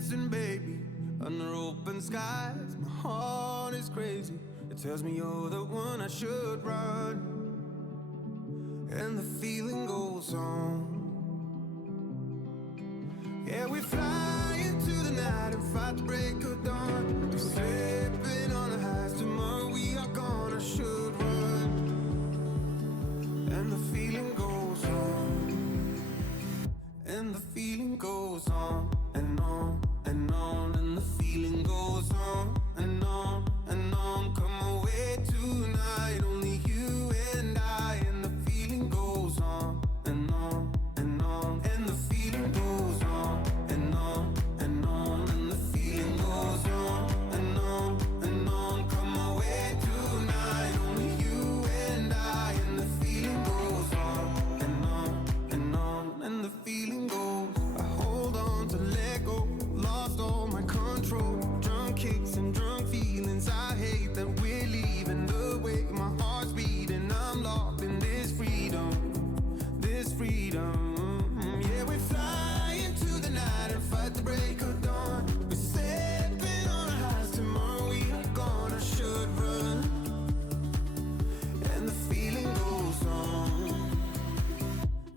dancing, baby, under open skies. My heart is crazy. It tells me you're the one I should run, and the feeling goes on. Yeah, we fly into the night and fight the break of dawn. We're slipping on the highs. Tomorrow we are gone. I should run, and the feeling goes on. And the feeling goes on and on and on. And the feeling goes on and on and on. Come away tonight, only you and I. And the feeling goes on and on and on. And the feeling goes on and on and on. And the feeling goes on and on and on. Come away tonight, only you and I. And the feeling goes on and on and on. And the feeling goes. I hold on to let go, lost all my control. Drunk kicks and drunk feelings. I hate that we're leaving. The way my heart's beating, I'm locked in this freedom, this freedom. Yeah, we fly into the night and fight the break of dawn. We're stepping on our highs. Tomorrow we are gone. I should run, and the feeling goes on.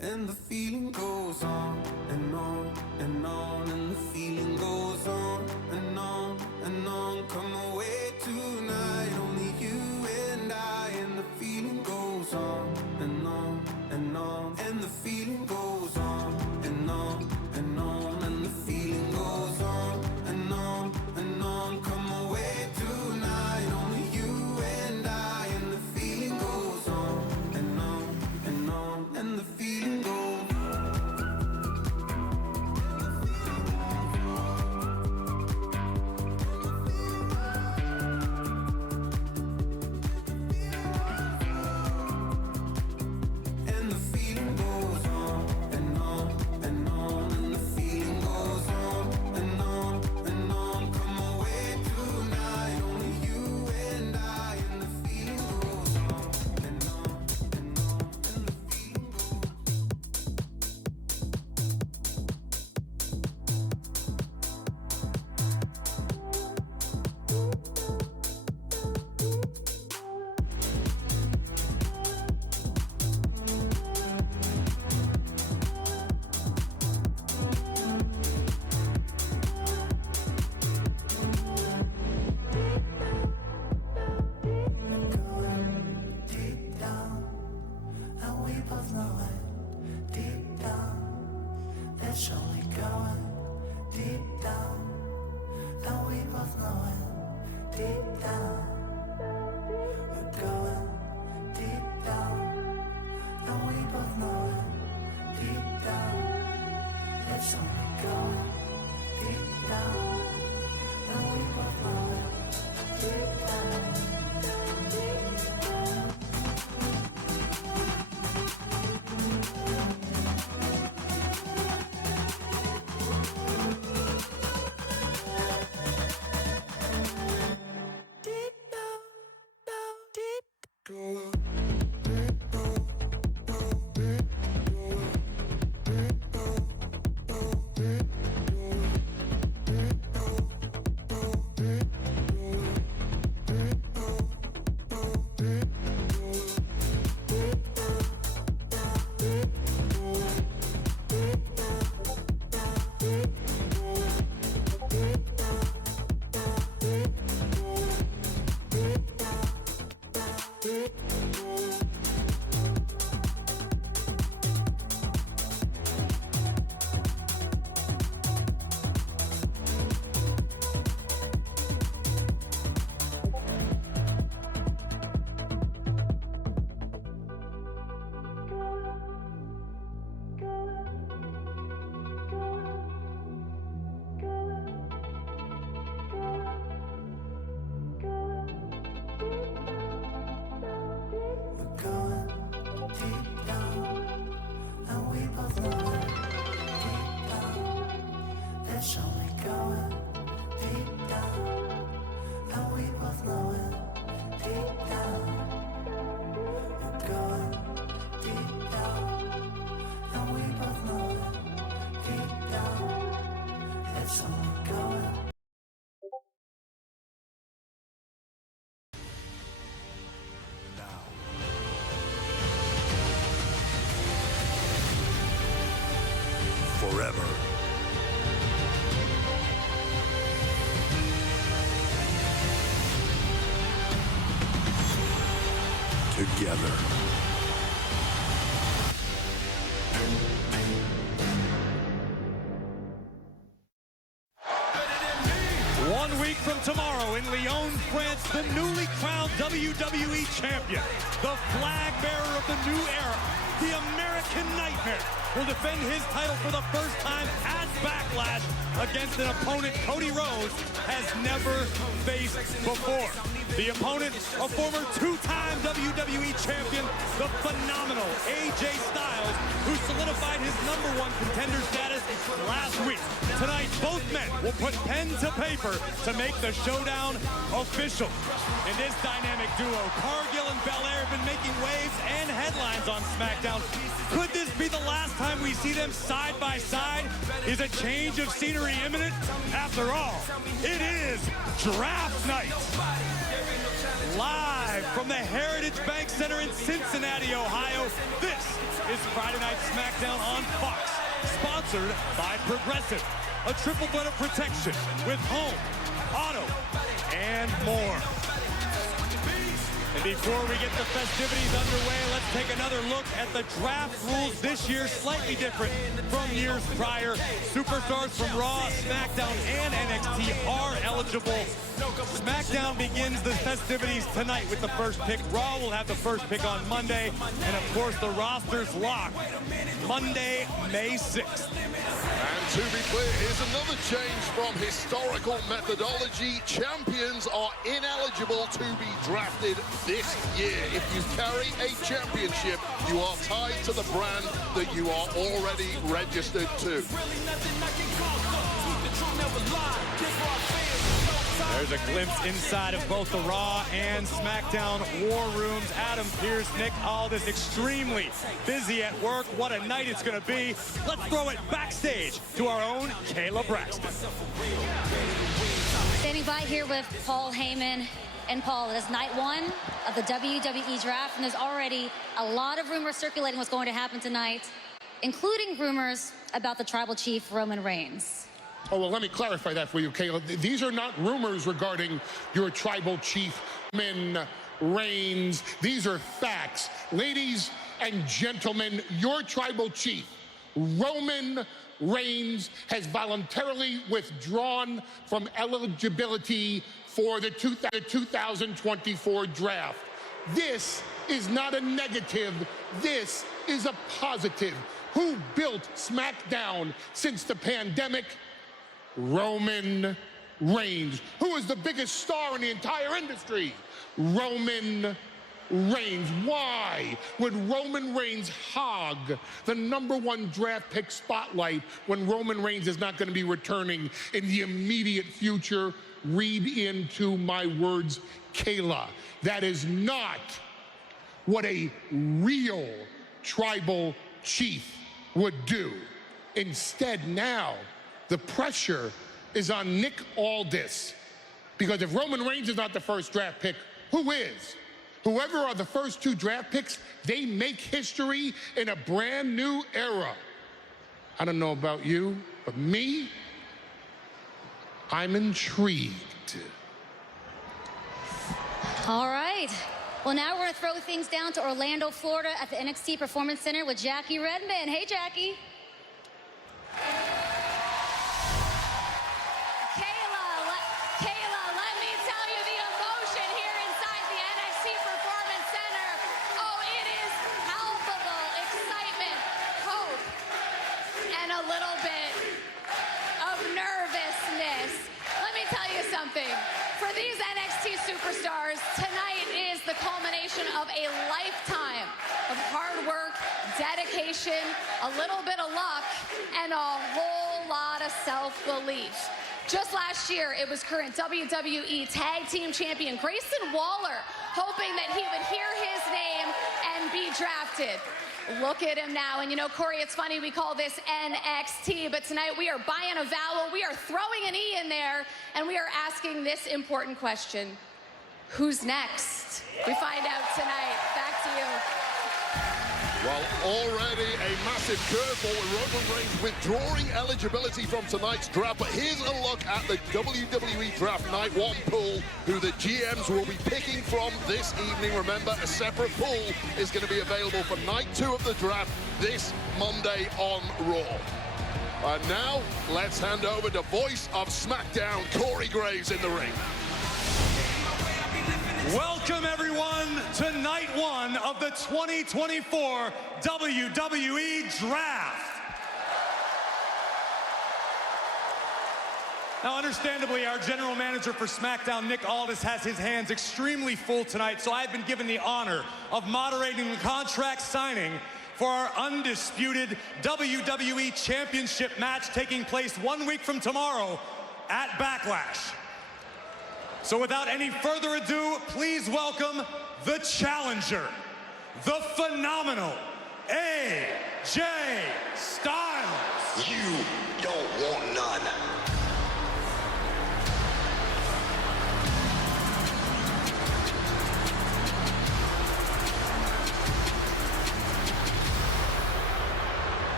And the feeling goes on and on and on. And the feeling goes on and on and on. Come away tonight, only you and I. And the feeling goes on and on and on. And the feeling goes on and on and on. And the feeling goes on and on and on. Come away tonight, only you and I. And the feeling goes on and on and on. And the feeling goes. And the feeling goes on and on and on. And the feeling goes on and on and on. Come away tonight, only you and I. And the feeling goes on and on and on. And the feeling goes. Deep down, and we both know it. Deep down, that's only going. Deep down, and we both know it. Deep down, we're going. Deep down, and we both know it. Deep down, it's only going. Deep down, and we both know it. Deep down, deep down. Deep down, down, deep down. We're going deep down, and we both know it. Deep down, that's only going. Deep down, and we both know it. Deep down, we're going deep down, and we both know it. Deep down, it's only going. Forever. Together. One week from tomorrow in Lyon, France, the newly crowned WWE Champion, the flag bearer of the new era, the American Nightmare, will defend his title for the first time at Backlash against an opponent Cody Rhodes has never faced before. The opponent, a former two-time WWE champion, the phenomenal AJ Styles, who solidified his #1 contender status last week. Tonight, both men will put pen to paper to make the showdown official. In this dynamic duo, Cargill and Belair have been making waves and headlines on SmackDown. Could this be the last time we see them side by side? Is a change of scenery imminent? After all, it is draft night. Live from the Heritage Bank Center in Cincinnati, Ohio, this is Friday Night SmackDown on Fox, sponsored by Progressive, a triple threat of protection with home, auto, and more. And before we get the festivities underway, let's take another look at the draft rules this year, slightly different from years prior. Superstars from Raw, SmackDown, and NXT are eligible. SmackDown begins the festivities tonight with the first pick. Raw will have the first pick on Monday. And, of course, the roster's locked Monday, May 6th. And to be clear, here's another change from historical methodology. Champions are ineligible to be drafted this year. If you carry a championship, you are tied to the brand that you are already registered to. There's a glimpse inside of both the Raw and SmackDown war rooms. Adam Pearce, Nick Aldis, extremely busy at work. What a night it's going to be. Let's throw it backstage to our own Kayla Braxton. Standing by here with Paul Heyman. And Paul, it is night one of the WWE draft, and there's already a lot of rumors circulating what's going to happen tonight, including rumors about the tribal chief, Roman Reigns. Oh, well, let me clarify that for you, Kayla. These are not rumors regarding your tribal chief, Roman Reigns. These are facts. Ladies and gentlemen, your tribal chief, Roman Reigns, has voluntarily withdrawn from eligibility for the 2024 draft. This is not a negative. This is a positive. Who built SmackDown since the pandemic? Roman Reigns. Who is the biggest star in the entire industry? Roman Reigns. Why would Roman Reigns hog the #1 draft pick spotlight when Roman Reigns is not going to be returning in the immediate future? Read into my words, Kayla. That is not what a real tribal chief would do. Instead, now, the pressure is on Nick Aldis. Because if Roman Reigns is not the first draft pick, who is? Whoever are the first 2 draft picks, they make history in a brand new era. I don't know about you, but me, I'm intrigued. All right. Well, now we're going to throw things down to Orlando, Florida at the NXT Performance Center with Jackie Redmond. Hey, Jackie. Kayla, let me tell you the emotion here inside the NXT Performance Center. Oh, it is palpable excitement, hope, and a little bit of nervousness. Let me tell you something. For these NXT superstars, tonight is the culmination of a lifetime of hard work, dedication, a little bit of luck, and a whole lot of self-belief. Just last year, it was current WWE Tag Team Champion Grayson Waller hoping that he would hear his name and be drafted. Look at him now. And you know, Corey, it's funny, we call this NXT, but tonight we are buying a vowel, we are throwing an E in there, and we are asking this important question. Who's next? We find out tonight. Back to you. Well, already a massive curveball with Roman Reigns withdrawing eligibility from tonight's draft. But here's a look at the WWE Draft Night 1 pool, who the GMs will be picking from this evening. Remember, a separate pool is going to be available for Night 2 of the draft this Monday on Raw. And now, let's hand over to voice of SmackDown, Corey Graves, in the ring. Welcome, everyone, to Night 1 of the 2024 WWE Draft. Now, understandably, our general manager for SmackDown, Nick Aldis, has his hands extremely full tonight, so I've been given the honor of moderating the contract signing for our undisputed WWE Championship match taking place 1 week from tomorrow at Backlash. So without any further ado, please welcome the challenger, the phenomenal AJ Styles. You don't want none.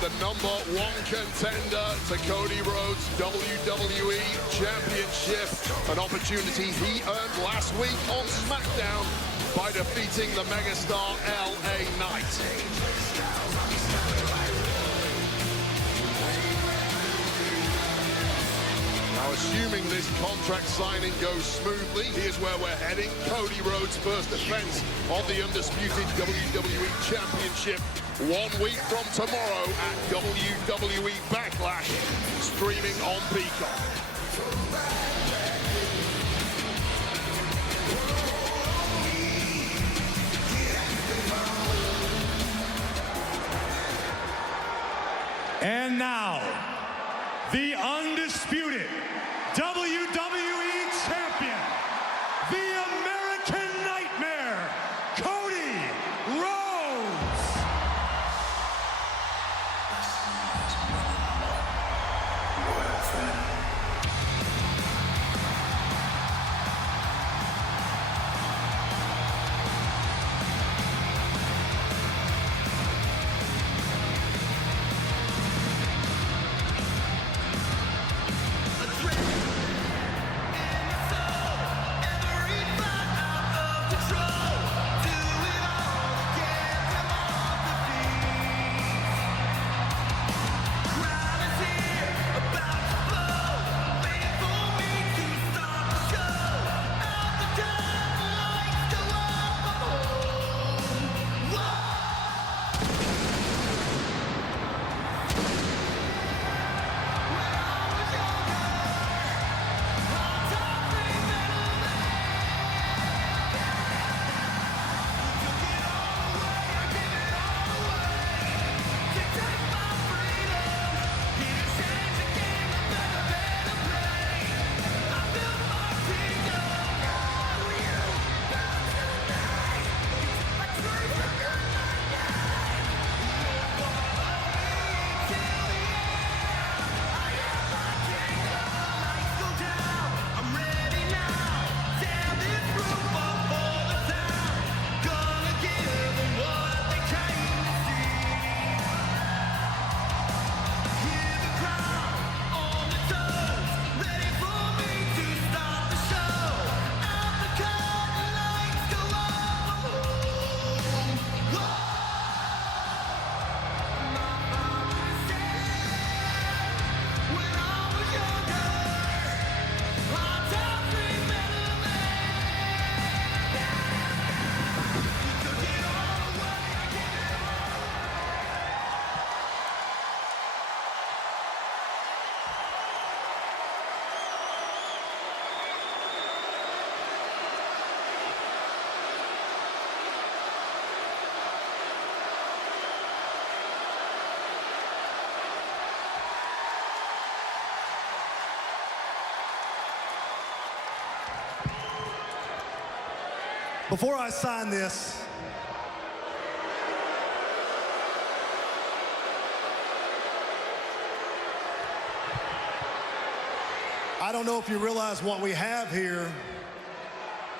The #1 contender to Cody Rhodes' WWE Championship, an opportunity he earned last week on SmackDown by defeating the megastar LA Knight. Now, assuming this contract signing goes smoothly, here's where we're heading. Cody Rhodes' first defense of the undisputed WWE Championship 1 week from tomorrow at WWE Backlash, streaming on Peacock. And now, the undisputed WWE Champion, the American Nightmare, Cody Rhodes. A threat Before I sign this, I don't know if you realize what we have here.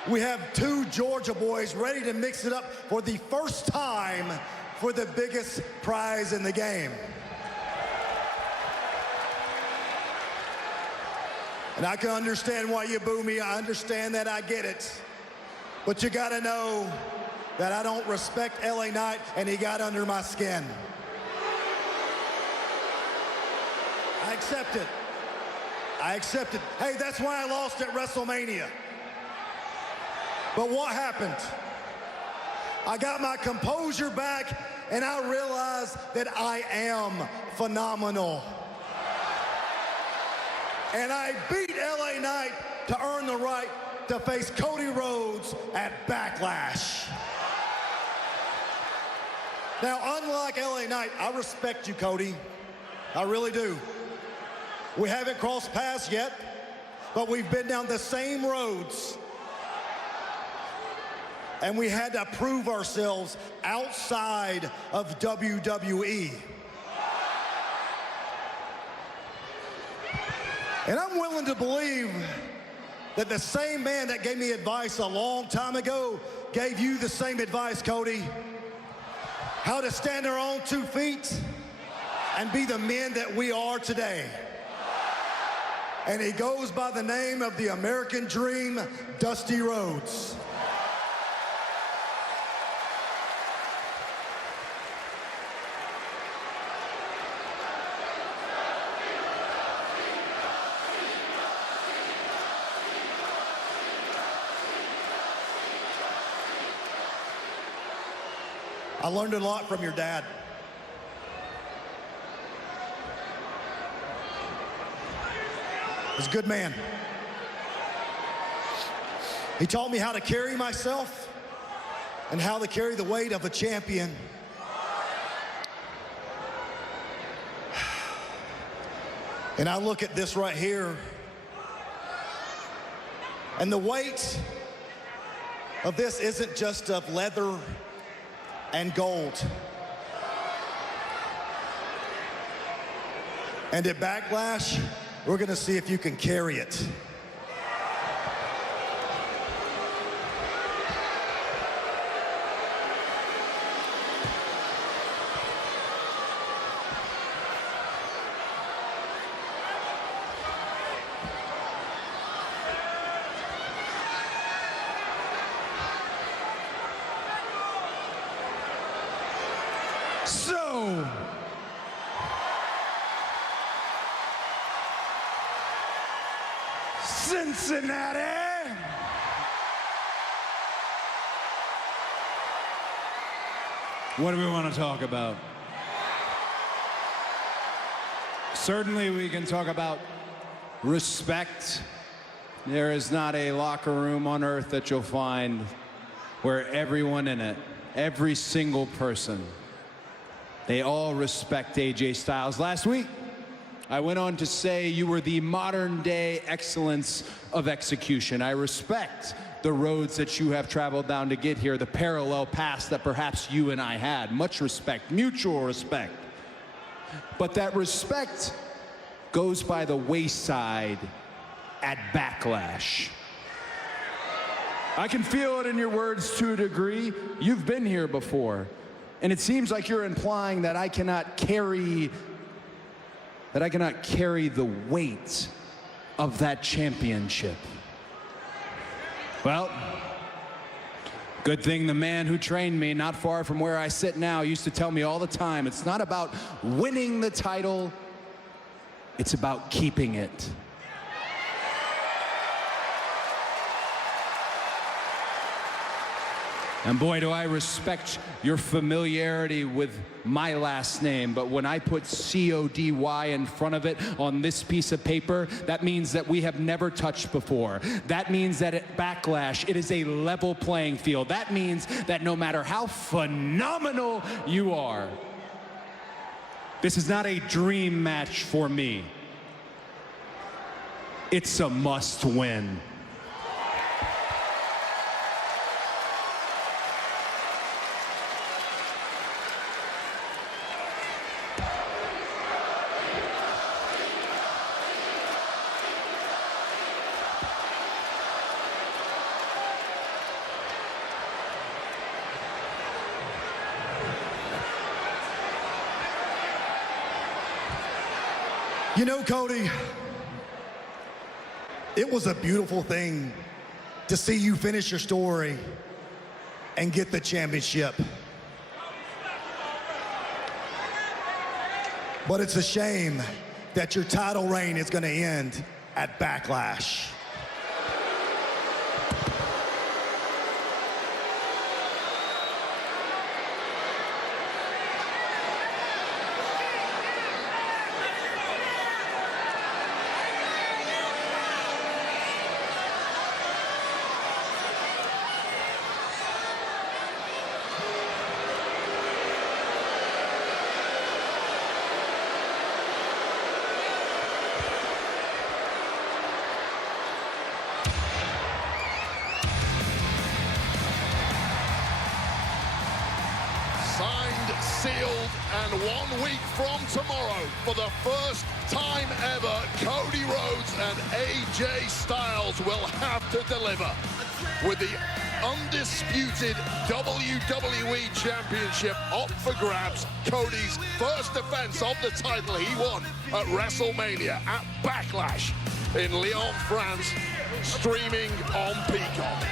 We have two Georgia boys ready to mix it up for the first time for the biggest prize in the game. And I can understand why you boo me. I understand that. I get it. But you got to know that I don't respect LA Knight, and he got under my skin. I accept it. I accept it. Hey, that's why I lost at WrestleMania. But what happened? I got my composure back, and I realized that I am phenomenal. And I beat LA Knight to earn the right to face Cody Rhodes at Backlash. Now, unlike LA Knight, I respect you, Cody. I really do. We haven't crossed paths yet, but we've been down the same roads. And we had to prove ourselves outside of WWE. And I'm willing to believe that the same man that gave me advice a long time ago gave you the same advice, Cody. How to stand our own 2 feet and be the men that we are today. And he goes by the name of the American Dream, Dusty Rhodes. I learned a lot from your dad. He's a good man. He taught me how to carry myself and how to carry the weight of a champion. And I look at this right here, and the weight of this isn't just of leather and gold. And at Backlash, we're gonna see if you can carry it. So, Cincinnati, what do we want to talk about? Certainly we can talk about respect. There is not a locker room on earth that you'll find where everyone in it, every single person, they all respect AJ Styles. Last week, I went on to say you were the modern day excellence of execution. I respect the roads that you have traveled down to get here, the parallel paths that perhaps you and I had. Much respect, mutual respect. But that respect goes by the wayside at Backlash. I can feel it in your words to a degree. You've been here before. And it seems like you're implying that I cannot carry the weight of that championship. Well, good thing the man who trained me not far from where I sit now used to tell me all the time, it's not about winning the title, it's about keeping it. And boy, do I respect your familiarity with my last name, but when I put C-O-D-Y in front of it on this piece of paper, that means that we have never touched before. That means that at Backlash, it is a level playing field. That means that no matter how phenomenal you are, this is not a dream match for me. It's a must win. You know, Cody, it was a beautiful thing to see you finish your story and get the championship. But it's a shame that your title reign is going to end at Backlash. Signed, sealed, and 1 week from tomorrow, for the first time ever, Cody Rhodes and AJ Styles will have to deliver. With the undisputed WWE Championship up for grabs, Cody's first defense of the title he won at WrestleMania at Backlash in Lyon, France, streaming on Peacock.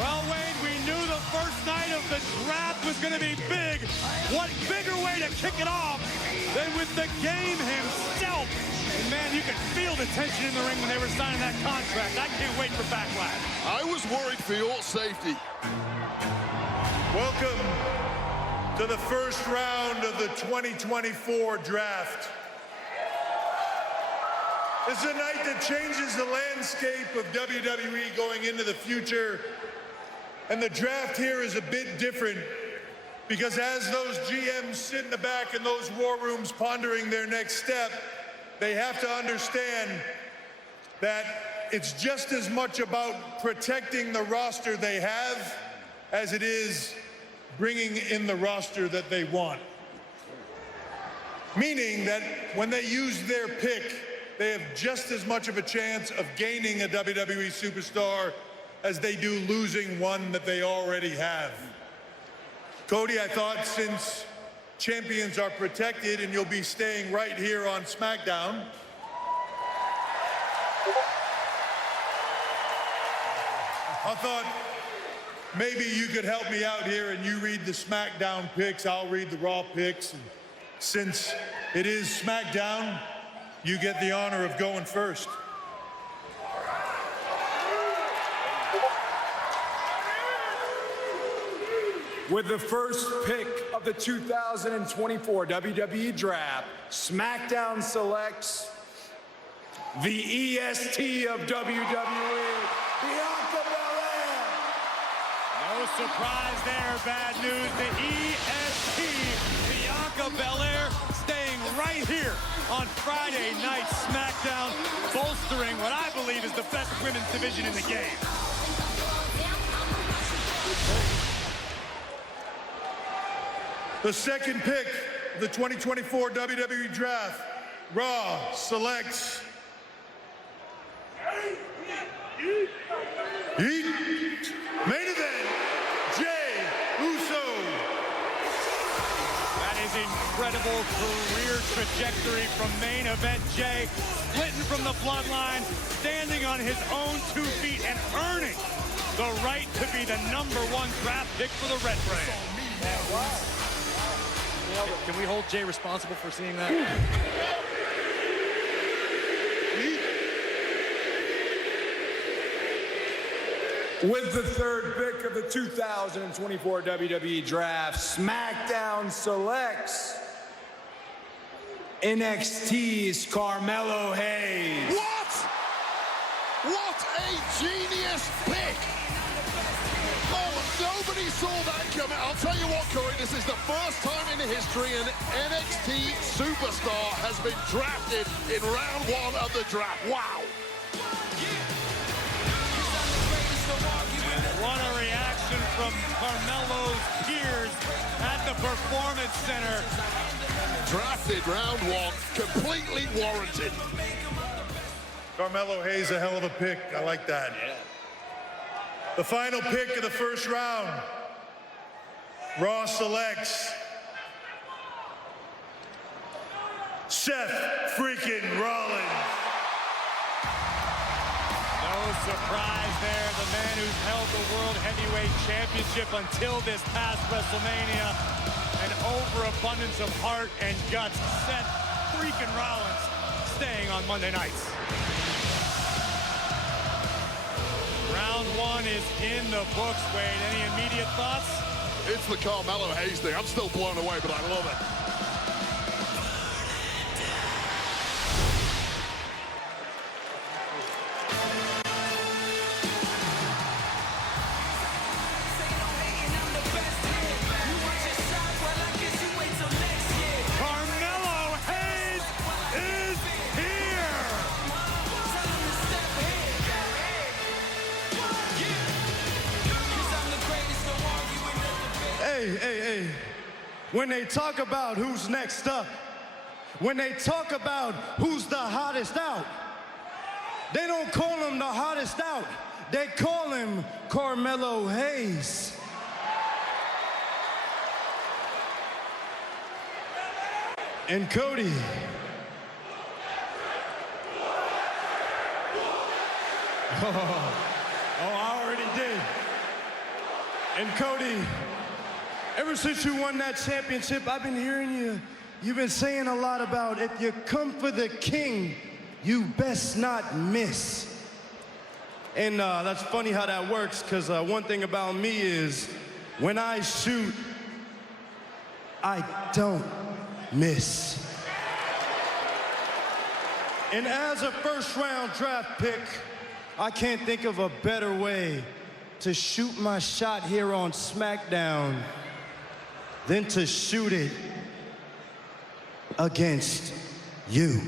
Well, Wade, we knew the first night of the draft was going to be big. What bigger way to kick it off than with the game himself? And man, you could feel the tension in the ring when they were signing that contract. I can't wait for Backlash. I was worried for your safety. Welcome to the first round of the 2024 draft. It's a night that changes the landscape of WWE going into the future. And the draft here is a bit different because as those GMs sit in the back in those war rooms pondering their next step, they have to understand that it's just as much about protecting the roster they have as it is bringing in the roster that they want. Meaning that when they use their pick, they have just as much of a chance of gaining a WWE superstar as they do losing one that they already have. Cody, I thought since champions are protected and you'll be staying right here on SmackDown, I thought maybe you could help me out here and you read the SmackDown picks, I'll read the Raw picks. And since it is SmackDown, you get the honor of going first. With the first pick of the 2024 WWE Draft, SmackDown selects the EST of WWE, Bianca Belair. No surprise there, bad news. The EST, Bianca Belair, staying right here on Friday Night SmackDown, bolstering what I believe is the best women's division in the game. The second pick of the 2024 WWE Draft, Raw selects Heat main event, Jey Uso. That is incredible career trajectory from main event Jey, splitting from the bloodline, standing on his own 2 feet and earning the right to be the #1 draft pick for the Red Brand. Can we hold Jey responsible for seeing that? With the third pick of the 2024 WWE Draft, SmackDown selects NXT's Carmelo Hayes. What? What a genius pick! Nobody saw that coming. I'll tell you what, Corey, this is the first time in history an NXT superstar has been drafted in round 1 of the draft. Wow. What a reaction from Carmelo's peers at the Performance Center. Drafted round 1, completely warranted. Carmelo Hayes, a hell of a pick. I like that. Yeah. The final pick of the first round. Raw selects Seth freaking Rollins. No surprise there. The man who's held the World Heavyweight Championship until this past WrestleMania. An overabundance of heart and guts. Seth freaking Rollins staying on Monday nights. Round 1 is in the books, Wade. Any immediate thoughts? It's the Carmelo Hayes thing. I'm still blown away, but I love it. Carmelo Hayes is here! Hey. When they talk about who's next up, when they talk about who's the hottest out, they don't call him the hottest out. They call him Carmelo Hayes. And Cody. I already did. And Cody, ever since you won that championship, I've been hearing you've been saying a lot about if you come for the king, you best not miss. And that's funny how that works, because one thing about me is when I shoot, I don't miss. And as a first-round draft pick, I can't think of a better way to shoot my shot here on SmackDown than to shoot it against you.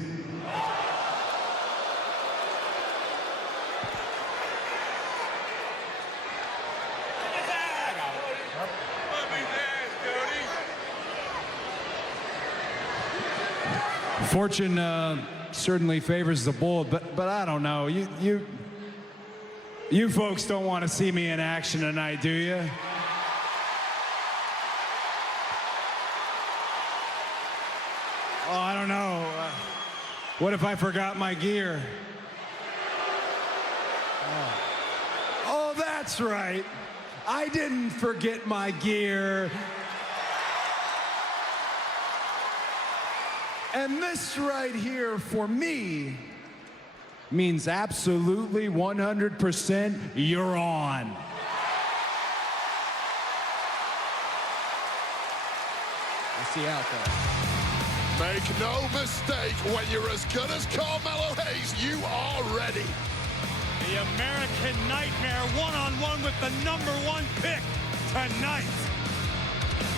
Fortune certainly favors the bold, but I don't know. You folks don't want to see me in action tonight, do you? Oh, I don't know. What if I forgot my gear? Oh, that's right. I didn't forget my gear. And this right here, for me, means absolutely 100% you're on. I see out there. Make no mistake, when you're as good as Carmelo Hayes, you are ready. The American Nightmare one-on-one with the #1 pick tonight.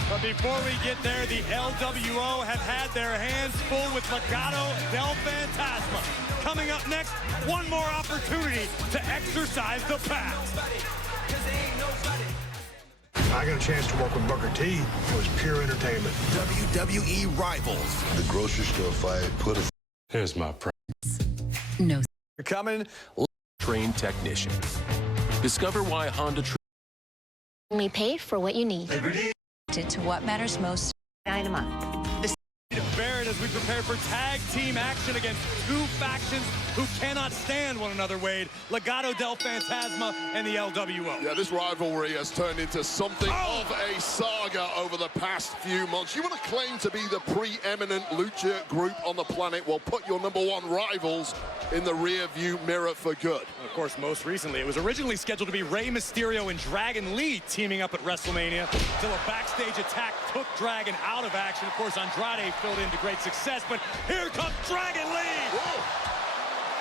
But before we get there, the LWO have had their hands full with Legado del Fantasma. Coming up next, one more opportunity to exercise the past. I got a chance to work with Booker T. It was pure entertainment. WWE Rivals. The grocery store fight put a... Here's my price. No. You're coming. Trained technicians. Discover why Honda... Only pay for what you need. To what matters most. Item up. Barrett as we prepare for tag team action against two factions who cannot stand one another, Wade. Legado del Fantasma and the LWO. Yeah, this rivalry has turned into something of a saga over the past few months. You want to claim to be the preeminent lucha group on the planet? Well, put your #1 rivals in the rear view mirror for good. Of course, most recently, it was originally scheduled to be Rey Mysterio and Dragon Lee teaming up at WrestleMania until a backstage attack took Dragon out of action. Of course, Andrade filled in to great success, but here comes Dragon Lee. Whoa.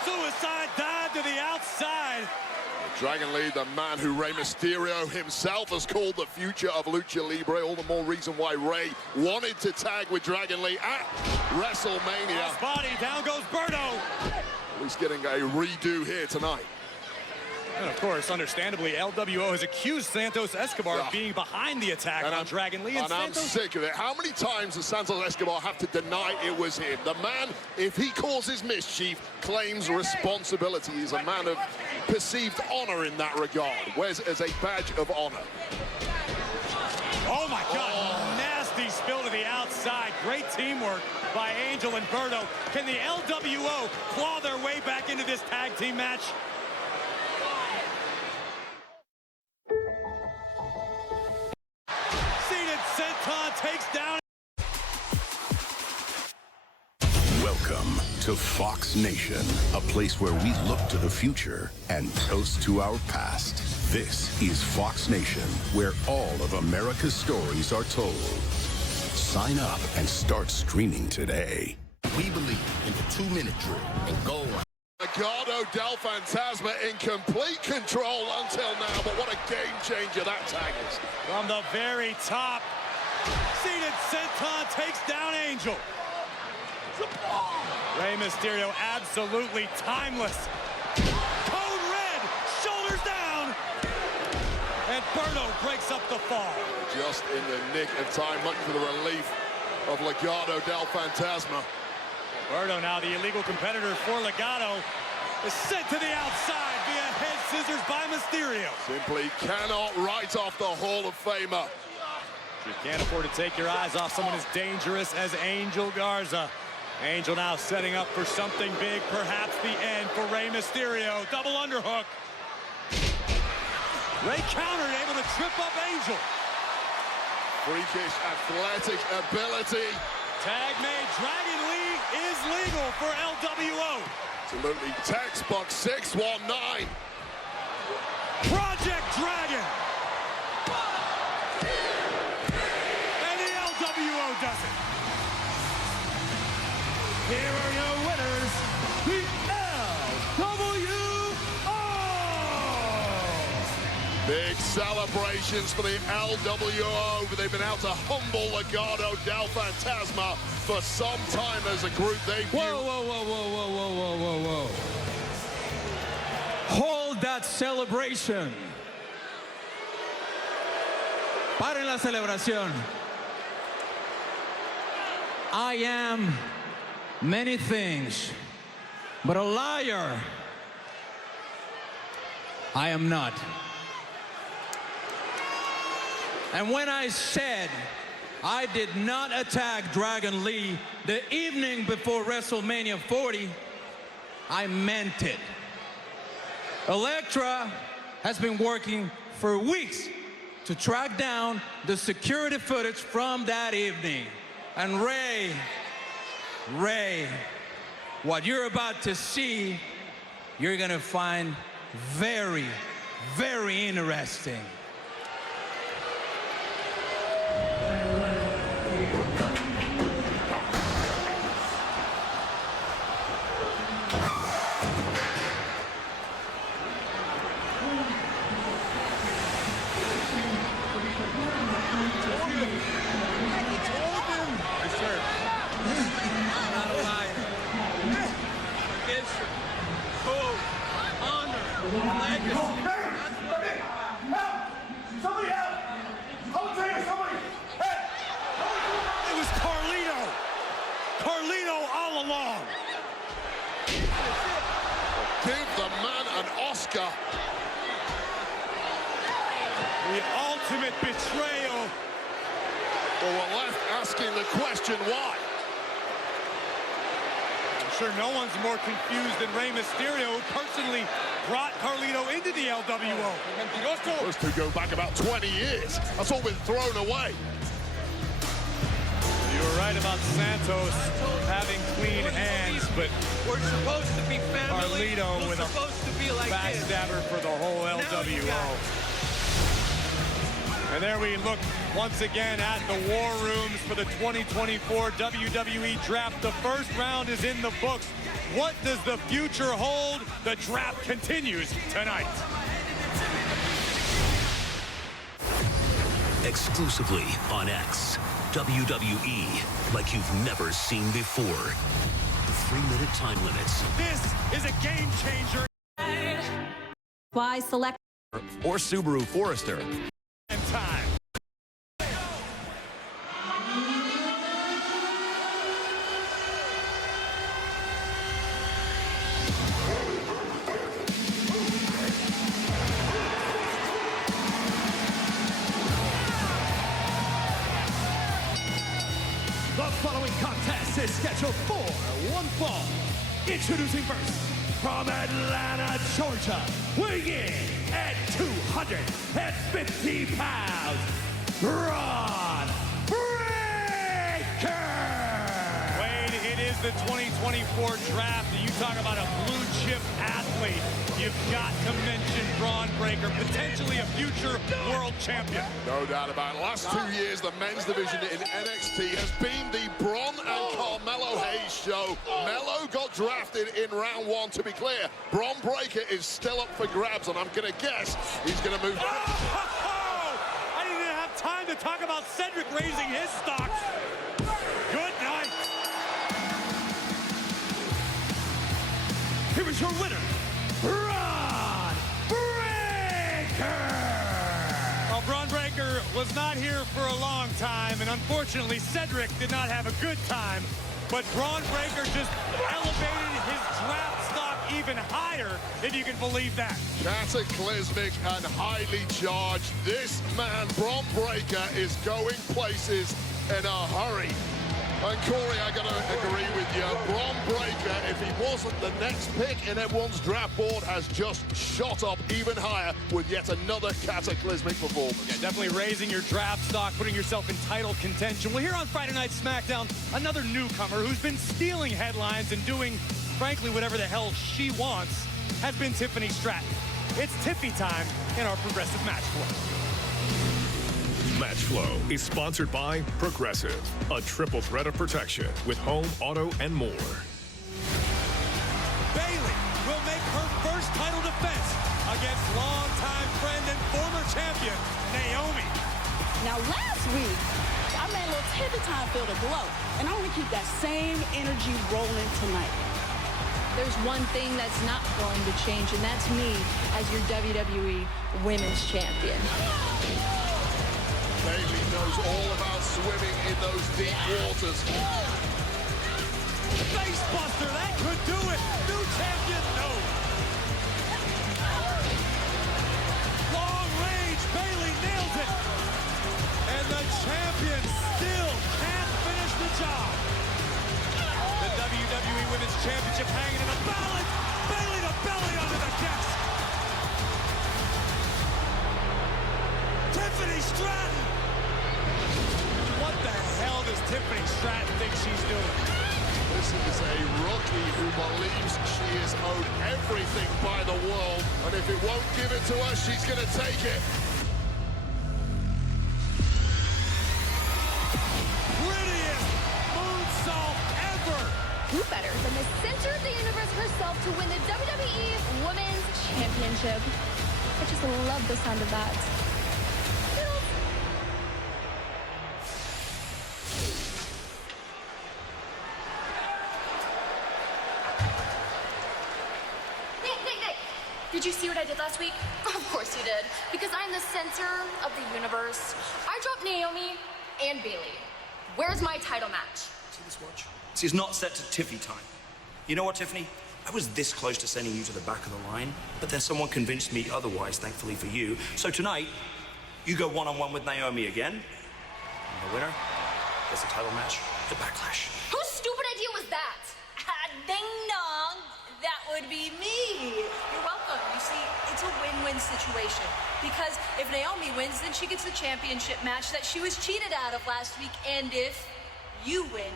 Suicide dive to the outside. Dragon Lee, the man who Rey Mysterio himself has called the future of Lucha Libre. All the more reason why Rey wanted to tag with Dragon Lee at WrestleMania. His body, down goes Berto. At least getting a redo here tonight. And of course, understandably, LWO has accused Santos Escobar of being behind the attack on Dragon Lee. And I'm sick of it. How many times does Santos Escobar have to deny it was him? The man, if he causes mischief, claims responsibility. He's a man of perceived honor in that regard. Wears it as a badge of honor. Oh my God, nasty spill to the outside. Great teamwork by Angel and Berto. Can the LWO claw their way back into this tag team match? Senton takes down. Welcome to Fox Nation, a place where we look to the future and toast to our past. This is Fox Nation, where all of America's stories are told. Sign up and start streaming today. We believe in the 2-minute drill and go on. Legado del Fantasma in complete control until now, but what a game changer that tag is. From the very top, seated Senton takes down Angel. Rey Mysterio absolutely timeless. Code red, shoulders down. And Berto breaks up the fall. Just in the nick of time, much for the relief of Legado del Fantasma. Berto, now the illegal competitor for Legado, is sent to the outside via head scissors by Mysterio. Simply cannot write off the Hall of Famer. You can't afford to take your eyes off someone as dangerous as Angel Garza. Angel now setting up for something big, perhaps the end for Rey Mysterio. Double underhook. Rey countered, able to trip up Angel. Freakish athletic ability. Tag made. Dragon Lee is legal for LWO. Absolutely textbook 619. Project Dragon. And the LWO does it. Here are your winners, the LWO. Big celebrations for the LWO, but they've been out to humble Legado del Fantasma for some time as a group. They view... Whoa. Hold that celebration. Paren la celebración. I am many things, but a liar I am not. And when I said I did not attack Dragon Lee the evening before WrestleMania 40, I meant it. Elektra has been working for weeks to track down the security footage from that evening. And Rey, what you're about to see, you're gonna find very, very interesting. Give the man an Oscar. The ultimate betrayal. Well, we're left asking the question why. I'm sure no one's more confused than Rey Mysterio, who personally brought Carlito into the LWO. Those two go back about 20 years. That's all been thrown away. You were right about Santos having clean hands, but we're supposed to be family. Carlito with a backstabber for the whole LWO. And there we look once again at the war rooms for the 2024 WWE Draft. The first round is in the books. What does the future hold? The draft continues tonight. exclusively on X. WWE like you've never seen before. 3-minute time limits. This is a game changer. Why select Or Subaru Forester. And time. The following contest is scheduled for one fall. Introducing first, from Atlanta, Georgia, weighing in at 250 pounds, Braun Breaker! Wade, it is the 2024 draft, and you talk about a blue-chip athlete. You've got to mention Braun Breaker, potentially a future world champion. No doubt about it. Last 2 years, the men's division in NXT has been the Braun and Carmelo Hayes show. Melo got drafted in round 1, to be clear. Braun Breaker is still up for grabs, and I'm going to guess he's going to move. I didn't even have time to talk about Cedric raising his stock. Good night. Here is your winner, Braun Breaker! Well, Braun Breaker was not here for a long time, and unfortunately, Cedric did not have a good time. But Braun Breaker just elevated his draft stock even higher, if you can believe that. Cataclysmic and highly charged. This man, Braun Breaker, is going places in a hurry. And Corey, I got to agree with you. Braun Breaker, if he wasn't the next pick in everyone's draft board, has just shot up even higher with yet another cataclysmic performance. Yeah, definitely raising your draft stock, putting yourself in title contention. Well, here on Friday Night SmackDown, another newcomer who's been stealing headlines and doing, frankly, whatever the hell she wants, has been Tiffany Stratton. It's Tiffy time in our Progressive Match Flow. Match Flow is sponsored by Progressive, a triple threat of protection with home, auto, and more. Bayley will make her first title defense against longtime friend and former champion, Naomi. Now, last week, I made a little Tiffy time feel the glow, and I want to keep that same energy rolling tonight. There's one thing that's not going to change, and that's me as your WWE Women's Champion. Bayley knows all about swimming in those deep waters. Face buster, that could do it. New champion, no. Long range, Bayley nails it. And the champion still can't finish the job. The WWE Women's Championship hanging in a balance. Bayley to belly under the desk. Tiffany Stratton. What the hell does Tiffany Stratton think she's doing? This is a rookie who believes she is owed everything by the world, and if it won't give it to her, she's going to take it. Prettiest moonsault ever! Who better than the center of the universe herself to win the WWE Women's Championship? I just love the sound of that. Did you see what I did last week? Of course you did. Because I'm the center of the universe. I dropped Naomi and Bayley. Where's my title match? See this watch? This is not set to Tiffy time. You know what, Tiffany? I was this close to sending you to the back of the line, but then someone convinced me otherwise, thankfully for you. So tonight, you go one-on-one with Naomi again. And the winner gets a title match at Backlash. Whose stupid idea was that? Ding dong, that would be me. You're welcome. You see, it's a win-win situation. Because if Naomi wins, then she gets the championship match that she was cheated out of last week. And if you win,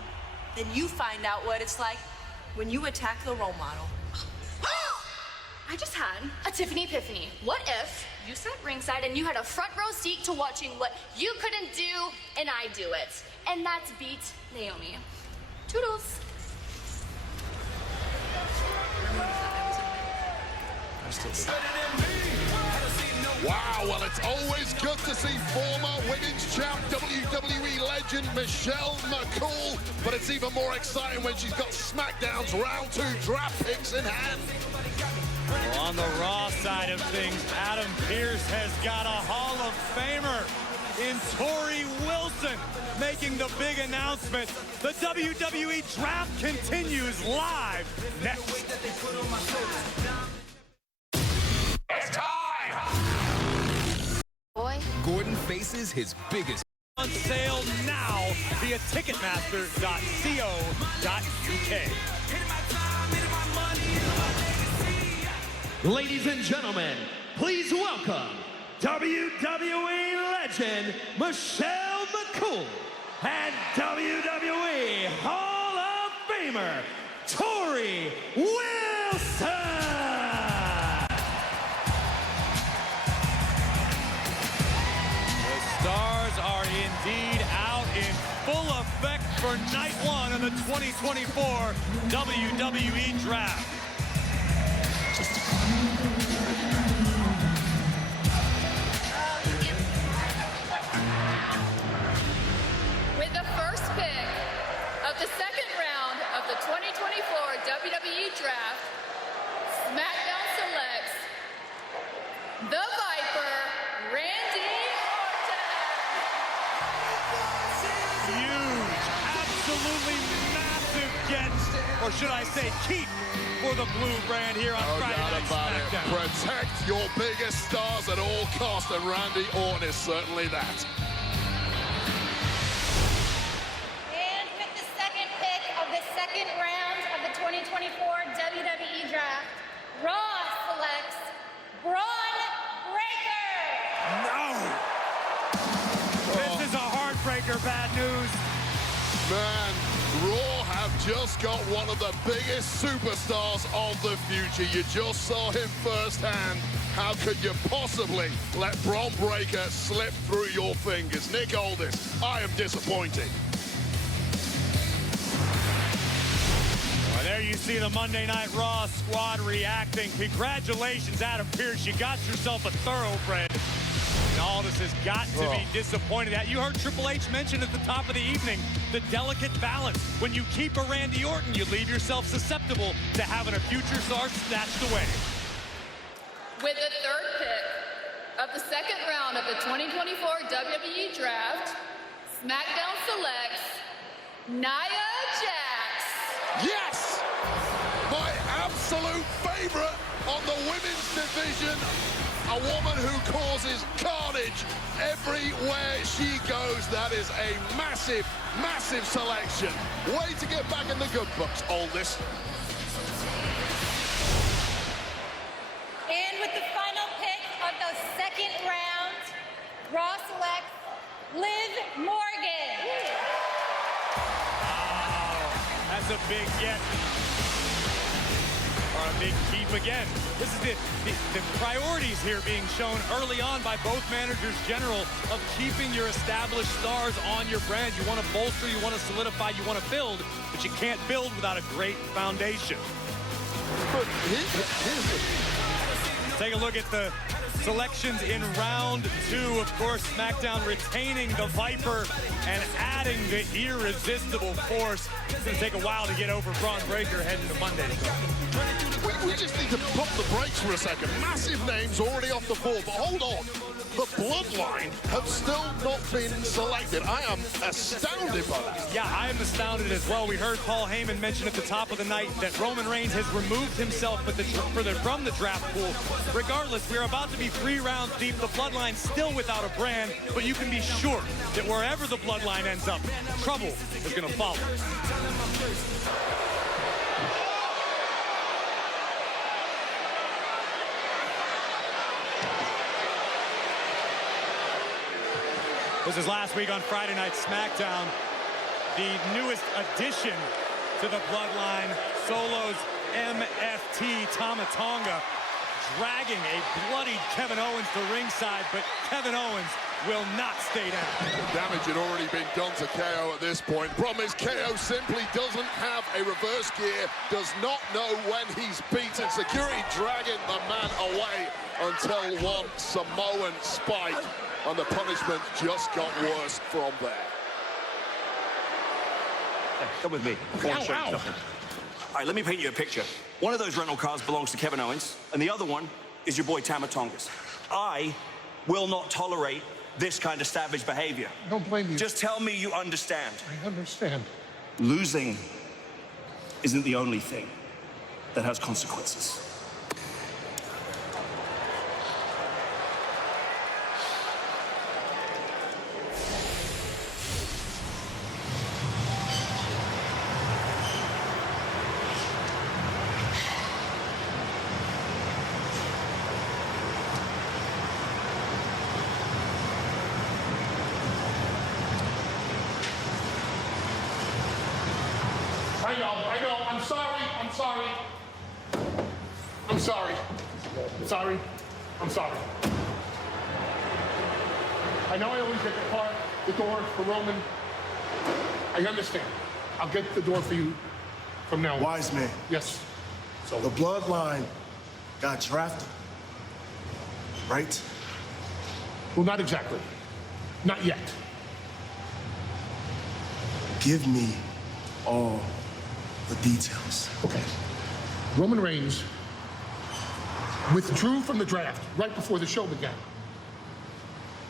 then you find out what it's like when you attack the role model. I just had a Tiffany epiphany. What if you sat ringside and you had a front row seat to watching what you couldn't do and I do it? And that's beat Naomi. Toodles. I still Wow, well, it's always good to see former women's champ WWE legend Michelle McCool, but it's even more exciting when she's got SmackDown's round 2 draft picks in hand. Well, on the Raw side of things, Adam Pearce has got a Hall of Famer in Tori Wilson making the big announcement. The WWE draft continues live next. It's time! Boy. Gordon faces his biggest. On sale now via Ticketmaster.co.uk. Ladies and gentlemen, please welcome WWE legend Michelle McCool and WWE Hall of Famer Tori Wilson. The stars are indeed out in full effect for night 1 of the 2024 WWE Draft. With the first pick of the second round of the 2024 WWE Draft, SmackDown selects the Viper, Randy Orton. Huge, absolutely massive get, or should I say keep, for the blue brand here on Friday Night SmackDown. Protect your biggest stars at all costs, and Randy Orton is certainly that. And with the second pick of the second round of the 2024 WWE Draft, Raw selects Braun Breaker. No! This is a heartbreaker, bad news. Man, Raw have just got one of the biggest superstars of the future. You just saw him firsthand. How could you possibly let Braun Breaker slip through your fingers? Nick Aldis, I am disappointed. Well, there you see the Monday Night Raw squad reacting. Congratulations, Adam Pearce. You got yourself a thoroughbred. Aldis has got to be disappointed at. You heard Triple H mention at the top of the evening the delicate balance. When you keep a Randy Orton, you leave yourself susceptible to having a future star snatched away. With the third pick of the second round of the 2024 WWE Draft, SmackDown selects Nia Jax. Yes! My absolute favorite on the women's division. A woman who causes carnage everywhere she goes. That is a massive, massive selection. Way to get back in the good books, Aldis. And with the final pick of the second round, Raw selects Liv Morgan. Wow, that's a big get. Or a big keep again. This is the priorities here being shown early on by both managers general of keeping your established stars on your brand. You want to bolster, you want to solidify, you want to build, but you can't build without a great foundation. Take a look at the selections in round 2. Of course, SmackDown retaining the Viper and adding the irresistible Force. It's going to take a while to get over Braun Breaker heading to Monday. We just need to pump the brakes for a second. Massive names already off the board, but hold on. The Bloodline have still not been selected. I am astounded by that. Yeah, I am astounded as well. We heard Paul Heyman mention at the top of the night that Roman Reigns has removed himself from the draft pool. Regardless, we're about to be 3 rounds deep. The Bloodline's still without a brand, but you can be sure that wherever the Bloodline ends up, trouble is going to follow. This is last week on Friday Night SmackDown. The newest addition to the Bloodline, Solo's MFT Tama Tonga, dragging a bloodied Kevin Owens to ringside, but Kevin Owens will not stay down. The damage had already been done to KO at this point. Problem is, KO simply doesn't have a reverse gear, does not know when he's beaten. Security dragging the man away until one Samoan spike, and the punishment just got worse from there. Come with me. I want to show you something. All right, let me paint you a picture. One of those rental cars belongs to Kevin Owens, and the other one is your boy Tama Tongas. I will not tolerate this kind of savage behavior. I don't blame you. Just tell me you understand. I understand. Losing isn't the only thing that has consequences. I know, I'm sorry. I'm sorry. I know I always get the door for Roman. I understand. I'll get the door for you from now on. Wise man. Yes. So the bloodline got drafted, right? Well, not exactly. Not yet. Give me all the details. Okay. Roman Reigns withdrew from the draft right before the show began.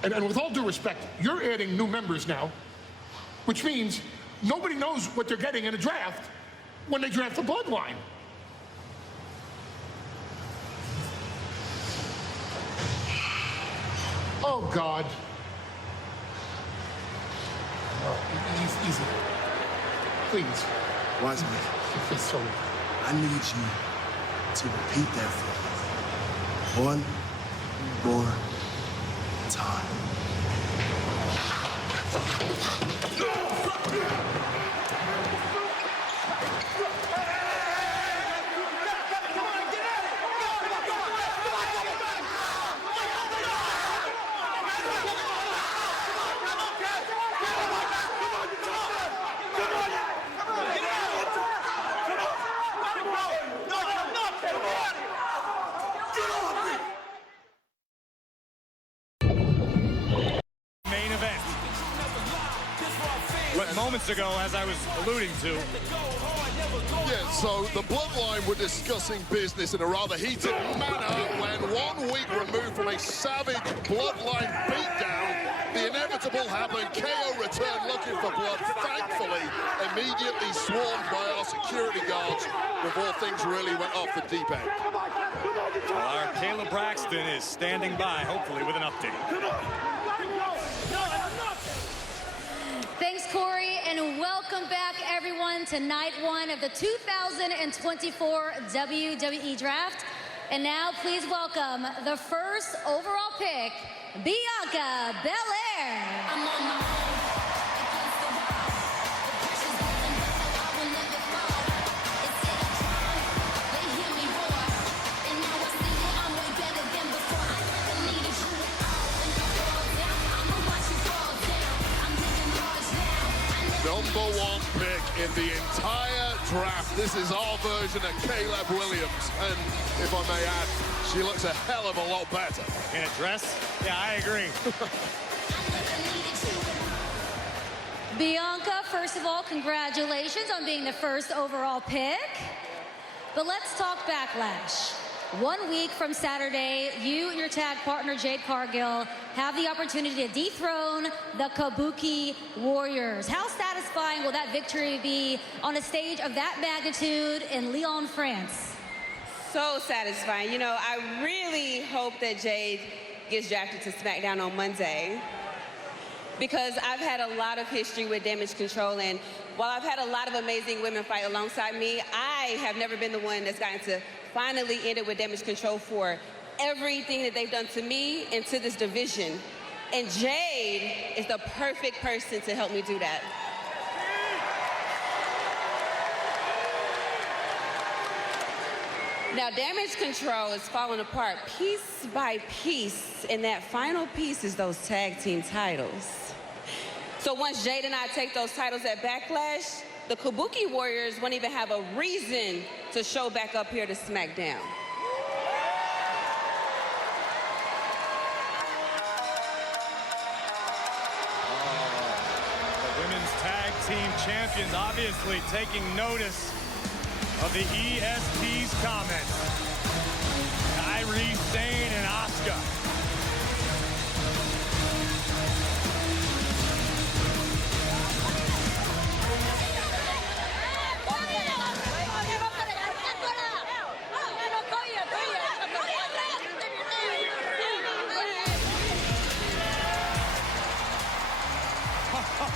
And with all due respect, you're adding new members now, which means nobody knows what they're getting in a draft when they draft the bloodline. Oh, God. Oh, easy. Please. Wise man. So, I need you to repeat that for me. One more time. Moments ago, as I was alluding to. Yeah, so the Bloodline were discussing business in a rather heated manner when 1 week removed from a savage Bloodline beatdown, the inevitable happened. KO returned looking for blood, thankfully immediately swarmed by our security guards before things really went off the deep end. Well, our Kayla Braxton is standing by, hopefully, with an update. Thanks, Corey, and welcome back, everyone, to night one of the 2024 WWE Draft. And now, please welcome the first overall pick, Bianca Belair. Number one pick in the entire draft. This is our version of Caleb Williams. And if I may add, she looks a hell of a lot better. In a dress? Yeah, I agree. Bianca, first of all, congratulations on being the first overall pick. But let's talk Backlash. 1 week from Saturday, you and your tag partner, Jade Cargill, have the opportunity to dethrone the Kabuki Warriors. How satisfying will that victory be on a stage of that magnitude in Lyon, France? So satisfying. You know, I really hope that Jade gets drafted to SmackDown on Monday, because I've had a lot of history with Damage Control, and while I've had a lot of amazing women fight alongside me, I have never been the one that's gotten to finally end it with Damage Control for everything that they've done to me and to this division. And Jade is the perfect person to help me do that. Now, Damage Control is falling apart piece by piece, and that final piece is those tag team titles. So once Jade and I take those titles at Backlash, the Kabuki Warriors won't even have a reason to show back up here to SmackDown. The women's tag team champions obviously taking notice of the EST's comments. Kairi Sane and Asuka.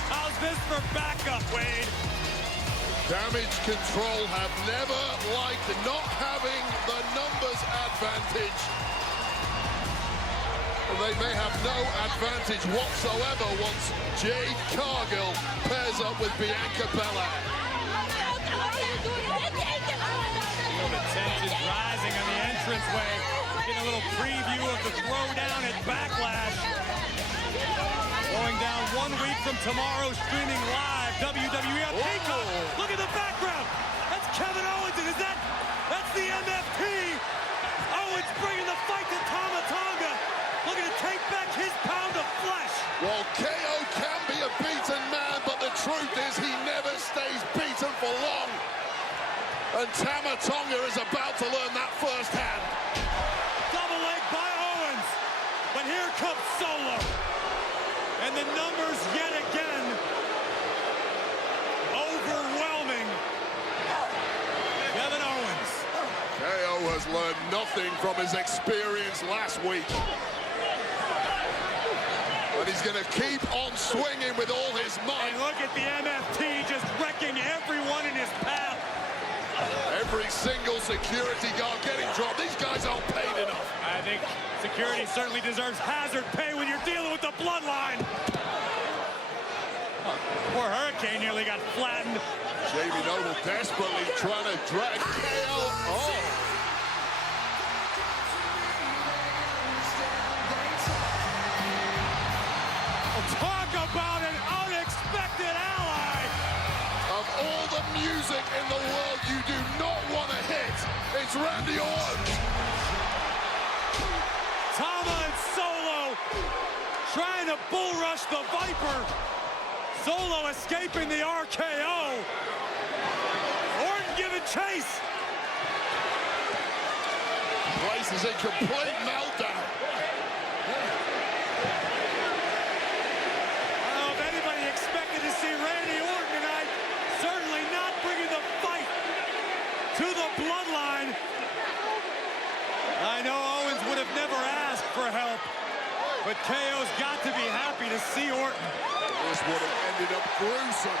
How's this for backup, Wade? Damage Control have never liked not having the numbers advantage. They may have no advantage whatsoever once Jade Cargill pairs up with Bianca Belair. The tension's rising on the entranceway. Getting a little preview of the throwdown at Backlash. Going down 1 week from tomorrow, streaming live, WWE on Peacock. Look at the background. That's Kevin Owens, and that's the MFP. Owens bringing the fight to Tama Tonga. Looking to take back his pound of flesh. Well, KO can be a beaten man, but the truth is he never stays beaten for long. And Tama Tonga is about to learn that firsthand. Double leg by Owens. But here comes Solo. And the numbers yet again overwhelming Kevin Owens. KO has learned nothing from his experience last week. And he's going to keep on swinging with all his might. And look at the MFT just wrecking everyone in his path. Every single security guard getting dropped. These guys aren't paid enough. I think security certainly deserves hazard pay when you're dealing with the bloodline. Poor Hurricane nearly got flattened. Jamie Noble desperately trying to drag KO. Oh. Talk about an unexpected ally. Of all the music in the world you do not want to hit, it's Randy Orton. Tama and Solo trying to bull rush the Viper. Solo escaping the RKO. Orton giving chase. Place is in complete meltdown. I don't know if anybody expected to see Randy Orton tonight. Certainly not bringing the fight to the bloodline. I know Owens would have never asked for help, but KO's got to be happy to see Orton. This would have ended up gruesome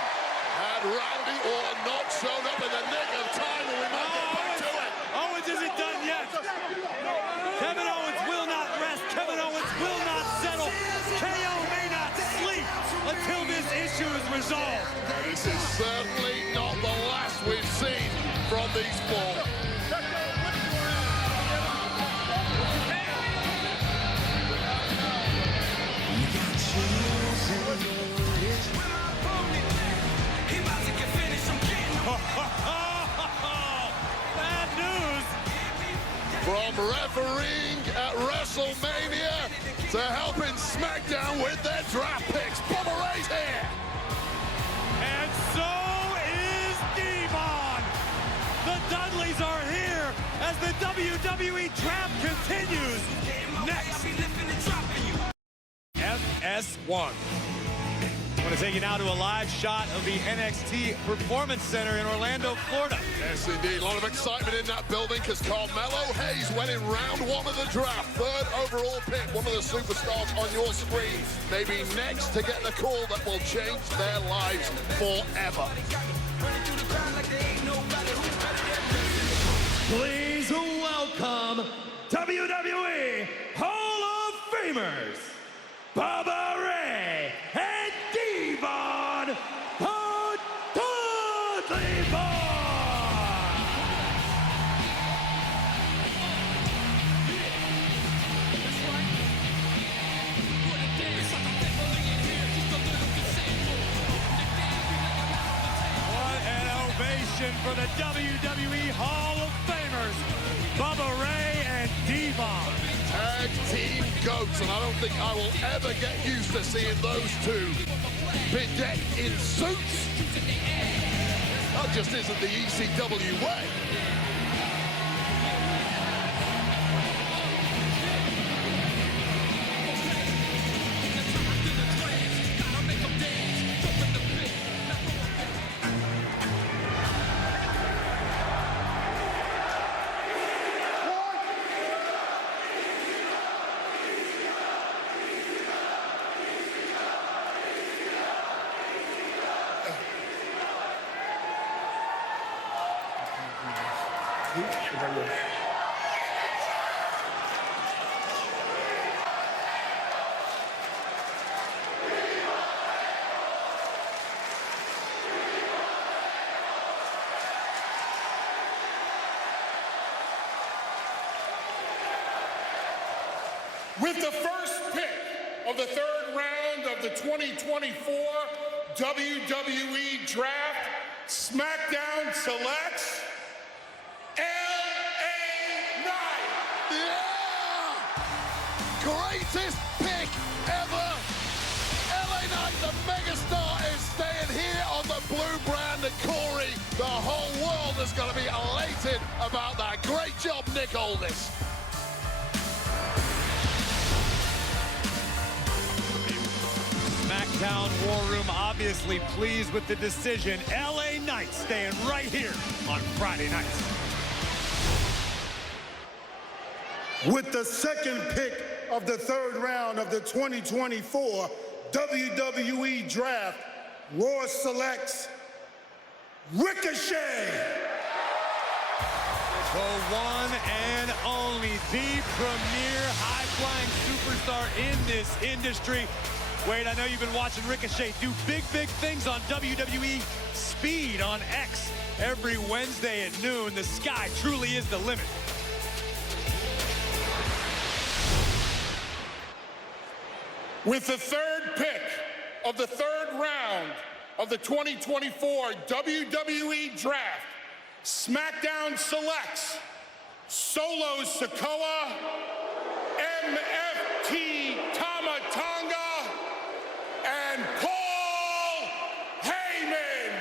had Randy Orton not shown up in the nick of time, and we might get back to it. Owens isn't done yet. Kevin Owens will not rest. Kevin Owens will not settle. KO may not sleep until this issue is resolved. This is certainly not the last we've seen from these four. Bad news. From refereeing at WrestleMania to helping SmackDown with their draft picks, Bubba Ray's here. And so is Devon. The Dudleys are here as the WWE draft continues. Next, FS1. I want to take you now to a live shot of the NXT Performance Center in Orlando, Florida. Yes, indeed. A lot of excitement in that building because Carmelo Hayes went in round one of the draft. Third overall pick, one of the superstars on your screen. Maybe next to get the call that will change their lives forever. Please welcome WWE Hall of Famers, Bubba Ray and Devon Dudley Boy. GOATs, and I don't think I will ever get used to seeing those two bedecked in suits. That just isn't the ECW way. With the first pick of the third round of the 2024 WWE Draft, SmackDown selects LA Knight. Yeah! Greatest pick ever. LA Knight, the megastar, is staying here on the blue brand. And Corey, the whole world is going to be elated about that. Great job, Nick Aldis. SmackDown War Room obviously pleased with the decision. LA Knight staying right here on Friday nights. With the second pick of the third round of the 2024 WWE Draft, Raw selects Ricochet. The one and only, the premier high-flying superstar in this industry. Wade, I know you've been watching Ricochet do big things on WWE Speed on X every Wednesday at noon. The sky truly is the limit. With the third pick of the third round of the 2024 WWE Draft, SmackDown selects Solo Sikoa, MFT Tama Tonga, and Paul Heyman,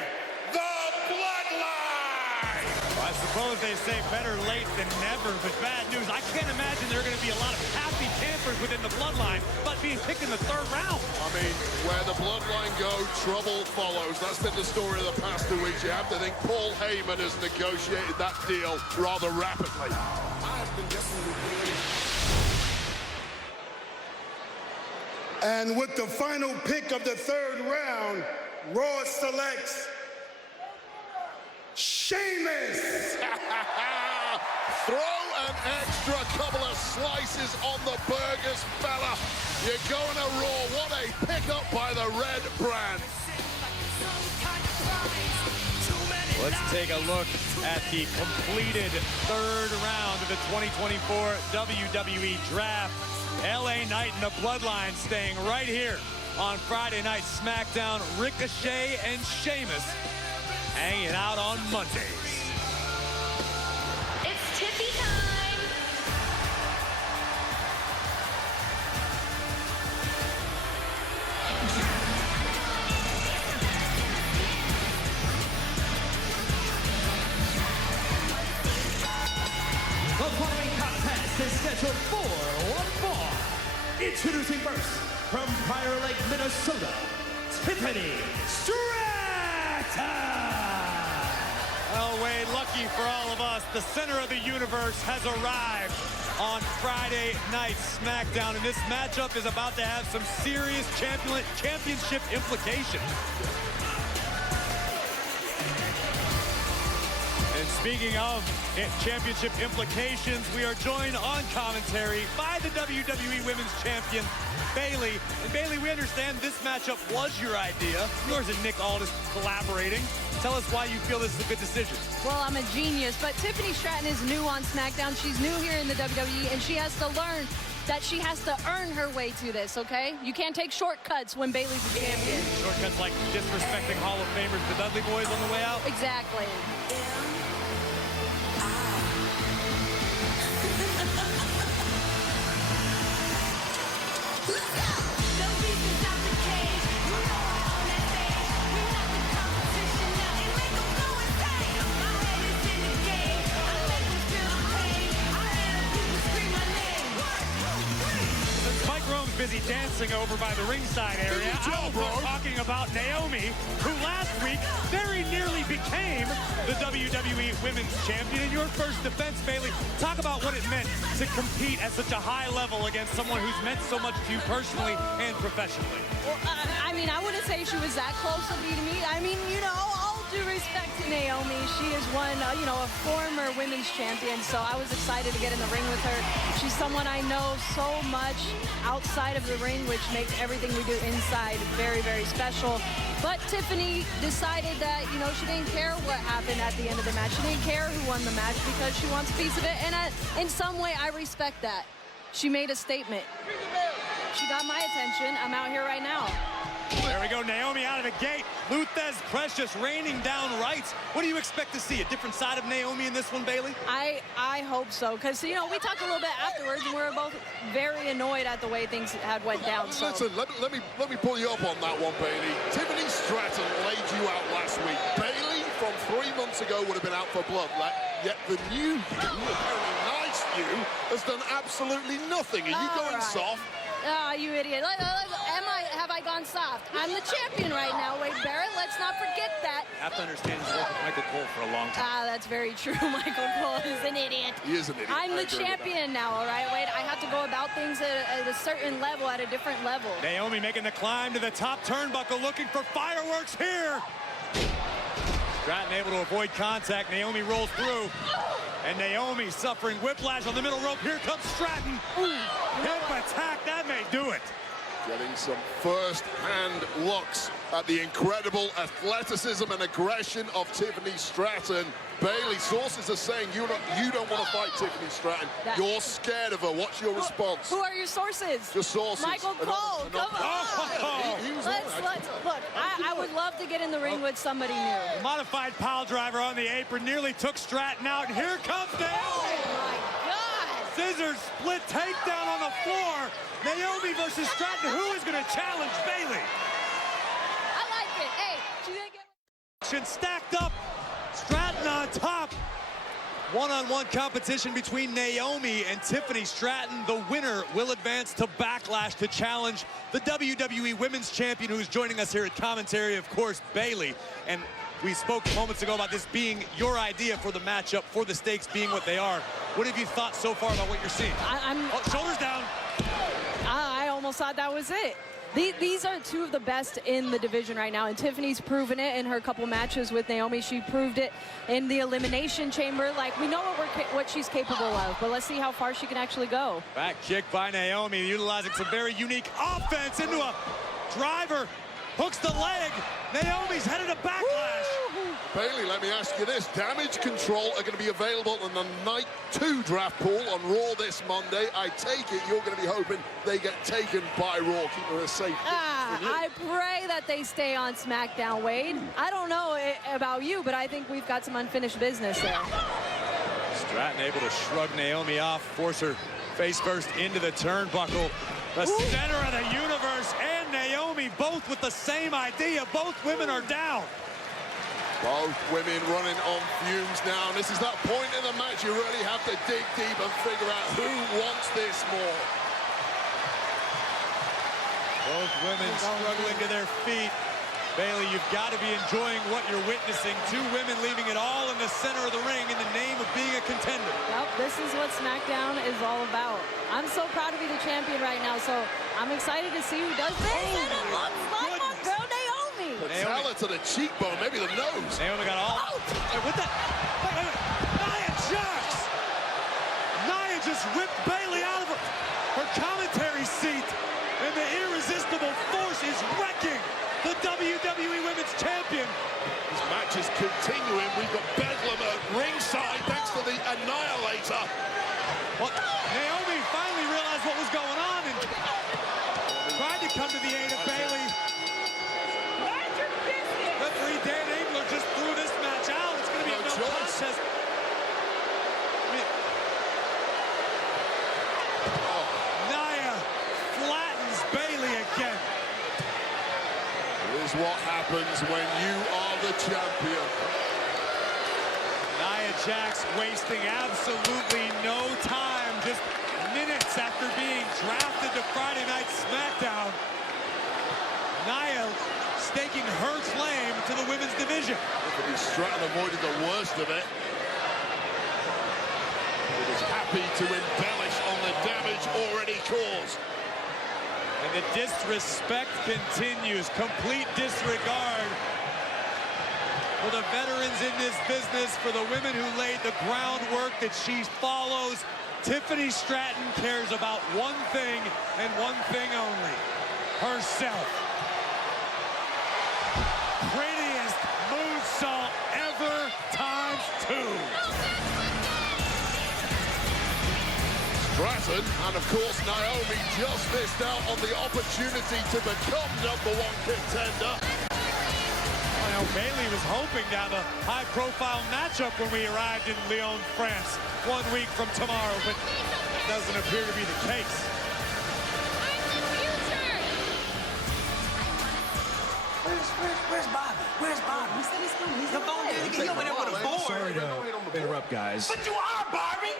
the Bloodline. Well, I suppose they say better late than never, but bad news. I can't imagine there are going to be a lot of happy campers within the Bloodline, but being picked in the third round. I mean, where the Bloodline go, trouble follows. That's been the story of the past 2 weeks. You have to think Paul Heyman has negotiated that deal rather rapidly. And with the final pick of the third round, Raw selects Sheamus. Throw an extra couple of slices on the burgers, fella. You're going to Raw. What a pickup by the Red brand. Let's take a look at the completed third round of the 2024 WWE Draft. LA Knight and the Bloodline staying right here on Friday night SmackDown. Ricochet and Sheamus hanging out on Mondays. It's Tiffy time. The following contest is scheduled for one more. Introducing first, from Prior Lake, Minnesota, Tiffany Stratton. Well, Wade, lucky for all of us, the center of the universe has arrived on Friday night SmackDown, and this matchup is about to have some serious championship implications. And speaking of championship implications, we are joined on commentary by the WWE Women's Champion, Bayley. And Bayley, we understand this matchup was your idea. Yours and Nick Aldis collaborating. Tell us why you feel this is a good decision. Well, I'm a genius, but Tiffany Stratton is new on SmackDown. She's new here in the WWE, and she has to learn that she has to earn her way to this, okay? You can't take shortcuts when Bayley's a champion. Shortcuts like disrespecting Hall of Famers, the Dudley Boys on the way out? Exactly. busy dancing over by the ringside area. We're talking about Naomi, who last week very nearly became the WWE Women's Champion. In your first defense, Bayley, talk about what it meant to compete at such a high level against someone who's meant so much to you personally and professionally. Well, I mean, I wouldn't say she was that close to beating me. I mean, you know, all due respect to Naomi, she is one, you know, a former women's champion, so I was excited to get in the ring with her. She's someone I know so much outside of the ring, which makes everything we do inside very, very special. But Tiffany decided that, you know, she didn't care what happened at the end of the match. She didn't care who won the match because she wants a piece of it, and in some way, I respect that. She made a statement. She got my attention. I'm out here right now. There we go, Naomi out of the gate. Luthez Precious raining down rights. What do you expect to see? A different side of Naomi in this one, Bayley? I hope so, because, you know, we talked a little bit afterwards, and we were both very annoyed at the way things had went down. So. Listen, let me pull you up on that one, Bayley. Tiffany Stratton laid you out last week. Bayley, from 3 months ago, would have been out for blood. Yet the new you, apparently nice you, has done absolutely nothing. Are you going soft? Oh, you idiot. Have I gone soft? I'm the champion right now, Wade Barrett. Let's not forget that. I have to understand he's worked with Michael Cole for a long time. Ah, that's very true. Michael Cole is an idiot. He is an idiot. I'm the champion now, all right, Wade? I have to go about things at a certain level, at a different level. Naomi making the climb to the top turnbuckle, looking for fireworks here. Stratton able to avoid contact. Naomi rolls through. And Naomi suffering whiplash on the middle rope. Here comes Stratton. Hip attack, that may do it. Getting some first-hand looks at the incredible athleticism and aggression of Tiffany Stratton. Bayley, sources are saying you don't want to fight Tiffany Stratton. You're scared of her. What's your response? Who are your sources? Your sources. Michael Cole, come on. Let's look, I would love to get in the ring with somebody new. Modified pile driver on the apron nearly took Stratton out. And here comes Naomi. Oh, my God. Scissors split takedown on the floor. Naomi versus Stratton. Who is going to challenge Bayley? I like it. Hey, she didn't get... Stacked up. Stratton on top. One-on-one competition between Naomi and Tiffany Stratton. The winner will advance to Backlash to challenge the WWE Women's Champion, who's joining us here at commentary, of course, Bayley. And we spoke moments ago about this being your idea for the matchup, for the stakes being what they are. What have you thought so far about what you're seeing? Shoulders down. I almost thought that was it. These are two of the best in the division right now, and Tiffany's proven it in her couple matches with Naomi. She proved it in the Elimination Chamber. Like, we know what she's capable of, but let's see how far she can actually go. Back kick by Naomi, utilizing some very unique offense into a driver. Hooks the leg. Naomi's headed to Backlash. Bayley, let me ask you this. Damage Control are going to be available in the Night 2 draft pool on Raw this Monday. I take it you're going to be hoping they get taken by Raw, keeping her safe. I pray that they stay on SmackDown, Wade. I don't know about you, but I think we've got some unfinished business there. Stratton able to shrug Naomi off, force her face first into the turnbuckle. The center of the universe and Naomi both with the same idea. Both women are down. Both women running on fumes now. And this is that point in the match you really have to dig deep and figure out who wants this more. Both women struggling to their feet. Bayley, you've got to be enjoying what you're witnessing. Two women leaving it all in the center of the ring in the name of being a contender. Yep, this is what SmackDown is all about. I'm so proud to be the champion right now, so I'm excited to see who does this. And it looks like my girl Naomi. Patella to the cheekbone, maybe the nose. Naomi got all. Hey, what the? Nia just whipped Bayley out of her commentary seat, and the irresistible force is wrecking the WWE Women's Champion. This match is continuing. We've got Bedlam at ringside thanks to the Annihilator. Well, Naomi finally realized what was going on and tried to come to the aid of Bayley. Referee Dan Engler just threw this match out. It's going to be a no contest. Nia flattens Bayley again. This is what happens when you are the champion. Nia Jax wasting absolutely no time, just minutes months after being drafted to Friday Night SmackDown, Nia staking her claim to the women's division. Stratton avoided the worst of it. He was happy to embellish on the damage already caused. And the disrespect continues. Complete disregard for the veterans in this business, for the women who laid the groundwork that she follows. Tiffany Stratton cares about one thing and one thing only: herself. Prettiest moonsault ever ×2. Stratton, and of course Naomi, just missed out on the opportunity to become #1 contender. Well, Bayley was hoping to have a high-profile matchup when we arrived in Lyon, France, 1 week from tomorrow, but it doesn't appear to be the case. Where's Bobby? Where's Bobby? He said he's coming. He's going there. He went in with a board. Sorry to interrupt, guys. But you are Barbie.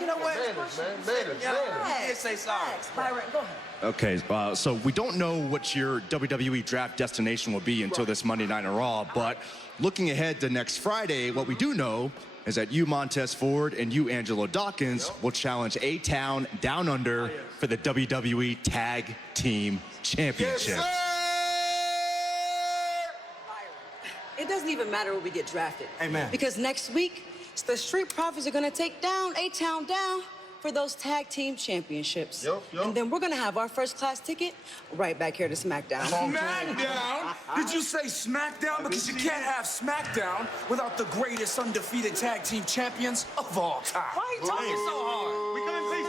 You know what? Manners. You did say sorry. Byron, go ahead. Okay, so we don't know what your WWE draft destination will be until this Monday Night Raw, but looking ahead to next Friday, what we do know is that you, Montez Ford, and you, Angelo Dawkins, will challenge A-Town Down Under for the WWE Tag Team Championship. Yes, it doesn't even matter where we get drafted. Amen. Because next week, the Street Profits are going to take down A-Town down for those tag team championships. And then we're going to have our first class ticket right back here to SmackDown. SmackDown? Did you say SmackDown? Because you can't have SmackDown without the greatest undefeated tag team champions of all time. Why are you talking so hard? We can't say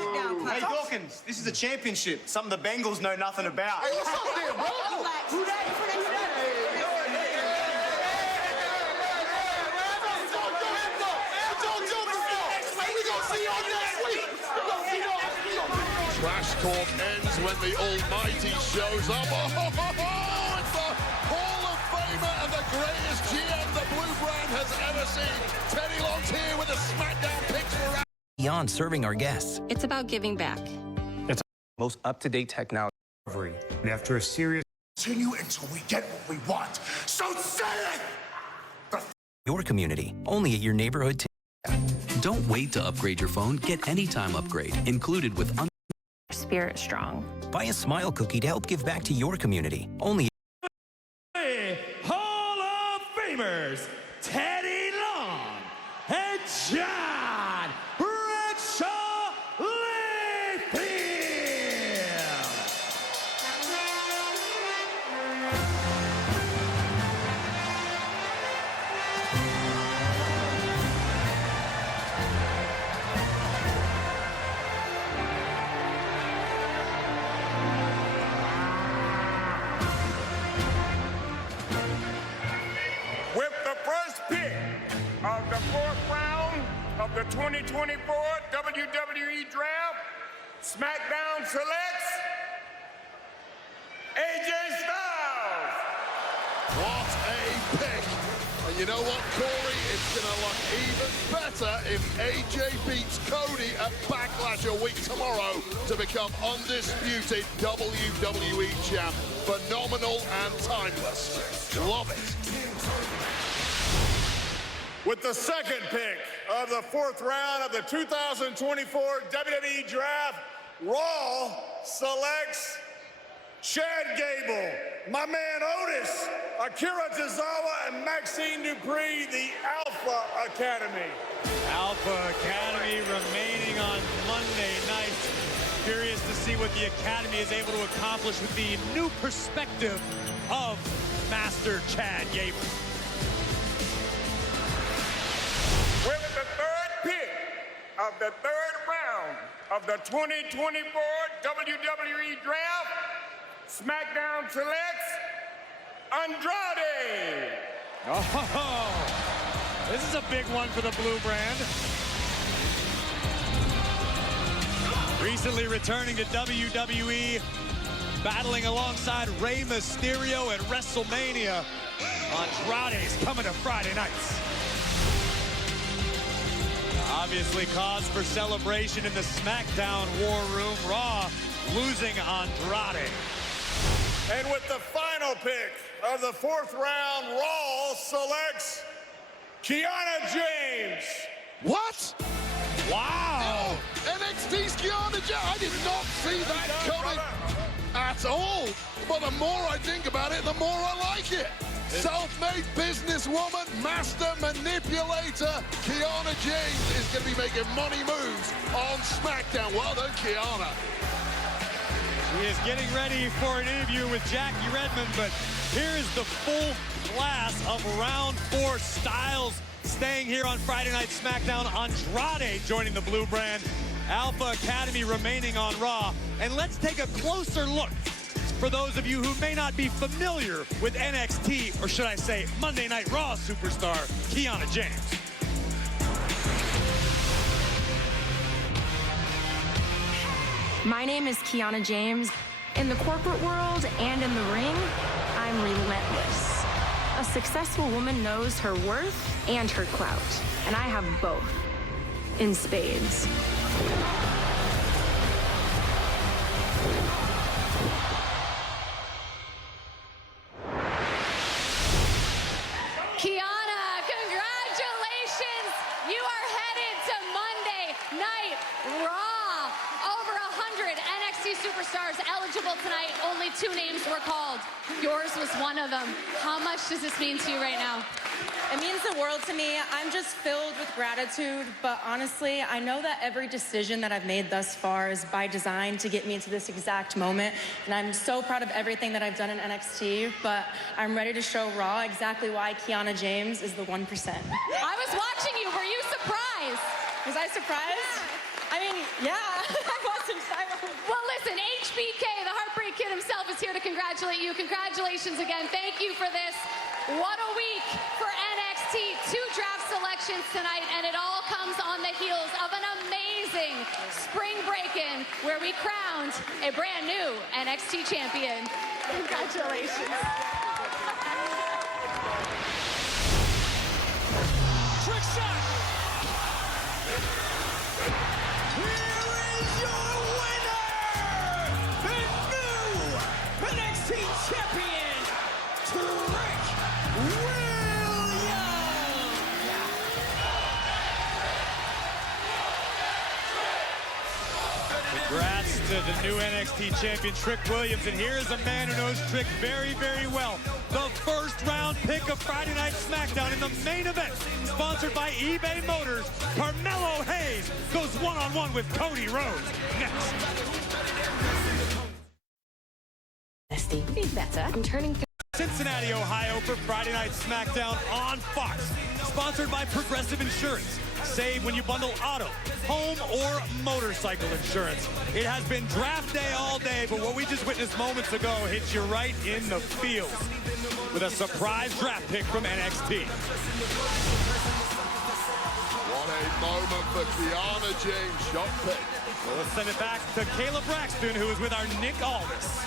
Hey, Dawkins, this is a championship. Something the Bengals know nothing about. Hey, what's up there, bro? Who that? Trash talk ends when the Almighty shows up. Oh, it's the Hall of Famer and the greatest GM the Blue Brand has ever seen. Teddy Long's here with the SmackDown picks for Beyond serving our guests, it's about giving back. It's most up-to-date technology. And after a serious continue until we get what we want. So say it! Your community, only at your neighborhood. Don't wait to upgrade your phone. Get Anytime Upgrade, included with Spirit Strong. Buy a Smile Cookie to help give back to your community, only. Hall of Famers, Teddy Long and John Bradshaw Layfield. With the first pick of the 4th round of the 2024 WWE Draft, SmackDown selects AJ Styles. What a pick. And you know what, Corey? It's going to look even better if AJ beats Cody at Backlash a week tomorrow to become undisputed WWE champ. Phenomenal and timeless. Love it. With the second pick of the 4th round of the 2024 WWE Draft, Raw selects Chad Gable, my man Otis, Akira Tozawa, and Maxine Dupree, the Alpha Academy. Alpha Academy remaining on Monday night. Curious to see what the Academy is able to accomplish with the new perspective of Master Chad Gable. With the 3rd pick of the 3rd round of the 2024 WWE Draft, SmackDown selects Andrade. Oh, this is a big one for the Blue Brand. Recently returning to WWE, battling alongside Rey Mysterio at WrestleMania. Andrade's coming to Friday nights. Obviously cause for celebration in the SmackDown War Room. Raw losing Andrade. And with the final pick of the 4th round, Raw selects Kiana James. What? Wow. NXT's Kiana James. I did not see that coming at all. But the more I think about it, the more I like it. Self-made businesswoman, master manipulator, Kiana James is going to be making money moves on SmackDown. Well done, Kiana. She is getting ready for an interview with Jackie Redmond, but here is the full class of round 4. Styles staying here on Friday Night SmackDown. Andrade joining the blue brand. Alpha Academy remaining on Raw. And let's take a closer look for those of you who may not be familiar with NXT, or should I say Monday Night Raw superstar Kiana James. My name is Kiana James. In the corporate world and in the ring, I'm relentless. A successful woman knows her worth and her clout, and I have both in spades. Kiana, congratulations! You are headed to Monday Night Raw. Over 100 NXT superstars eligible tonight. Only 2 names were called. Yours was one of them. How much does this mean to you right now? It means the world to me. I'm just filled with gratitude, but honestly, I know that every decision that I've made thus far is by design to get me to this exact moment, and I'm so proud of everything that I've done in NXT, but I'm ready to show Raw exactly why Kiana James is the 1%. I was watching you. Were you surprised? Was I surprised? I mean, yeah, I was excited. Well, listen, HBK, the Heartbreak Kid himself, is here to congratulate you. Congratulations again. Thank you for this. What a week for NXT. 2 draft selections tonight, and it all comes on the heels of an amazing spring break-in where we crowned a brand new NXT champion. Congratulations. Trick shot! Here is your winner! The new NXT champion, Trick Williams! Congrats to the new NXT champion, Trick Williams. And here's a man who knows Trick very, very well. The 1st round pick of Friday Night SmackDown in the main event, sponsored by eBay Motors. Carmelo Hayes goes one-on-one with Cody Rhodes. Next. Be better. I'm turning. Cincinnati, Ohio for Friday Night SmackDown on Fox. Sponsored by Progressive Insurance. Save when you bundle auto, home, or motorcycle insurance. It has been draft day all day, but what we just witnessed moments ago hits you right in the feels with a surprise draft pick from NXT. What a moment for Kiana James. Shot pick. Well, let's send it back to Kayla Braxton, who is with our Nick Aldis.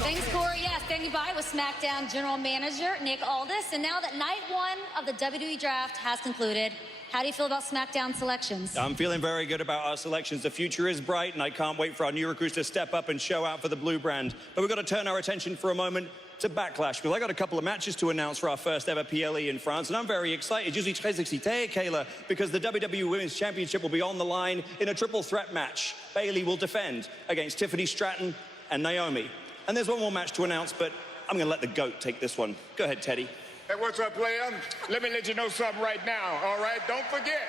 Thanks, Corey. Yeah, standing by with SmackDown General Manager Nick Aldis. And now that night 1 of the WWE Draft has concluded, how do you feel about SmackDown selections? I'm feeling very good about our selections. The future is bright, and I can't wait for our new recruits to step up and show out for the blue brand. But we've got to turn our attention for a moment to Backlash, because I got a couple of matches to announce for our first ever PLE in France, and I'm very excited. Je suis très excité, Kayla, because the WWE Women's Championship will be on the line in a triple threat match. Bayley will defend against Tiffany Stratton and Naomi. And there's one more match to announce, but I'm going to let the GOAT take this one. Go ahead, Teddy. Hey, what's up, player? Let me let you know something right now, all right? Don't forget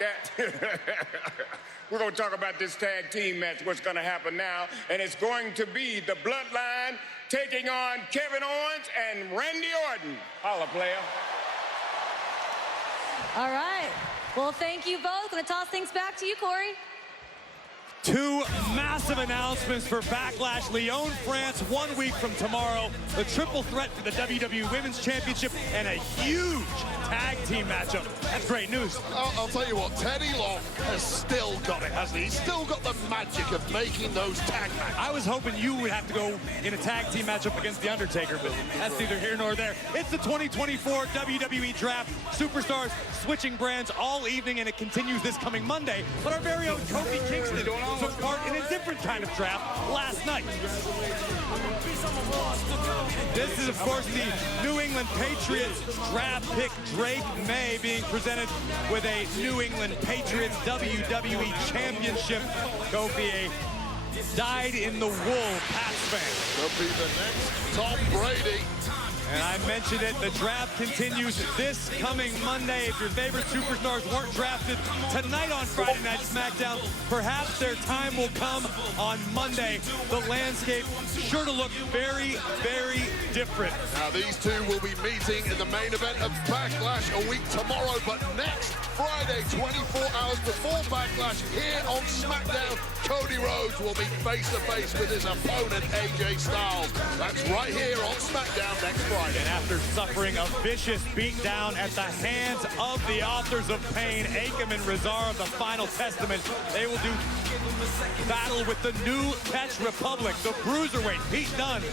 that we're going to talk about this tag team match, what's going to happen now, and it's going to be the Bloodline taking on Kevin Owens and Randy Orton. Holla, player. All right. Well, thank you both. I'm going to toss things back to you, Corey. Two massive announcements for Backlash. Lyon, France, 1 week from tomorrow. The triple threat for the WWE Women's Championship and a huge tag team matchup. That's great news. I'll tell you what, Teddy Long has still got it, hasn't he? He's still got the magic of making those tag matches. I was hoping you would have to go in a tag team matchup against The Undertaker, but that's neither here nor there. It's the 2024 WWE Draft. Superstars switching brands all evening, and it continues this coming Monday. But our very own Kofi Kingston took part in a different kind of draft last night. This is, of course, the New England Patriots draft pick, Drake May, being presented with a New England Patriots WWE Championship. Kofi, a dyed-in-the-wool Pats fan. Could be the next Tom Brady. And I mentioned it, the draft continues this coming Monday. If your favorite superstars weren't drafted tonight on Friday Night SmackDown, perhaps their time will come on Monday. The landscape sure to look very, very different. Now, these two will be meeting in the main event of Backlash a week tomorrow, but next Friday, 24 hours before Backlash, here on SmackDown, Cody Rhodes will be face-to-face with his opponent, AJ Styles. That's right here on SmackDown next Friday. And after suffering a vicious beatdown at the hands of the authors of pain, Akam and Rezar of the Final Testament, they will do battle with the new Catch Republic, the Bruiserweight, Pete Dunne,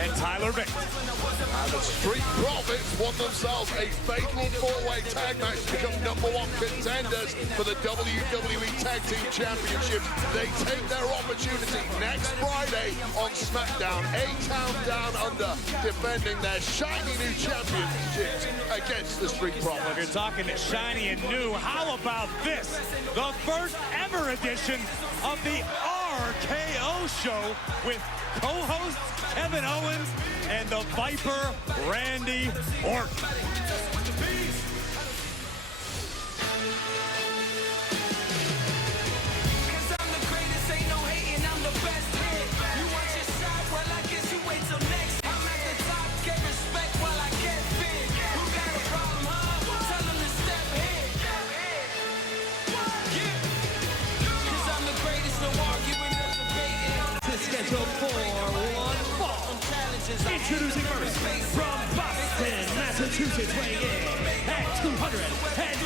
and Tyler Bate. And the Street Profits won themselves a fatal four-way tag match to become #1 contenders for the WWE Tag Team Championship. They take their opportunity next Friday on SmackDown, a town down under, defending their shiny new championships against the Street Profits. If you're talking shiny and new, how about this? The first ever edition of the RKO show with co-hosts Kevin Owens and the Viper, Randy Orton. Scheduled for one fall. Introducing first from Boston, Massachusetts, weighing in at 210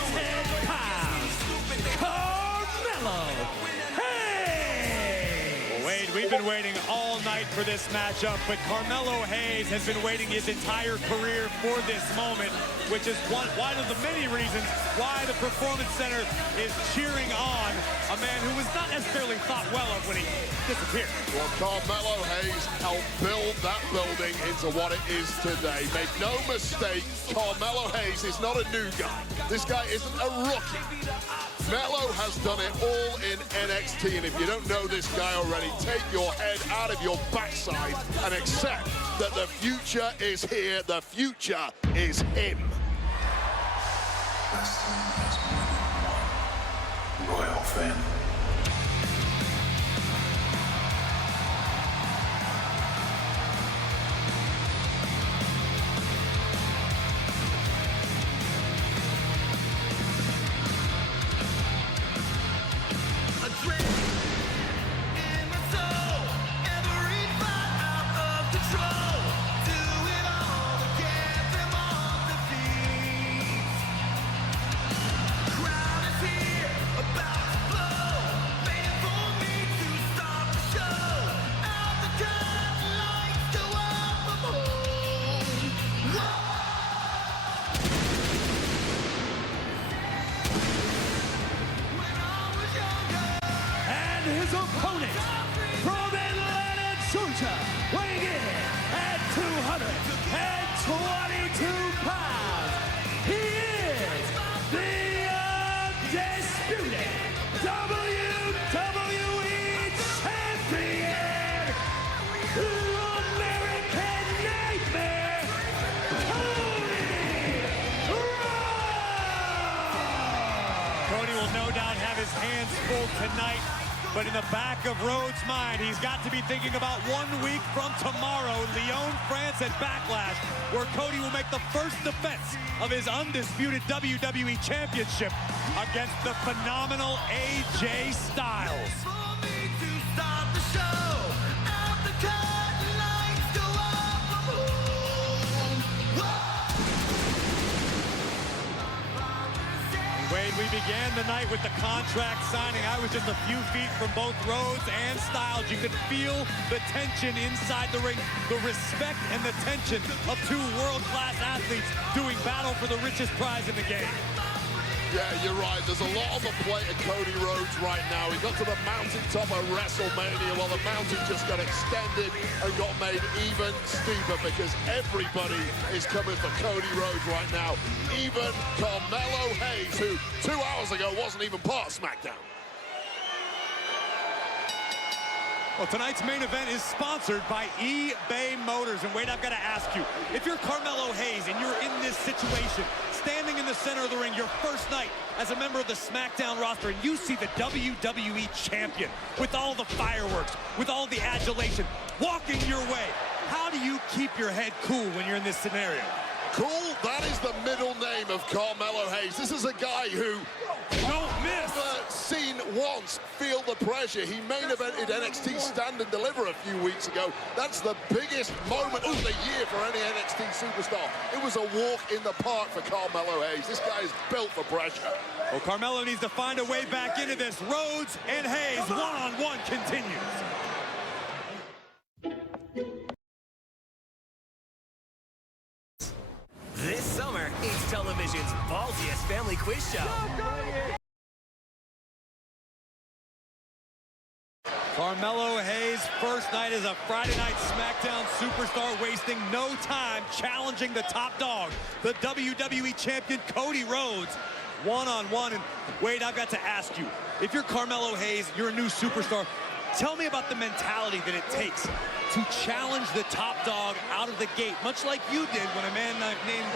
pounds, Carmelo Hayes. Wade, we've been waiting all night for this matchup, but Carmelo Hayes has been waiting his entire career for this moment, which is one of the many reasons why the Performance Center is cheering on a man who was not necessarily thought well of when he disappeared. Well, Carmelo Hayes helped build that building into what it is today. Make no mistake, Carmelo Hayes is not a new guy. This guy isn't a rookie. Melo has done it all in NXT, and if you don't know this guy already, take your head out of your backside and accept that the future is here. The future is him. Royal family. His opponent from Atlanta, Georgia, weighing in at 222 pounds. He is the undisputed WWE Champion, the American Nightmare, Cody will no doubt have his hands full tonight But in the back of Rhodes' mind, he's got to be thinking about 1 week from tomorrow, Lyon, France at Backlash, where Cody will make the first defense of his undisputed WWE Championship against the phenomenal AJ Styles. Wade, we began the night with the contract signing. I was just a few feet from both Rhodes and Styles. You could feel the tension inside the ring, the respect and the tension of two world-class athletes doing battle for the richest prize in the game. Yeah, you're right. There's a lot on the plate of Cody Rhodes right now. He got to the mountaintop of WrestleMania while the mountain just got extended and got made even steeper because everybody is coming for Cody Rhodes right now. Even Carmelo Hayes, who 2 hours ago wasn't even part of SmackDown. Well, tonight's main event is sponsored by eBay Motors. And Wade, I've got to ask you, if you're Carmelo Hayes and you're in this situation, standing in the center of the ring, your first night as a member of the SmackDown roster, and you see the WWE Champion with all the fireworks, with all the adulation, walking your way, how do you keep your head cool when you're in this scenario? Cool, that is the middle name of Carmelo Hayes. This is a guy who don't miss. Seen once feel the pressure. He main evented NXT Stand and Deliver a few weeks ago. That's the biggest moment of the year for any NXT superstar. It was a walk in the park for Carmelo Hayes. This guy is built for pressure. Well, Carmelo needs to find a way back into this. Rhodes and Hayes one-on-one continues. This summer, it's television's ballsiest family quiz show. Carmelo Hayes' first night as a Friday Night SmackDown superstar, wasting no time challenging the top dog, the WWE Champion Cody Rhodes, one-on-one. And Wade, I've got to ask you, if you're Carmelo Hayes, you're a new superstar, tell me about the mentality that it takes to challenge the top dog out of the gate, much like you did when a man named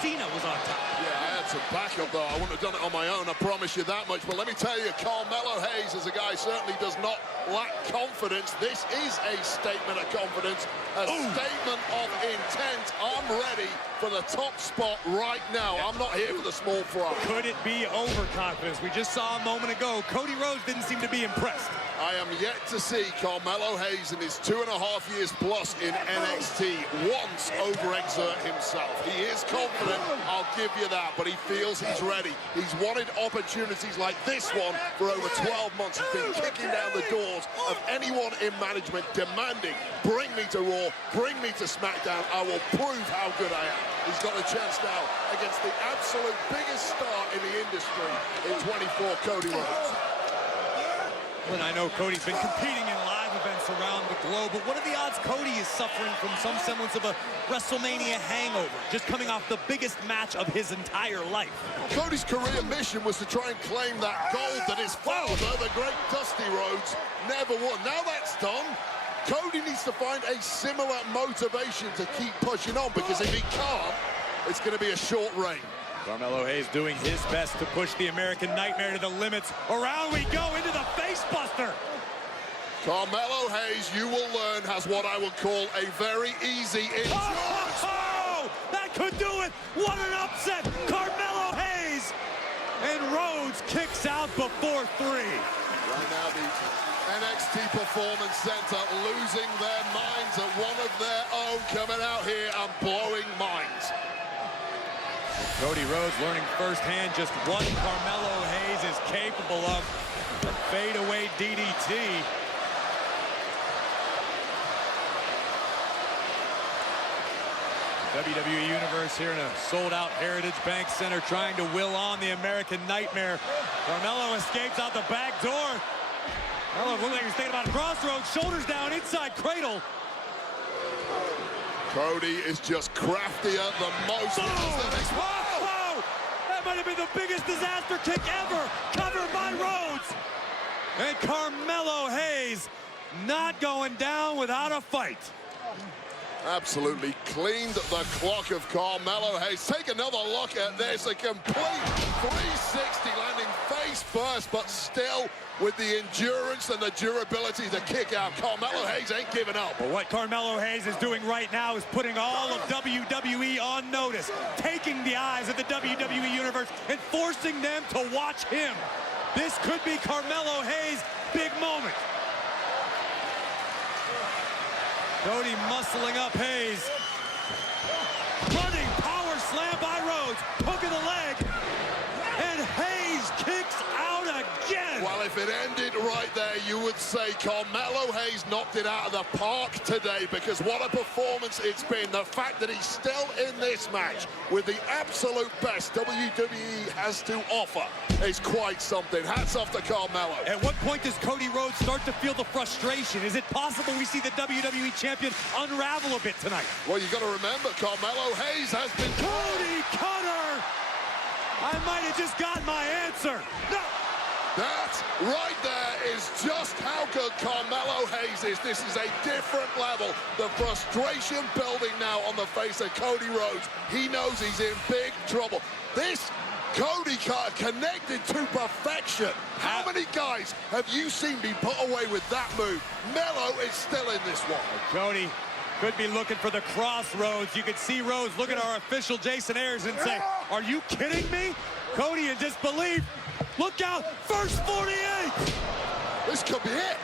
Cena was on top. Yeah, I had some backup, though. I wouldn't have done it on my own, I promise you that much. But let me tell you, Carmelo Hayes is a guy certainly does not lack confidence. This is a statement of confidence, a statement of intent. I'm ready for the top spot right now. I'm not here for the small fry. Could it be overconfidence? We just saw a moment ago, Cody Rhodes didn't seem to be impressed. I am yet to see Carmelo Hayes in his 2.5 years plus in NXT once overexert himself. He is confident, I'll give you that, but he feels he's ready. He's wanted opportunities like this one for over 12 months. He's been kicking down the doors of anyone in management demanding, bring me to Raw, bring me to SmackDown, I will prove how good I am. He's got a chance now against the absolute biggest star in the industry in 24, Cody Rhodes. And I know Cody's been competing in live events around the globe, but what are the odds Cody is suffering from some semblance of a WrestleMania hangover, just coming off the biggest match of his entire life? Cody's career mission was to try and claim that gold that his father, the great Dusty Rhodes, never won. Now that's done, Cody needs to find a similar motivation to keep pushing on, because if he can't, it's going to be a short reign. Carmelo Hayes doing his best to push the American Nightmare to the limits. Around we go into the face buster. Carmelo Hayes, you will learn, has what I would call a very easy endurance. Oh, that could do it. What an upset. Carmelo Hayes. And Rhodes kicks out before 3. Right now, the NXT Performance Center losing their minds at one of their own, coming out here and blowing minds. Cody Rhodes learning firsthand just what Carmelo Hayes is capable of. A fadeaway DDT. WWE Universe here in a sold-out Heritage Bank Center trying to will on the American Nightmare. Carmelo escapes out the back door. Carmelo looks like he's thinking about a crossroads. Shoulders down, inside cradle. Cody is just craftier than most. Whoa! That might have been the biggest disaster kick ever, covered by Rhodes. And Carmelo Hayes not going down without a fight. Absolutely cleaned the clock of Carmelo Hayes. Take another look at this, a complete 360 landing face burst, but still with the endurance and the durability to kick out. Carmelo Hayes ain't giving up. Well, what Carmelo Hayes is doing right now is putting all of WWE on notice, taking the eyes of the WWE Universe and forcing them to watch him. This could be Carmelo Hayes' big moment. Cody muscling up Hayes. Running power slam by Rhodes. Hook of the leg. And Hayes kicks out again. Well, if it ended right there, you would say Carmelo Hayes knocked it out of the park today, because what a performance it's been. The fact that he's still in this match with the absolute best WWE has to offer is quite something. Hats off to Carmelo. At what point does Cody Rhodes start to feel the frustration? Is it possible we see the WWE Champion unravel a bit tonight? Well, you got to remember, Carmelo Hayes has been... Cody Cutter! I might have just got my answer. No! That right there is just how good Carmelo Hayes is. This is a different level. The frustration building now on the face of Cody Rhodes. He knows he's in big trouble. This Cody Cutter connected to perfection. How many guys have you seen be put away with that move? Melo is still in this one. Cody could be looking for the crossroads. You could see Rhodes look at our official Jason Ayers and say, are you kidding me? Cody in disbelief. Look out, first 48. This could be it.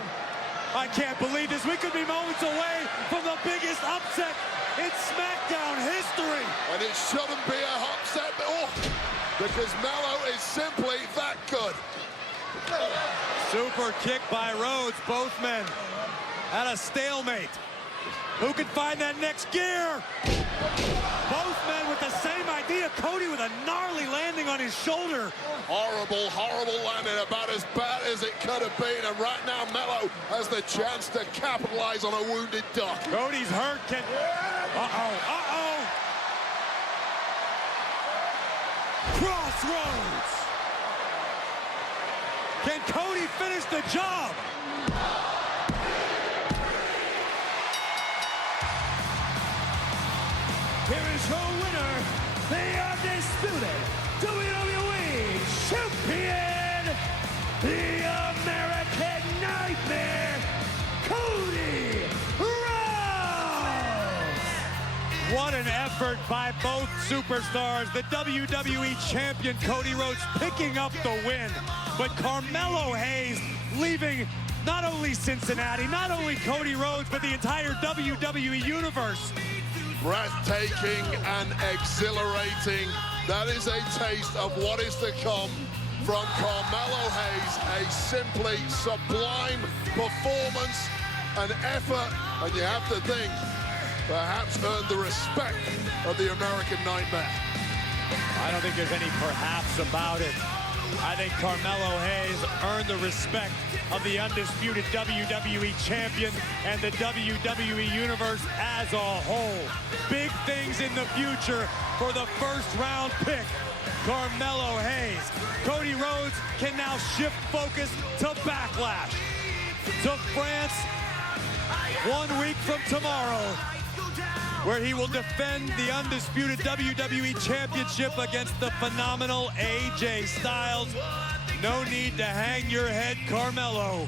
I can't believe this. We could be moments away from the biggest upset in SmackDown history. And it shouldn't be a upset, because Melo is simply that good. Super kick by Rhodes, both men at a stalemate. Who can find that next gear? Both men with the same idea. Cody with a gnarly landing on his shoulder. Horrible, horrible landing, about as bad as it could have been. And right now, Melo has the chance to capitalize on a wounded duck. Cody's hurt. Crossroads. Can Cody finish the job? Here is your winner, the undisputed WWE Champion, the American Nightmare, Cody Rhodes! What an effort by both superstars. The WWE Champion Cody Rhodes picking up the win, but Carmelo Hayes leaving not only Cincinnati, not only Cody Rhodes, but the entire WWE Universe. Breathtaking and exhilarating. That is a taste of what is to come from Carmelo Hayes. A simply sublime performance and effort, and you have to think, perhaps earned the respect of the American Nightmare. I don't think there's any perhaps about it. I think Carmelo Hayes earned the respect of the undisputed WWE Champion and the WWE Universe as a whole. Big things in the future for the first round pick, Carmelo Hayes. Cody Rhodes can now shift focus to Backlash, to France 1 week from tomorrow, where he will defend the undisputed WWE Championship against the phenomenal AJ Styles. No need to hang your head, Carmelo.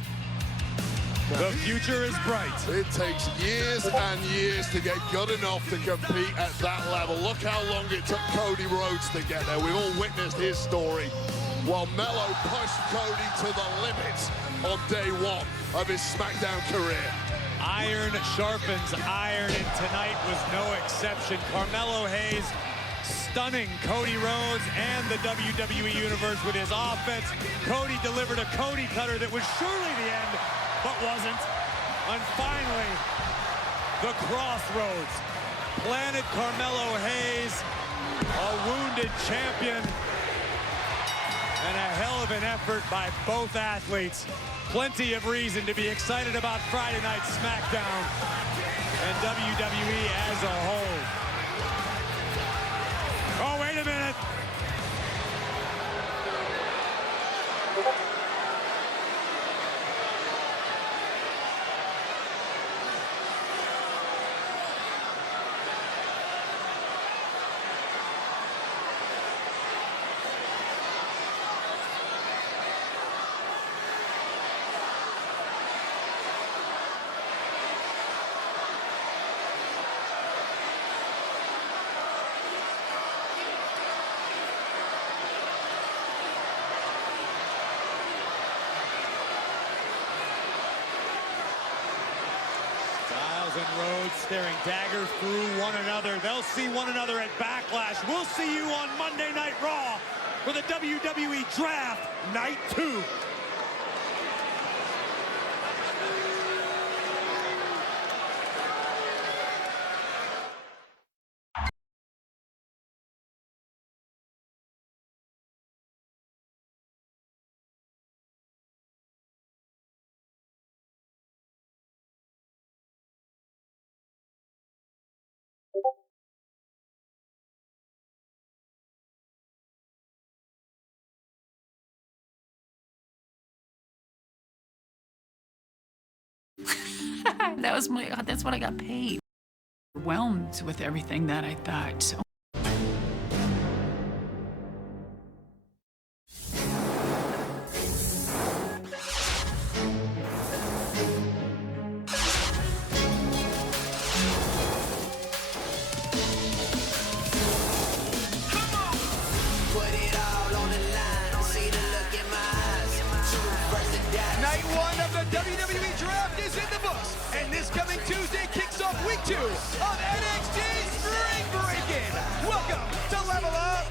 The future is bright. It takes years and years to get good enough to compete at that level. Look how long it took Cody Rhodes to get there. We've all witnessed his story. While Melo pushed Cody to the limits on day one of his SmackDown career. Iron sharpens iron, and tonight was no exception. Carmelo Hayes stunning Cody Rhodes and the WWE Universe with his offense. Cody delivered a Cody Cutter that was surely the end, but wasn't. And finally, the crossroads planted Carmelo Hayes, a wounded champion, and a hell of an effort by both athletes. Plenty of reason to be excited about Friday Night SmackDown and WWE as a whole. Oh, wait a minute. Styles and Rhodes staring daggers through one another. They'll see one another at Backlash. We'll see you on Monday Night Raw for the WWE Draft Night 2. That's what I got paid. Overwhelmed with everything that I thought. Night 1 of the WWE Draft is in the books, and this coming Tuesday kicks off week 2 of NXT Spring Breakin'. Welcome to Level Up.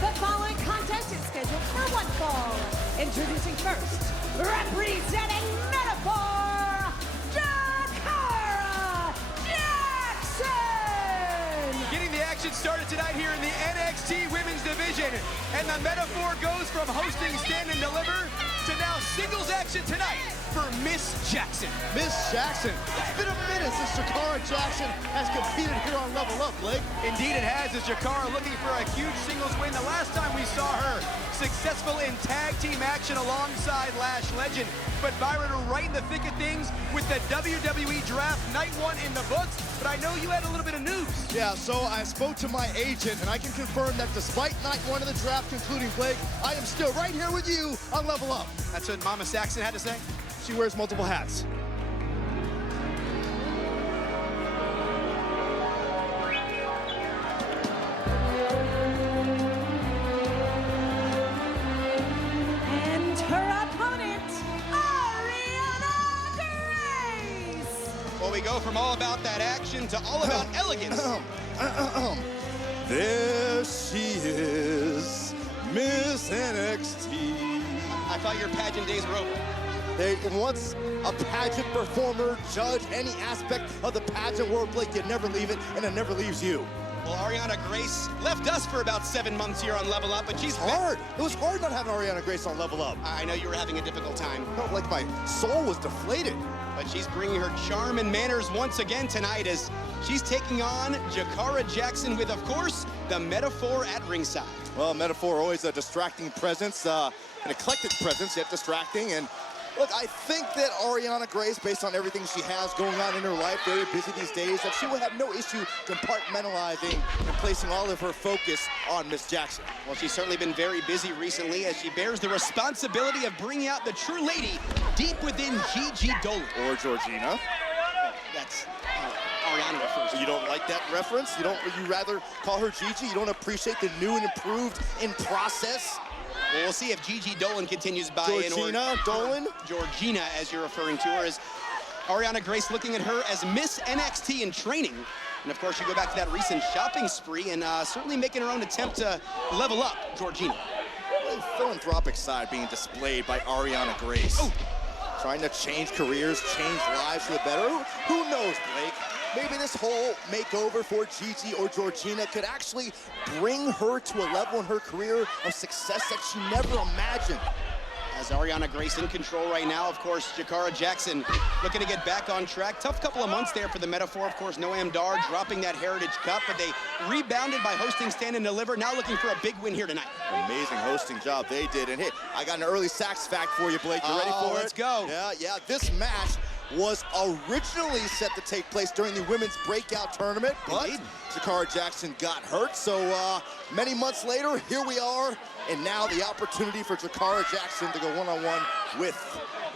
The following contest is scheduled for one fall. Introducing first, representing Metaphor, Jakara Jackson! Getting the action started tonight here in the NXT Women's Division. And the metaphor goes from hosting Stand and Deliver to now singles action tonight for Miss Jackson. Miss Jackson. It's been a minute since Jakara Jackson has competed here on Level Up, Blake. Indeed it has, as Jakara looking for a huge singles win. The last time we saw her successful in tag team action alongside Lash Legend. But Byron, are right in the thick of things with the WWE Draft Night 1 in the books. But I know you had a little bit of news. Yeah, so I spoke to my agent, and I can confirm that despite Night 1 of the draft concluding, Blake, I am still right here with you on Level Up. That's what Mama Saxon had to say? She wears multiple hats. And her opponent, Ariana Grace! Well, we go from all about that action to all about elegance. There she is, Miss NXT. I thought your pageant days were over. They, once a pageant performer, judge any aspect of the pageant world, Blake, you never leave it, and it never leaves you. Well, Ariana Grace left us for about 7 months here on Level Up, but she's hard. It was hard not having Ariana Grace on Level Up. I know you were having a difficult time. Felt like my soul was deflated. But she's bringing her charm and manners once again tonight as she's taking on Jakara Jackson with, of course, the Metaphor at ringside. Well, Metaphor always a distracting presence, an eclectic presence, yet distracting. And look, I think that Ariana Grace, based on everything she has going on in her life, very busy these days, that she will have no issue compartmentalizing and placing all of her focus on Miss Jackson. Well, she's certainly been very busy recently as she bears the responsibility of bringing out the true lady deep within Gigi Dolan. Or Georgina. That's Ariana refers to. You don't like that reference? You rather call her Gigi? You don't appreciate the new and improved in process? Well, we'll see if Gigi Dolan continues by. Georgina Dolan? Georgina, as you're referring to her, as Ariana Grace looking at her as Miss NXT in training. And of course, you go back to that recent shopping spree and certainly making her own attempt to level up Georgina. The philanthropic side being displayed by Ariana Grace. Oh. Trying to change careers, change lives for the better. Who knows, Blake? Maybe this whole makeover for Gigi or Georgina could actually bring her to a level in her career of success that she never imagined. As Ariana Grace in control right now, of course, Jakara Jackson looking to get back on track. Tough couple of months there for the Metaphor. Of course, Noam Dar dropping that Heritage Cup, but they rebounded by hosting Stand and Deliver. Now looking for a big win here tonight. Amazing hosting job they did. And hey, I got an early Sax fact for you, Blake. You ready for it? Let's go. Yeah. This match was originally set to take place during the women's breakout tournament, but Jakara Jackson got hurt. So many months later, here we are, and now the opportunity for Jakara Jackson to go one-on-one with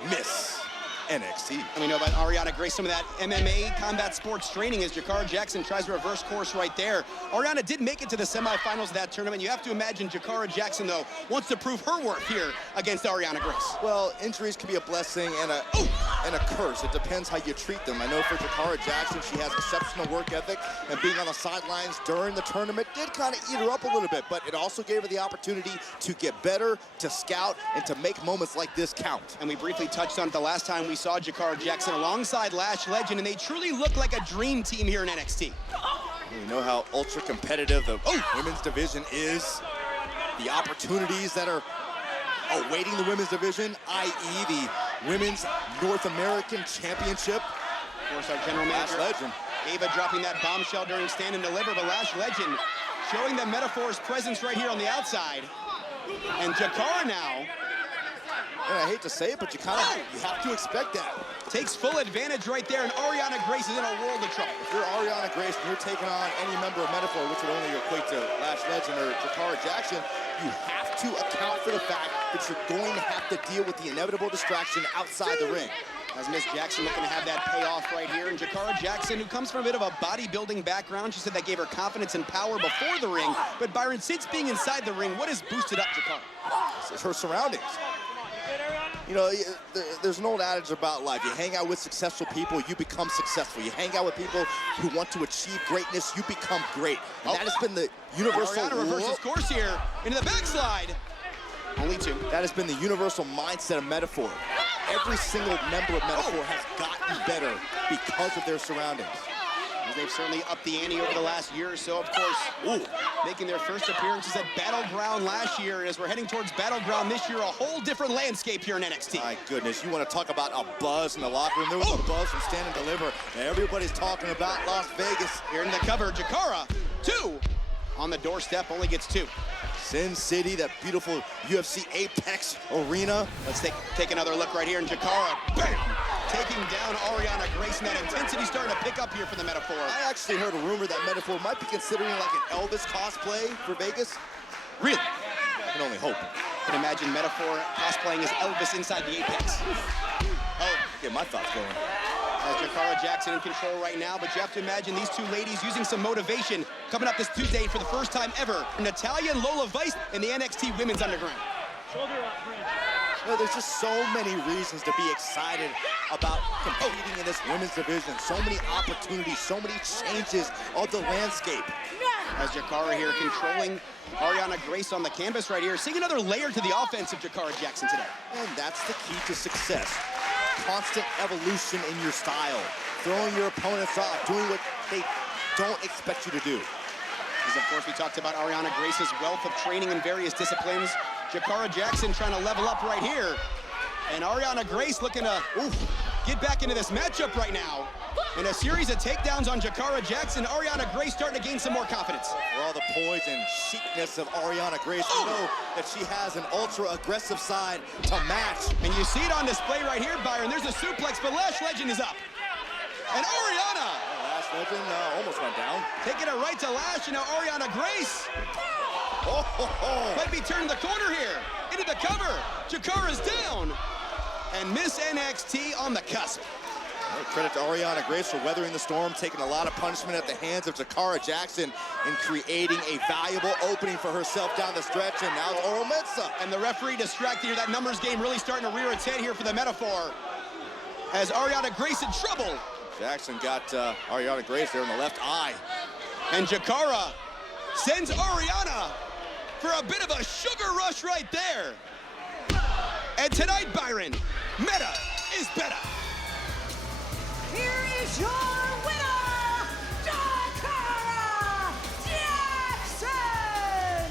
Miss NXT. And we know about Ariana Grace, some of that MMA combat sports training as Jakara Jackson tries to reverse course right there. Ariana did make it to the semifinals of that tournament. You have to imagine Jakara Jackson, though, wants to prove her worth here against Ariana Grace. Well, injuries can be a blessing and a curse. It depends how you treat them. I know for Jakara Jackson, she has exceptional work ethic, and being on the sidelines during the tournament did kind of eat her up a little bit, but it also gave her the opportunity to get better, to scout, and to make moments like this count. And we briefly touched on it the last time we saw Jakara Jackson alongside Lash Legend, and they truly look like a dream team here in NXT. We know how ultra competitive the women's division is. The opportunities that are awaiting the women's division, i.e. the Women's North American Championship. Of course, our general manager, Lash Legend. Ava dropping that bombshell during Stand and Deliver, but Lash Legend showing the Metaphor's presence right here on the outside. And Jakara now, and I hate to say it, but you have to expect that. Takes full advantage right there, and Ariana Grace is in a world of trouble. If you're Ariana Grace and you're taking on any member of Metaphor, which would only equate to Lash Legend or Jakara Jackson, you have to account for the fact that you're going to have to deal with the inevitable distraction outside the ring. As Miss Jackson looking to have that payoff right here, and Jakara Jackson, who comes from a bit of a bodybuilding background, she said that gave her confidence and power before the ring. But Byron, since being inside the ring, what has boosted up Jakara? It's her surroundings. You know, there's an old adage about life. You hang out with successful people, you become successful. You hang out with people who want to achieve greatness, you become great. And that has been the universal... Ariana reverses course here into the backslide. Only two. That has been the universal mindset of Metaphor. Every single member of Metaphor has gotten better because of their surroundings. They've certainly upped the ante over the last year or so, of course. Making their first appearances at Battleground last year. And as we're heading towards Battleground this year, a whole different landscape here in NXT. My goodness, you want to talk about a buzz in the locker room. There was a buzz from Stand and Deliver. Everybody's talking about Las Vegas. Here in the cover, Jakara, 2. On the doorstep, only gets 2. Sin City, that beautiful UFC Apex arena. Let's take another look right here, and Jakara, bam! Taking down Ariana Grace, and that intensity starting to pick up here for the Metaphor. I actually heard a rumor that Metaphor might be considering like an Elvis cosplay for Vegas. Really? I can only hope. I can imagine Metaphor cosplaying as Elvis inside the Apex. Get my thoughts going. Jakara Jackson in control right now, but you have to imagine these two ladies using some motivation coming up this Tuesday for the first time ever. Natalya and Lola Vice in the NXT Women's Underground. Shoulder up, you know, there's just so many reasons to be excited about competing in this women's division. So many opportunities, so many changes of the landscape. As Jakara here controlling Ariana Grace on the canvas right here, seeing another layer to the offense of Jakara Jackson today. And that's the key to success. Constant evolution in your style. Throwing your opponents off, doing what they don't expect you to do. As of course we talked about Ariana Grace's wealth of training in various disciplines. Jakara Jackson trying to level up right here. And Ariana Grace looking to get back into this matchup right now. In a series of takedowns on Jakara Jackson, Ariana Grace starting to gain some more confidence. For all the poise and chicness of Ariana Grace, you know that she has an ultra-aggressive side to match. And you see it on display right here, Byron. There's a suplex, but Lash Legend is up. And Ariana! Lash Legend almost went down. Taking it right to Lash, and now Ariana Grace. Might be turning the corner here. Into the cover. Jakara's down. And Miss NXT on the cusp. Credit to Ariana Grace for weathering the storm, taking a lot of punishment at the hands of Jakara Jackson and creating a valuable opening for herself down the stretch, and now it's Oro Mensah. And the referee distracted here. That numbers game really starting to rear its head here for the Metaphor. As Ariana Grace in trouble. Jackson got Ariana Grace there in the left eye. And Jakara sends Ariana for a bit of a sugar rush right there. And tonight, Byron, Meta is better. Here is your winner, Jakara Jackson!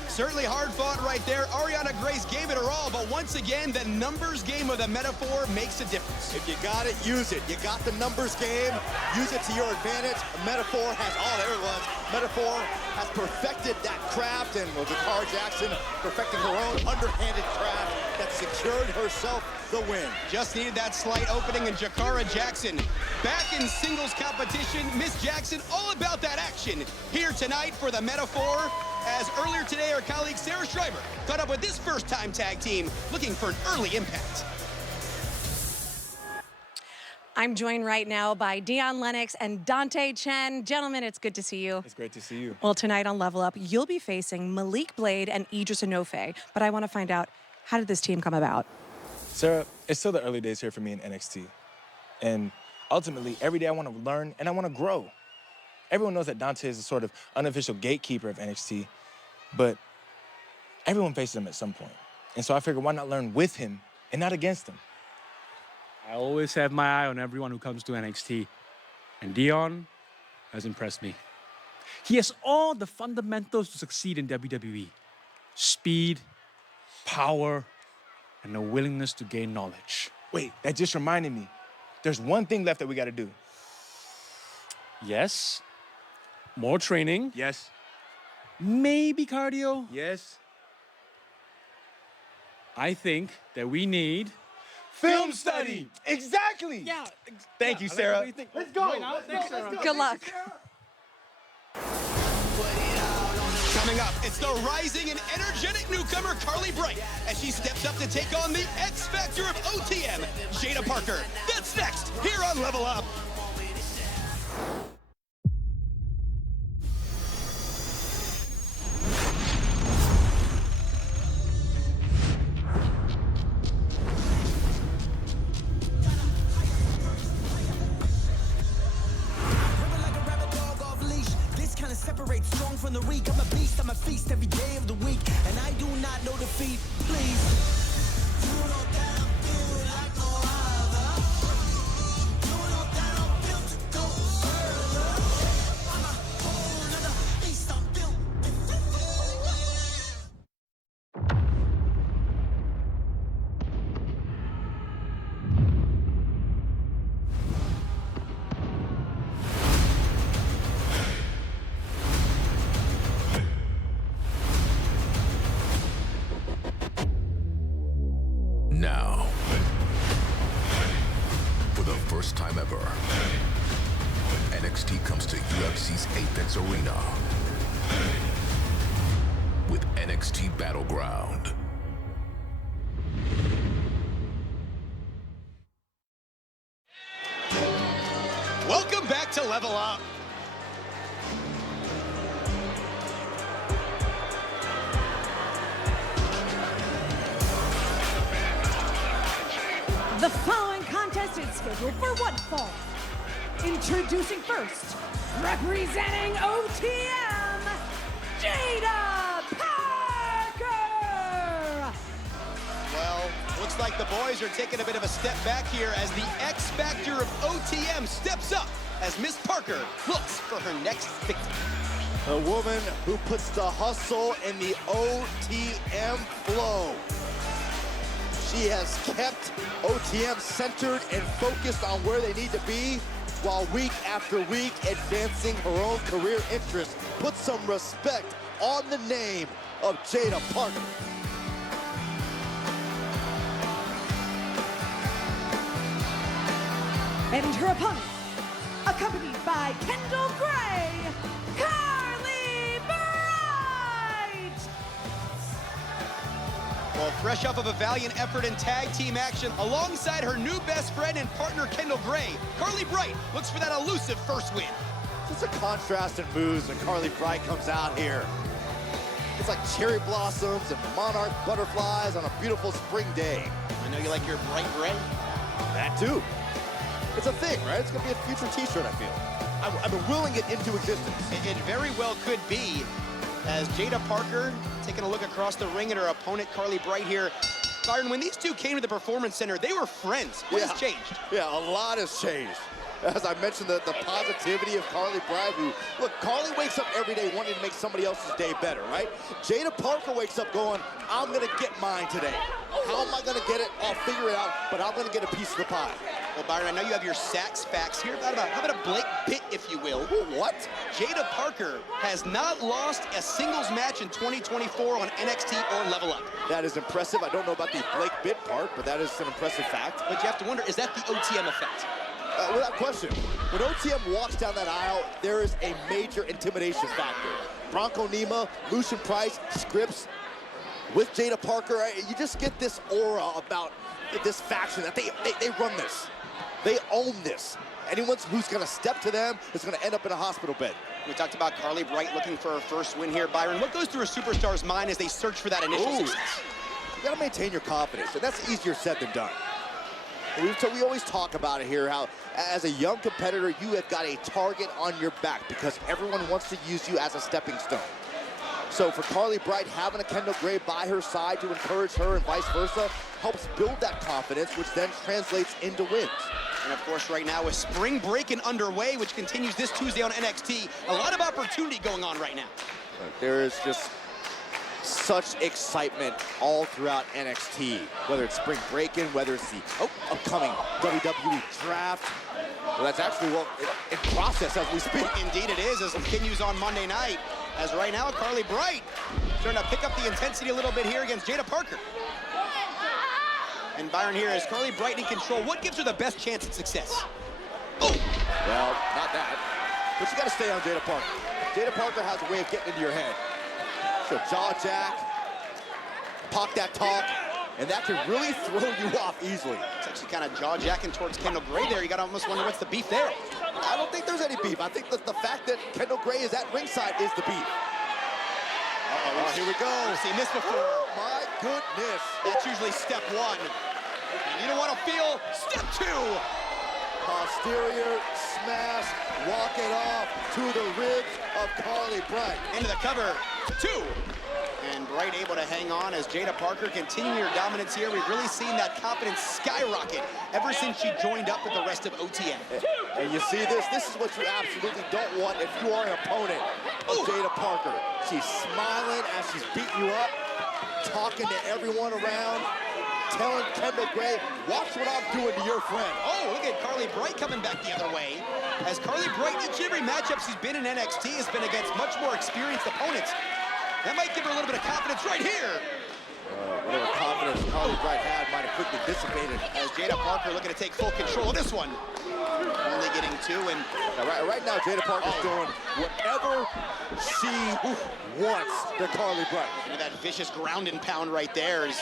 Certainly hard fought right there. Ariana Grace gave it her all, but once again, the numbers game of the Metaphor makes a difference. If you got it, use it. You got the numbers game, use it to your advantage. Metaphor has there it was. Metaphor has perfected that craft, and Jakara Jackson perfecting her own underhanded craft that secured herself the win. Just needed that slight opening, and Jakara Jackson back in singles competition. Miss Jackson all about that action here tonight for the Metaphor, as earlier today our colleague Sarah Schreiber caught up with this first-time tag team looking for an early impact. I'm joined right now by Dion Lennox and Dante Chen. Gentlemen, it's good to see you. It's great to see you. Well, tonight on Level Up, you'll be facing Malik Blade and Idris Enofe. But I want to find out, how did this team come about? Sarah, it's still the early days here for me in NXT. And ultimately, every day I want to learn and I want to grow. Everyone knows that Dante is a sort of unofficial gatekeeper of NXT, but everyone faces him at some point. And so I figured, why not learn with him and not against him? I always have my eye on everyone who comes to NXT, and Dion has impressed me. He has all the fundamentals to succeed in WWE: speed, power, and a willingness to gain knowledge. Wait, that just reminded me. There's one thing left that we got to do. Yes. More training. Yes. Maybe cardio. Yes. I think that we need film study. Exactly. Yeah. Thank you, Sarah. Let's go. Good luck. Coming up, it's the rising and energetic newcomer, Carly Bright, as she steps up to take on the X Factor of OTM, Jada Parker. That's next, here on Level Up. Separate strong from the weak. I'm a beast, I'm a feast every day of the week, and I do not know defeat. Please, you know that I'm feeling like no other. You know that I'm built to go further. I'm a whole nother beast, I'm built. Now, for the first time ever, NXT comes to UFC's Apex Arena with NXT Battleground. Welcome back to Level Up. The following contest is scheduled for one fall. Introducing first, representing OTM, Jada Parker! Well, looks like the boys are taking a bit of a step back here as the X Factor of OTM steps up as Miss Parker looks for her next victim. A woman who puts the hustle in the OTM flow. She has kept OTM centered and focused on where they need to be, while week after week advancing her own career interests. Put some respect on the name of Jada Parker. And her opponent, accompanied by Kendall Gray, Carly Bright! Well, fresh off of a valiant effort in tag team action alongside her new best friend and partner, Kendall Gray, Carly Bright looks for that elusive first win. It's a contrast in moves when Carly Bright comes out here. It's like cherry blossoms and monarch butterflies on a beautiful spring day. I know you like your bright gray. That too. It's a thing, right? It's gonna be a future t-shirt, I feel. I've been willing it into existence. It very well could be, as Jada Parker taking a look across the ring at her opponent, Carly Bright here. Byron, when these two came to the Performance Center, they were friends. What has changed? Yeah, a lot has changed. As I mentioned, the positivity of Carly Bright, who, look, Carly wakes up every day wanting to make somebody else's day better, right? Jada Parker wakes up going, I'm gonna get mine today. How am I gonna get it? I'll figure it out, but I'm gonna get a piece of the pie. Well, Byron, I know you have your sacks facts here. How about a Blake Pitt, if you will? What? Jada Parker has not lost a singles match in 2024 on NXT or Level Up. That is impressive. I don't know about the Blake Pitt part, but that is an impressive fact. But you have to wonder, is that the OTM effect? Without question. When OTM walks down that aisle, there is a major intimidation factor. Bronco Nima, Lucian Price, Scripps, with Jada Parker, you just get this aura about this faction that they run this. They own this. Anyone who's going to step to them is going to end up in a hospital bed. We talked about Carly Bright looking for her first win here. Byron, what goes through a superstar's mind as they search for that initial success? You got to maintain your confidence, and that's easier said than done. We always talk about it here, how as a young competitor, you have got a target on your back because everyone wants to use you as a stepping stone. So for Carly Bright, having a Kendall Gray by her side to encourage her and vice versa helps build that confidence, which then translates into wins. And of course, right now with spring breaking underway, which continues this Tuesday on NXT, a lot of opportunity going on right now. There is just such excitement all throughout NXT, whether it's spring breaking, whether it's the upcoming WWE draft. Well, that's actually in process as we speak. Indeed it is, as it continues on Monday night. As right now, Carly Bright starting to pick up the intensity a little bit here against Jada Parker. And Byron here is Carly Bright in control. What gives her the best chance at success? Oh! Well, not that. But you got to stay on Jada Parker. Jada Parker has a way of getting into your head. She'll jaw jack, talk that talk, and that can really throw you off easily. It's actually kind of jaw jacking towards Kendall Gray there. You got to almost wonder what's the beef there. I don't think there's any beef. I think that the fact that Kendall Gray is at ringside is the beef. Oh, here we go. We've seen this before. Oh, my goodness. That's usually step one. And you don't want to feel step two. Posterior smash, walk it off to the ribs of Carly Bright. Into the cover, two. And Bright able to hang on as Jada Parker continuing her dominance here. We've really seen that confidence skyrocket ever since she joined up with the rest of OTM. And you see this is what you absolutely don't want if you are an opponent of Jada Parker. She's smiling as she's beating you up, talking to everyone around, telling Kendall Gray, watch what I'm doing to your friend. Oh, look at Carly Bright coming back the other way. As Carly Bright, each and every matchup she's been in NXT has been against much more experienced opponents. That might give her a little bit of confidence right here. Whatever confidence Carly Bright had might have quickly dissipated. As Jada Parker looking to take full control of this one. Only getting two, and right now Jada Parker's doing whatever she wants to Carly Bright. Look at that vicious ground and pound right there. Is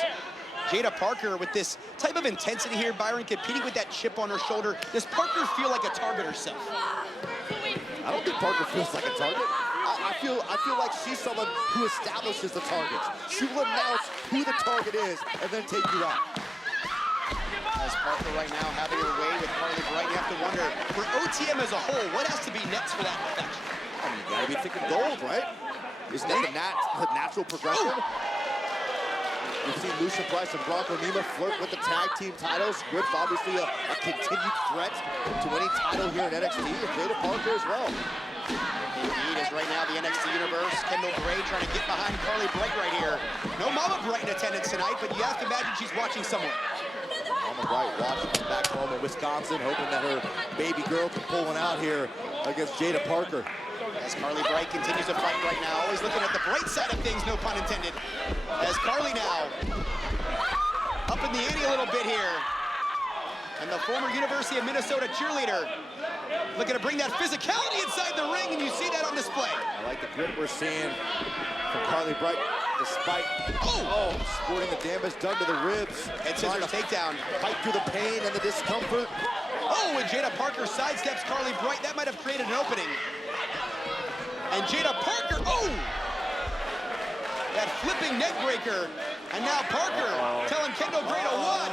Jada Parker with this type of intensity here, Byron, competing with that chip on her shoulder. Does Parker feel like a target herself? I don't think Parker feels like a target. I feel like she's someone who establishes the targets. She will announce who the target is and then take you out. As Parker right now having her way with Carly Bright, you have to wonder, for OTM as a whole, what has to be next for that perfection? I mean, you gotta be thinking gold, right? Isn't that the natural progression? We've seen Lucian Price and Bronco Nima flirt with the tag team titles. Ripp's obviously a continued threat to any title here in NXT, and Jada Parker as well. Indeed, as right now the NXT Universe, Kendall Gray trying to get behind Carly Bright right here. No Mama Bright in attendance tonight, but you have to imagine she's watching somewhere. Mama Bright watching back home in Wisconsin, hoping that her baby girl can pull one out here against Jada Parker. As Carly Bright continues to fight right now, always looking at the bright side of things, no pun intended. As Carly now up in the ante a little bit here. And the former University of Minnesota cheerleader looking to bring that physicality inside the ring, and you see that on display. I like the grit we're seeing from Carly Bright, despite sporting the damage done to the ribs. Head scissors takedown. Fight through the pain and the discomfort. Oh, and Jada Parker sidesteps Carly Bright. That might have created an opening. And Jada Parker, that flipping neck breaker. And now Parker telling Kendall Gray to watch.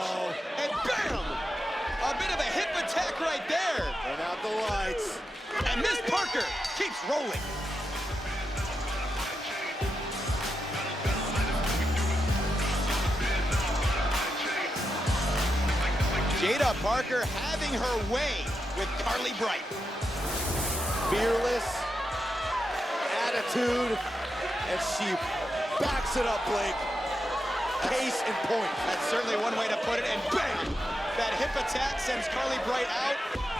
And bam! A bit of a hip attack right there. Turn out the lights. And Miss Parker keeps rolling. Jada Parker having her way with Carly Bright. Fearless attitude, and she backs it up, Blake. Case in point. That's certainly one way to put it, and bam! That hip attack sends Carly Bright out,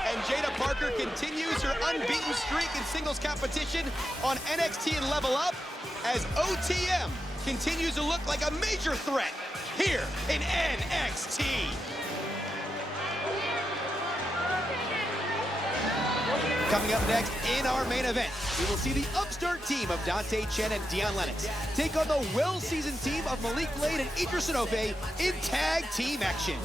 and Jada Parker continues her unbeaten streak in singles competition on NXT and Level Up, as OTM continues to look like a major threat here in NXT. Coming up next in our main event, we will see the upstart team of Dante Chen and Dion Lennox take on the well-seasoned team of Malik Blade and Idris Enofe in tag team action.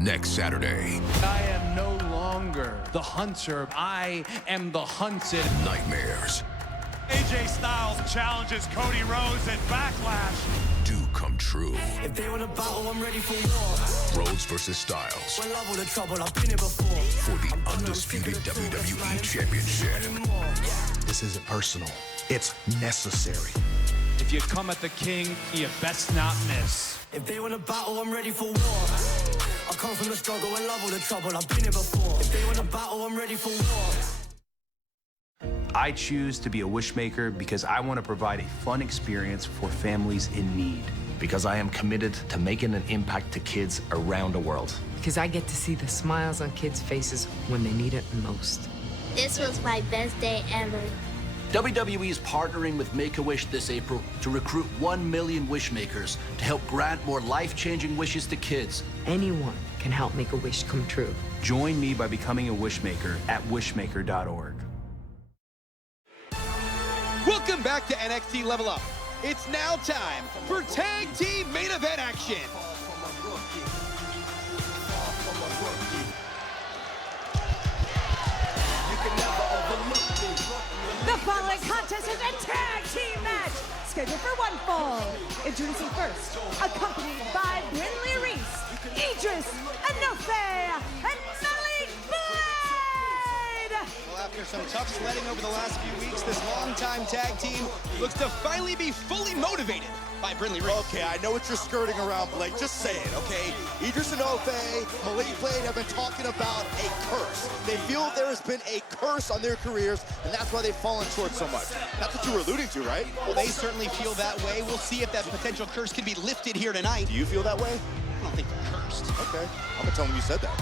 next Saturday. I am no longer the hunter. I am the hunted. Nightmares AJ Styles challenges Cody Rhodes at Backlash. do come true. If they want a battle, I'm ready for war. Rhodes versus Styles When love all the trouble, I've been here before. for the undisputed WWE Championship. This isn't personal. It's necessary. If you come at the king, you best not miss. If they want a battle, I'm ready for war. I come from the struggle and love all the trouble, I've been here before. If they want a battle, I'm ready for war. I choose to be a wishmaker because I want to provide a fun experience for families in need. Because I am committed to making an impact to kids around the world. Because I get to see the smiles on kids' faces when they need it most. This was my best day ever. WWE is partnering with Make-A-Wish this April to recruit 1 million wishmakers to help grant more life-changing wishes to kids. Anyone can help make a wish come true. Join me by becoming a wishmaker at wishmaker.org. Welcome back to NXT Level Up. It's now time for Tag Team Main Event action. The following contest is a tag team match scheduled for one fall. Introducing first, accompanied by Brinley Reese, Idris Enofe, and Malik Blade. Well, after some tough sledding over the last few weeks, this longtime tag team looks to finally be fully motivated by Brinley Reese. Okay, I know what you're skirting around, Blake. Just say it, okay? Idris Enofe, Malik Blade have been talking about a curse. They feel there has been a curse on their careers, and that's why they've fallen short so much. That's what you were alluding to, right? Well, they certainly feel that way. We'll see if that potential curse can be lifted here tonight. Do you feel that way? I don't think they're cursed. Okay, I'm gonna tell them you said that.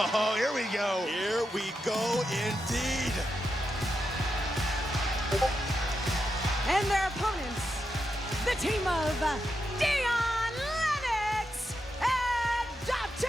Oh, here we go. Here we go indeed. And their opponents, the team of Dion Lennox and Dante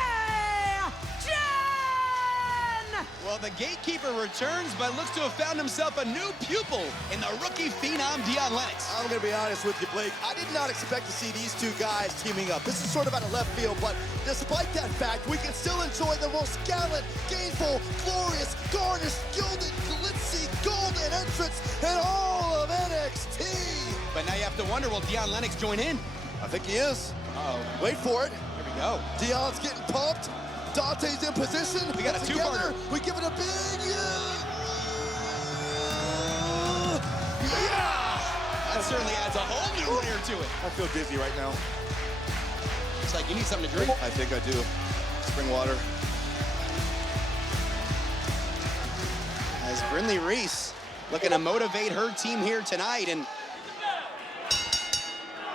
Chen. Well, the gatekeeper returns, but looks to have found himself a new pupil in the rookie phenom, Dion Lennox. I'm going to be honest with you, Blake. I did not expect to see these two guys teaming up. This is sort of out of left field, but despite that fact, we can still enjoy the most gallant, gainful, glorious, garnished, gilded, glitzy, golden entrance in all of NXT. But now you have to wonder, will Dion Lennox join in? I think he is. Uh-oh. Wait for it. Here we go. Dion's getting pumped. Dante's in position. We got a two-parter. We give it a big That certainly adds a whole new layer to it. I feel dizzy right now. It's like you need something to drink. I think I do. Spring water. As Brinley Reese looking to motivate her team here tonight. And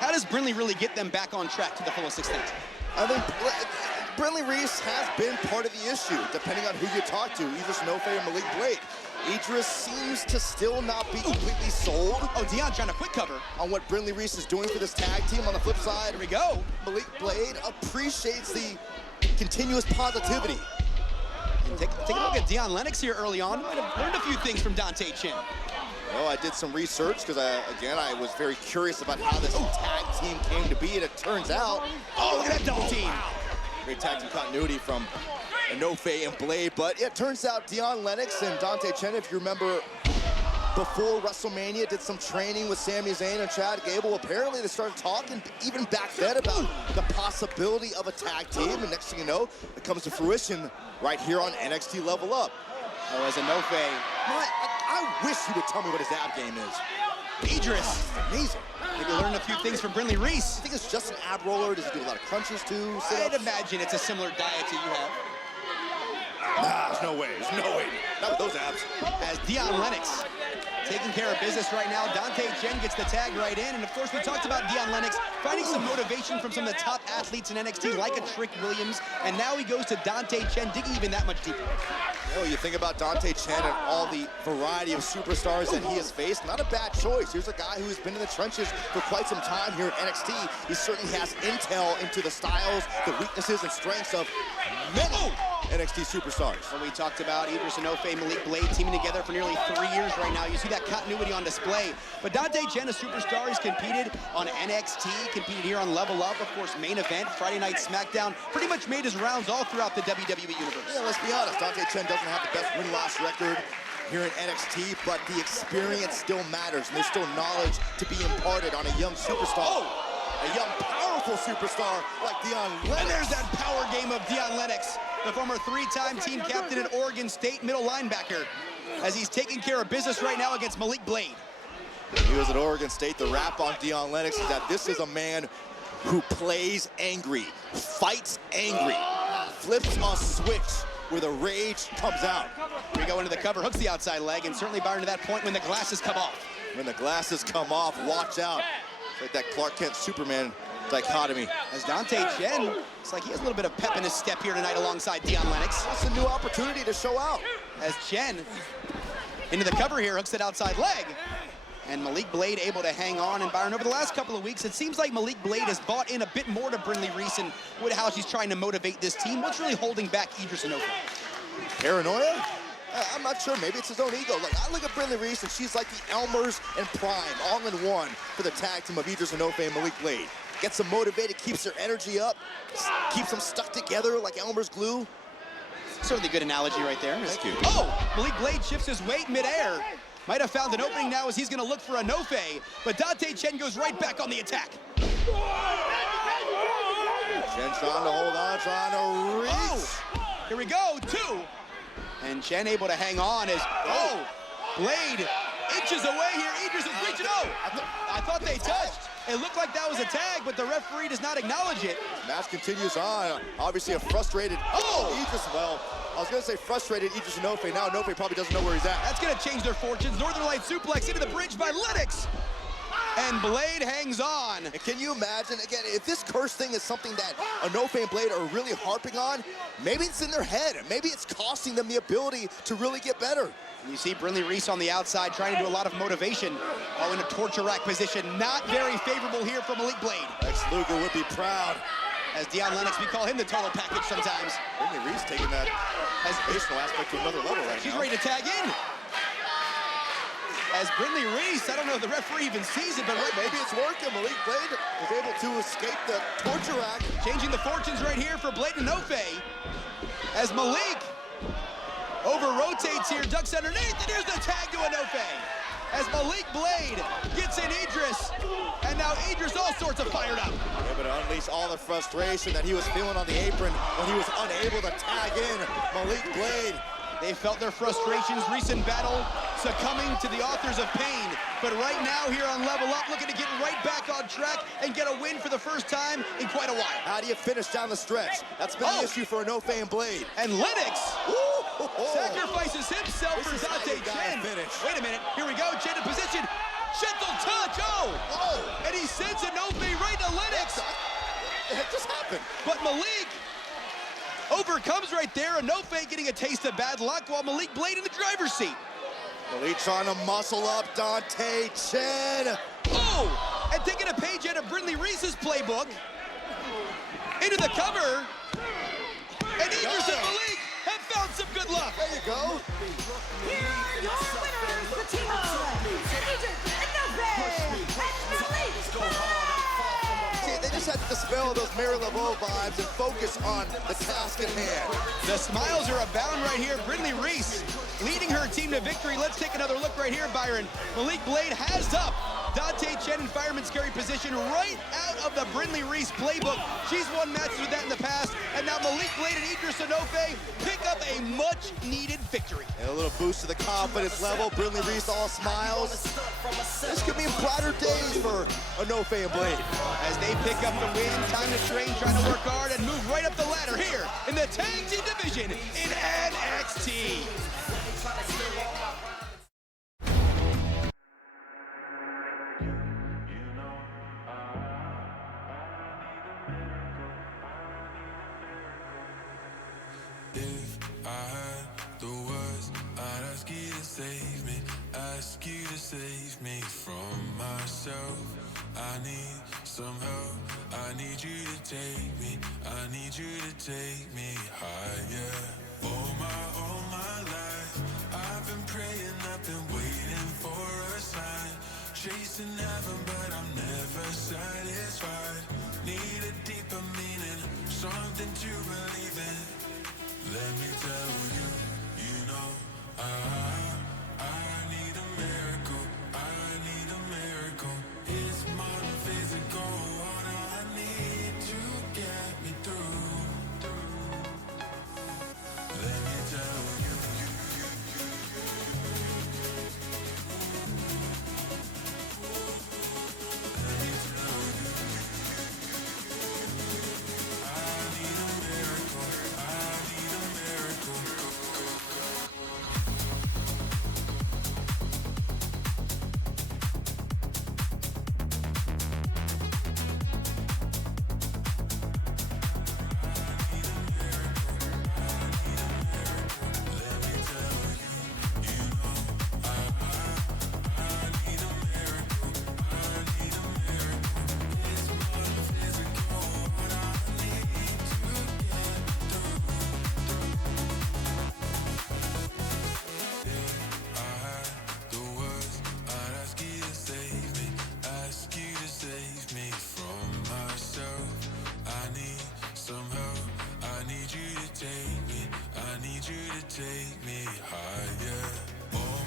how does Brinley really get them back on track to the fullest extent? I think Brinley Reese has been part of the issue, depending on who you talk to, Idris Enofe or Malik Blade. Idris seems to still not be completely sold. Oh, Dion trying to quick cover. On what Brinley Reese is doing for this tag team. On the flip side, here we go. Malik Blade appreciates the continuous positivity. And take a look at Dion Lennox here early on. Might have learned a few things from Dante Chen. Well, I did some research because, again, I was very curious about how this tag team came to be, and it turns out... Oh, look at that double team. Wow. Great tag team continuity from Enofe and Blade, but it turns out Dion Lennox and Dante Chen, if you remember, before WrestleMania, did some training with Sami Zayn and Chad Gable. Apparently, they started talking even back then about the possibility of a tag team, and next thing you know, it comes to fruition right here on NXT Level Up. Oh, as Enofe... I wish you would tell me what his ab game is. Idris, amazing. Maybe learn a few things from Brinley Reese. I think it's just an ab roller. Does he do a lot of crunches too? I'd imagine it's a similar diet to you have. Nah, there's no way. There's no way. Not with those abs. As Dion Lennox taking care of business right now, Dante Chen gets the tag right in. And of course, we talked about Dion Lennox finding some motivation from some of the top athletes in NXT, like a Trick Williams. And now he goes to Dante Chen, digging even that much deeper. Oh, you think about Dante Chen and all the variety of superstars that he has faced, not a bad choice. Here's a guy who has been in the trenches for quite some time here at NXT. He certainly has intel into the styles, the weaknesses, and strengths of many NXT superstars. When we talked about Idris Enofe, Malik Blade teaming together for nearly 3 years right now, you see that continuity on display. But Dante Chen, a superstar, he's competed on NXT, competed here on Level Up, of course, main event, Friday Night SmackDown, pretty much made his rounds all throughout the WWE universe. Yeah, let's be honest, Dante Chen doesn't have the best win-loss record here in NXT, but the experience still matters, and there's still knowledge to be imparted on a young superstar. A young, powerful superstar like Dion Lennox. And there's that power game of Dion Lennox, the former 3-time team captain at Oregon State, middle linebacker, as he's taking care of business right now against Malik Blade. He was at Oregon State. The rap on Dion Lennox is that this is a man who plays angry, fights angry, flips a switch where the rage comes out. Here we go into the cover, hooks the outside leg, and certainly Byron to that point when the glasses come off. When the glasses come off, watch out. It's like that Clark Kent Superman dichotomy. As Dante Chen, it's like he has a little bit of pep in his step here tonight alongside Dion Lennox. It's a new opportunity to show out. As Chen, into the cover here, hooks that outside leg. And Malik Blade able to hang on. And Byron, over the last couple of weeks, it seems like Malik Blade has bought in a bit more to Brindley Reese and how she's trying to motivate this team. What's really holding back Idris Enofe? Paranoia? I'm not sure. Maybe it's his own ego. Like, I look at Brindley Reese, and she's like the Elmers and Prime, all in one for the tag team of Idris Enofe and Malik Blade. Gets them motivated, keeps their energy up, keeps them stuck together like Elmer's glue. Certainly good analogy right there. Thank you. Oh, Malik Blade shifts his weight midair. Might have found an opening now as he's going to look for Enofe, but Dante Chen goes right back on the attack. Chen trying to hold on, trying to reach. Oh, here we go, 2. And Chen able to hang on as, Blade inches away here. Idris is reaching, I thought they touched. It looked like that was a tag, but the referee does not acknowledge it. Match continues on. Obviously a frustrated Idris, well, I was going to say frustrated Idris Enofe. Now Enofe probably doesn't know where he's at. That's going to change their fortunes. Northern Light suplex into the bridge by Lennox. And Blade hangs on. And can you imagine, again, if this curse thing is something that Enofe and Blade are really harping on, maybe it's in their head. Maybe it's costing them the ability to really get better. And you see Brindley Reese on the outside trying to do a lot of motivation. Oh, in a torture rack position. Not very favorable here for Malik Blade. Lex Luger would be proud. As Dion Lennox, we call him the total package sometimes. Brindley Reese taking that educational aspect to another level right now. She's ready to tag in. As Brindley Reese, I don't know if the referee even sees it, but maybe it's working. Malik Blade was able to escape the torture rack. Changing the fortunes right here for Blade and Enofe. As Malik over-rotates here, ducks underneath, and here's the tag to Enofe. As Malik Blade gets in Idris, and now Idris all sorts of fired up. Able to unleash all the frustration that he was feeling on the apron when he was unable to tag in Malik Blade. They felt their frustrations, recent battle, succumbing to the authors of pain. But right now here on Level Up, looking to get right back on track and get a win for the first time in quite a while. How do you finish down the stretch? That's been the issue for Enofe and Blade. And Lennox sacrifices himself for Dante Chen. Wait a minute, here we go, Chen in position. Gentle touch, and he sends Enofe right to Lennox. It just happened. But Malik overcomes right there. Enofe getting a taste of bad luck while Malik Blade in the driver's seat. Malik trying to muscle up Dante Chen. And taking a page out of Brindley Reese's playbook. Into the cover. And Idris and Malik have found some good luck. There you go. Here are your winners, the team of Idris, Enofe, and Malik. They just had to dispel those Mary Laveau vibes and focus on the task at hand. The smiles are abound right here. Brindley Reese leading her team to victory. Let's take another look right here, Byron. Malik Blade has up Dante Chen in fireman's carry position right out of the Brindley Reese playbook. She's won matches with that in the past, and now Malik Blade and Idris Enofe pick up a much-needed victory. And a little boost to the confidence level. Brindley Reese all smiles. This could mean brighter days for Enofe and Blade. As they pick up the win, time to train, trying to work hard and move right up the ladder here in the tag team division in NXT. If I had the words, I'd ask you to save me, ask you to save me from myself. I need some help. I need you to take me. I need you to take me higher. All my life, I've been praying, I've been waiting for a sign. Chasing heaven, but I'm never satisfied. Need a deeper meaning, something to believe in. Let me tell you, you know, I need a miracle. I need a miracle. It's more than physical. What I need to get me through. Let me tell you. Take me higher. All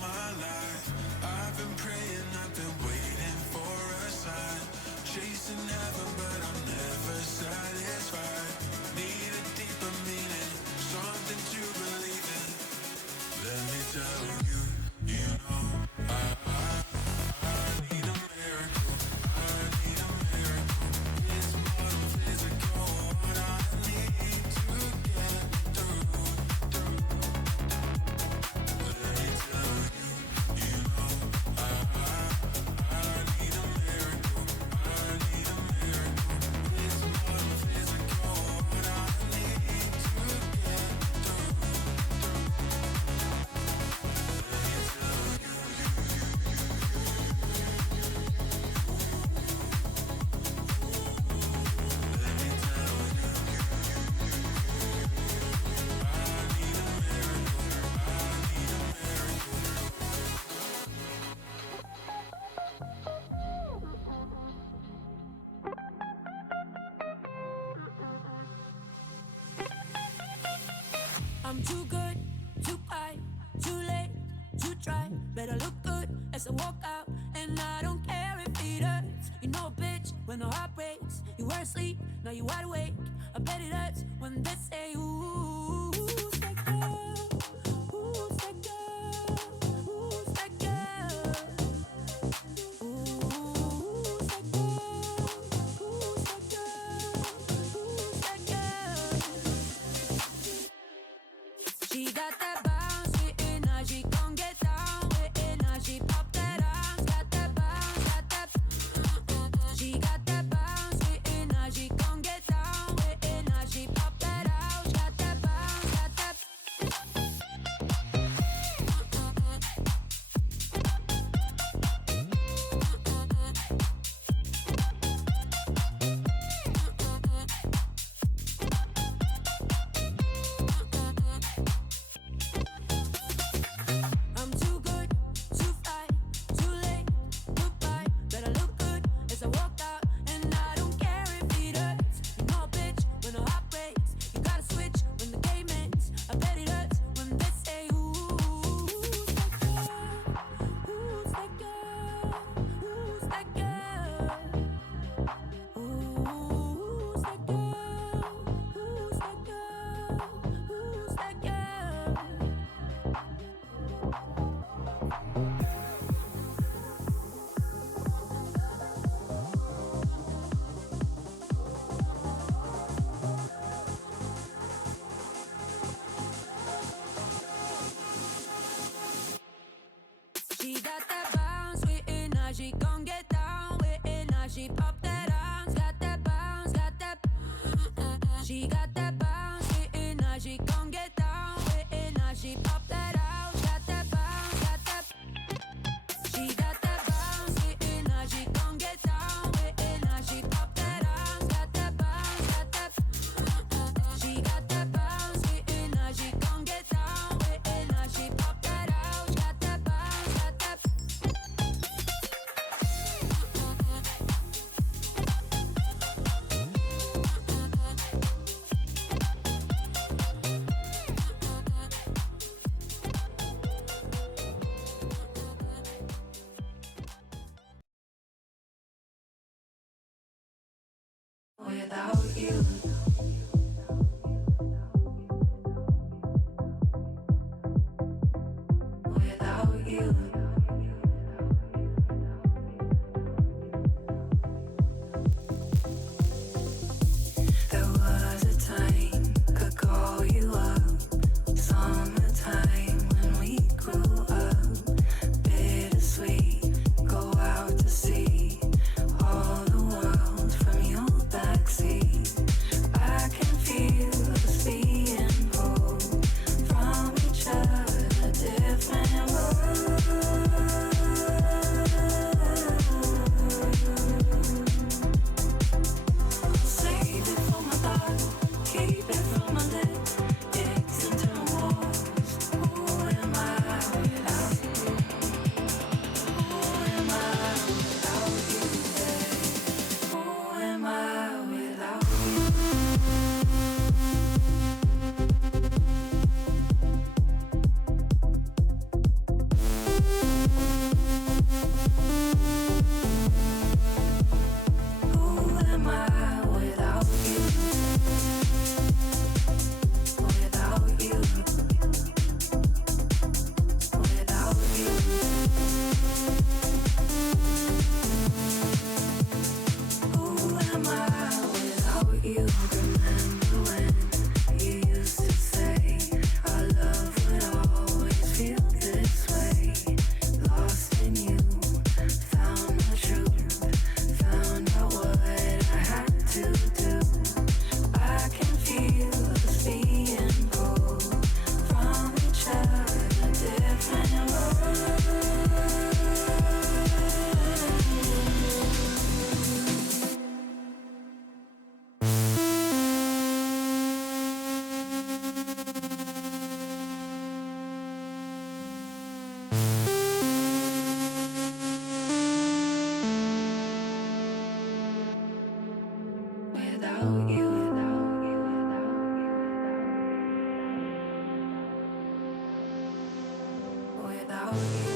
my life, I've been praying, I've been waiting for a sign. Chasing heaven, but I'm never satisfied. Need a deeper meaning, something to believe in. Let me tell you, you know, I need a miracle. I need a miracle. It's more than physical. What I need to get through. I'm too good, too high, too late to try. Better look good as I walk out, and I don't care if it hurts. You know, bitch, when the heart breaks, you were asleep, now you wide awake. I bet it hurts when they say, ooh, who's that girl? Who's that girl? Who's that girl? Who's that girl? Who's that girl? Who's that girl? She got that bounce, with energy, gon' get down with energy. Pop that ass, got that bounce, got that. She got that bounce, with energy, gon' get down with energy. Pop that out, got that bounce, got that. I'm too good, too fly, too late, goodbye. Better look good as I walk out, and I don't care if it hurts. You know, bitch, when the heart breaks, you gotta switch when the game ends. I bet it hurts when they say, ooh, who's that girl? Who's that girl? Who's that girl? Ooh, who's that girl? Who's that girl? Who's that girl? She got that bounce with energy, gon' get down with energy. Pop that ass, got that bounce, got that. She got that bounce with energy, gon' get down with energy. Pop that out, got that bounce, got that. Without you. Without you. There was a time, could call you up. Summertime when we grew up. Bittersweet, go out to sea. All the world from your backseat. I can feel us being pulled from each other, different worlds. Save it for my thoughts, keep it from my lips. It's internal wars. Who am I without you? Who am I without you? Who am I without you? Who am I without you? Without you. Without you. Who am I without you? Remember when you used to say our love would always feel this way. Lost in you, found my truth, found out what I had to do. I can feel us being pulled from each other, different worlds. Without you. Without you.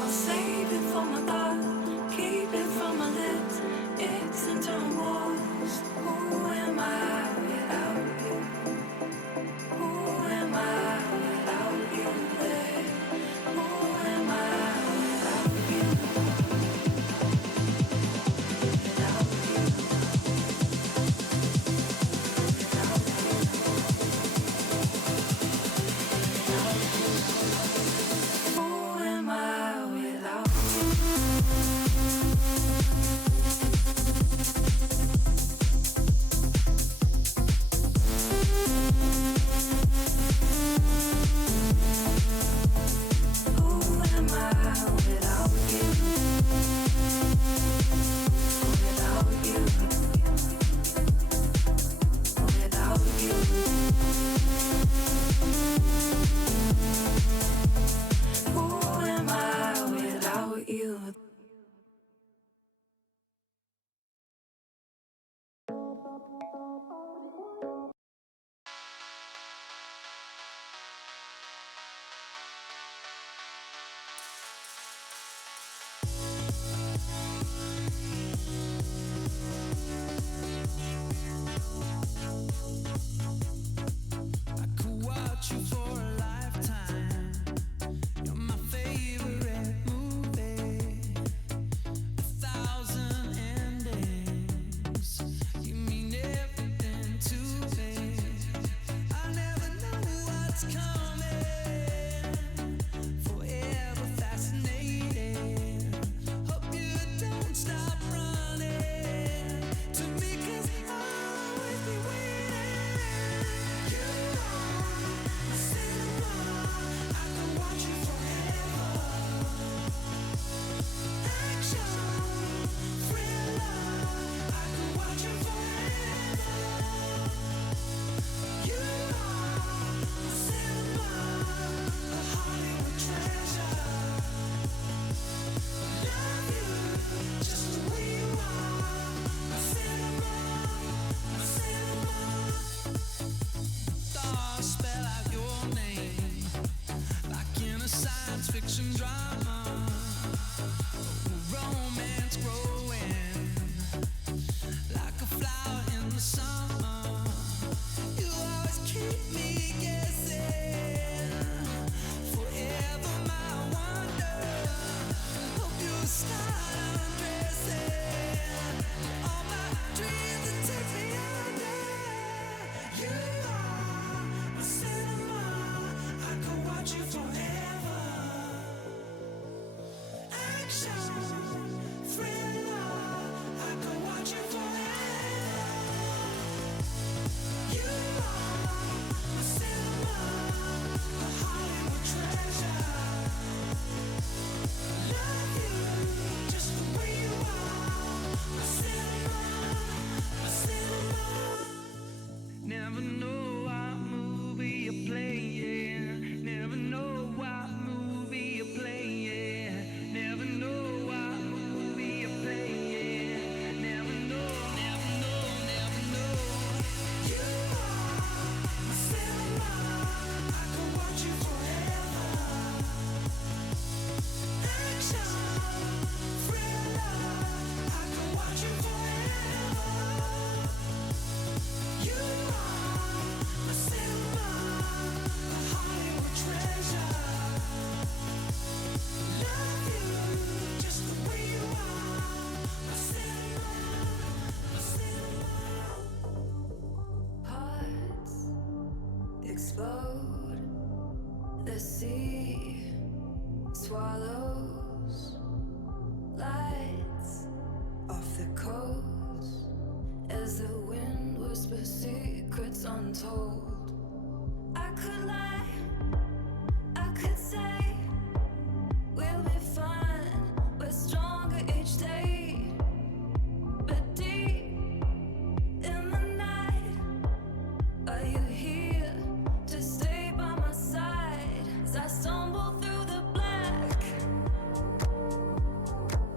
I'll save it for my thoughts, keep it from my lips. It's internal wars. Who am I without you? Who am I without you? Who am I without you? Without you. Who am I without you? want you forever. Action, thriller, I could watch you forever. You are my cinema, a Hollywood treasure. Love you just the way you are, my cinema, my cinema. Never know what movie you're playing. Never know what movie you're playing. Never know what movie you're playing. Never know, never know, never know. You are my cinema, I could watch you forever. Action, thriller, I could watch you forever. You are my cinema, a Hollywood treasure. Love you just the way you are, my cinema, my cinema. Hearts explode, the sea swallows lights off the coast as the wind whispers secrets untold. I could lie, I could say we'll be fine, we're stronger each day. But deep in the night, are you here to stay by my side as I stumble through the black,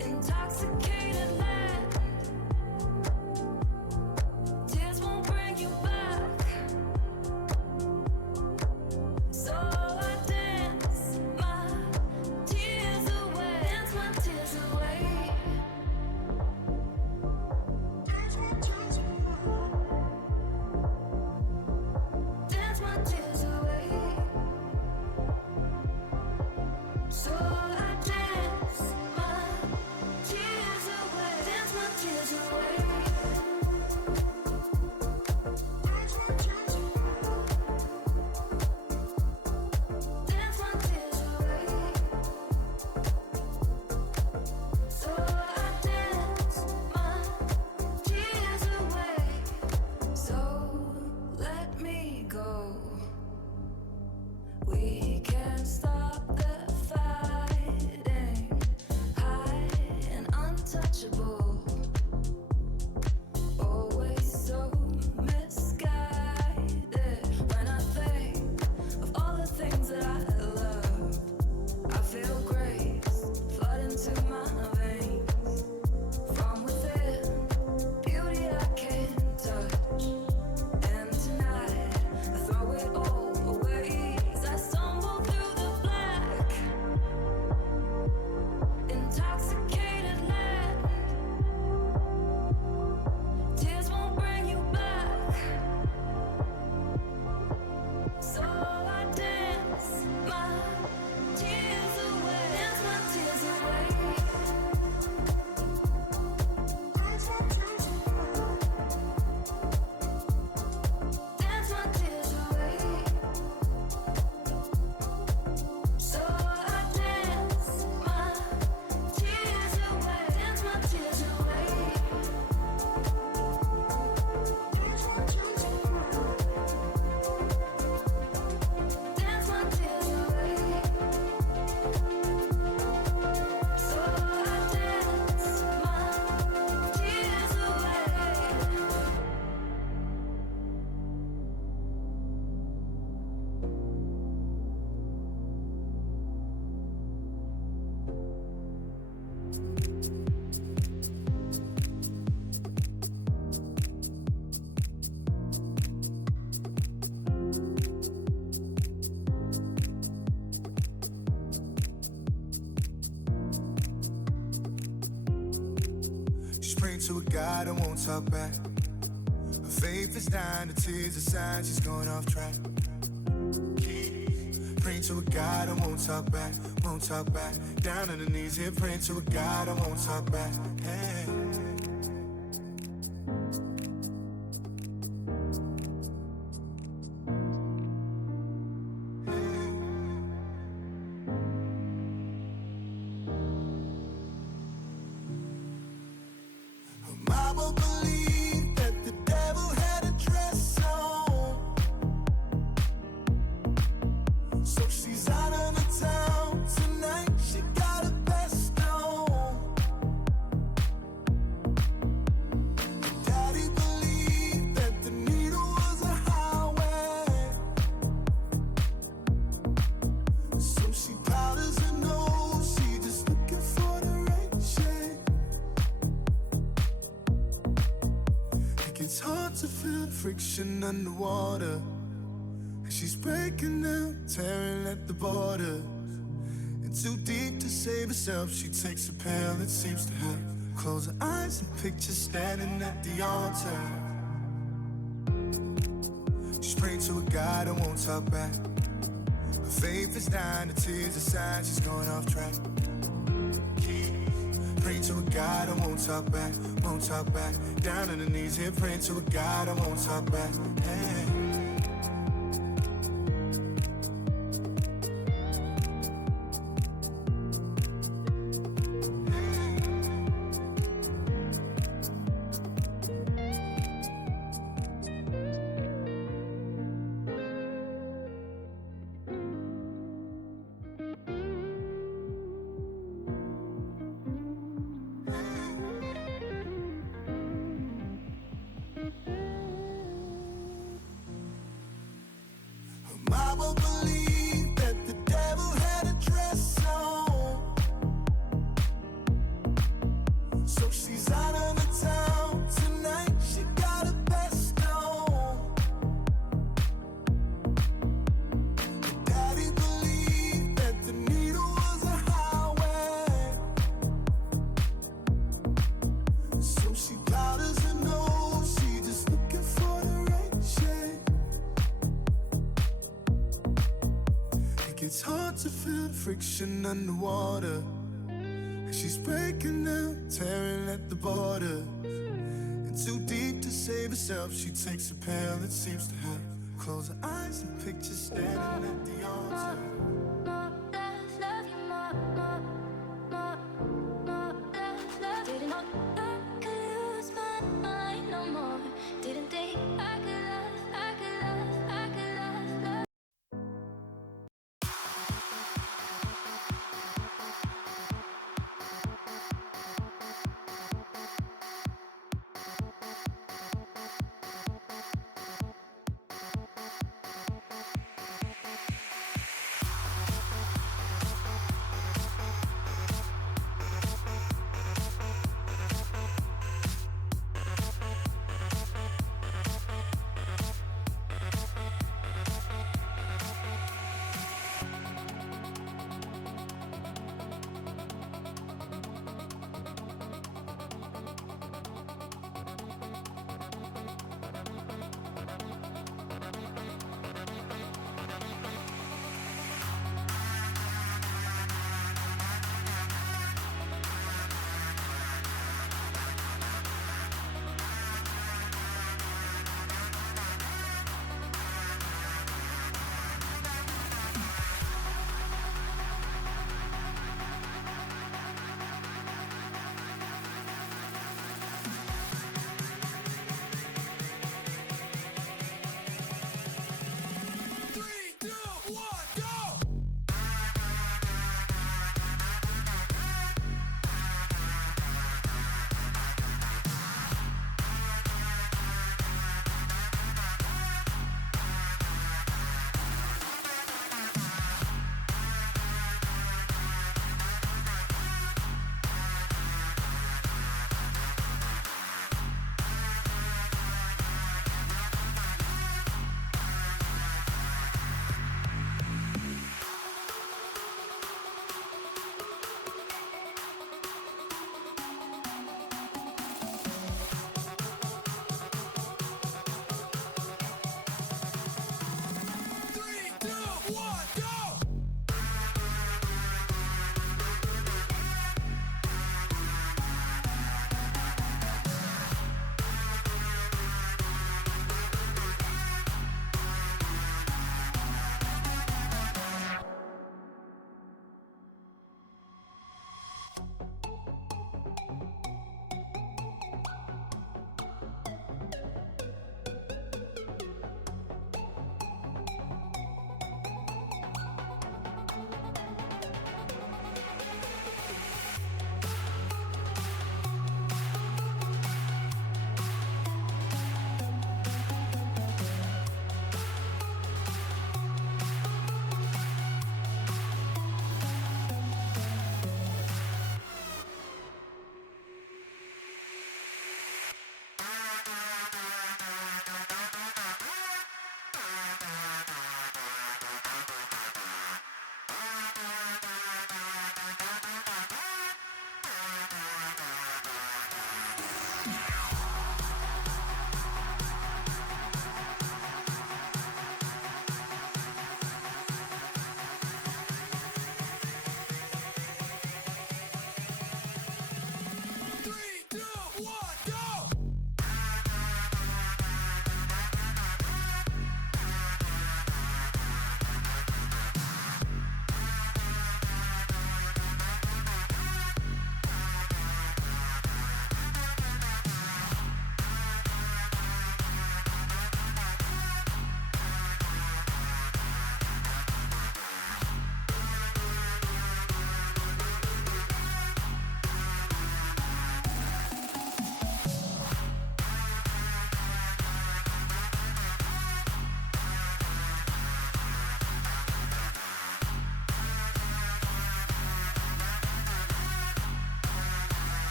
intoxicated land? Tears won't bring you back, so I dance my tears away, dance my tears away. Dance my tears away. So I dance my tears away. Dance my tears away. Dance my tears away. So I dance my tears away. So let me go. We can't stop the fighting, high and untouchable. Always so misguided. When I think of all the things that I love, I feel grace flood into my veins. From within, beauty I can't touch. And tonight, I throw it all away as I stumble through the black, intoxicated land. Tears won't bring you back, so I dance my tears away. Dance my tears away. Dance my tears away. So I dance my tears away. Dance my tears away. Dance my tears away. So I dance my tears away. She's praying to a God and won't talk back. Her faith is dying, the tears are signs she's going off track. Praying to a God and won't talk back, won't talk back. Down on her knees here, praying to a God and won't talk back. Hey. mama believed that the devil had a dress on, so she's out of the town tonight. She got her best on. Daddy believed that the needle was a highway, so she powders her nose. She just looking for the right shade. It gets hard to feel the friction underwater. She's breaking down, tearing at the border. And too deep to save herself, she takes a pill that seems to help. Close her eyes and picture standing at the altar. She's praying to a God that won't talk back. Her faith is dying, the tears are signs she's going off track. Praying to a God that won't talk back, won't talk back. Down on her knees here, praying to a God that won't talk back. Hey. Mama believed that the devil had a dress on, so she's out of the town tonight. She got her best on. Daddy believed that the needle was a highway, so she powders her nose. She just looking for the right shade. It's hard to feel the friction underwater. And she's breaking down, tearing at the border. And too deep to save herself, she takes a pill that seems to help. Close her eyes and picture standing at the altar. Didn't know I could lose my mind no more. Didn't think I could love, I could love, I could love, love.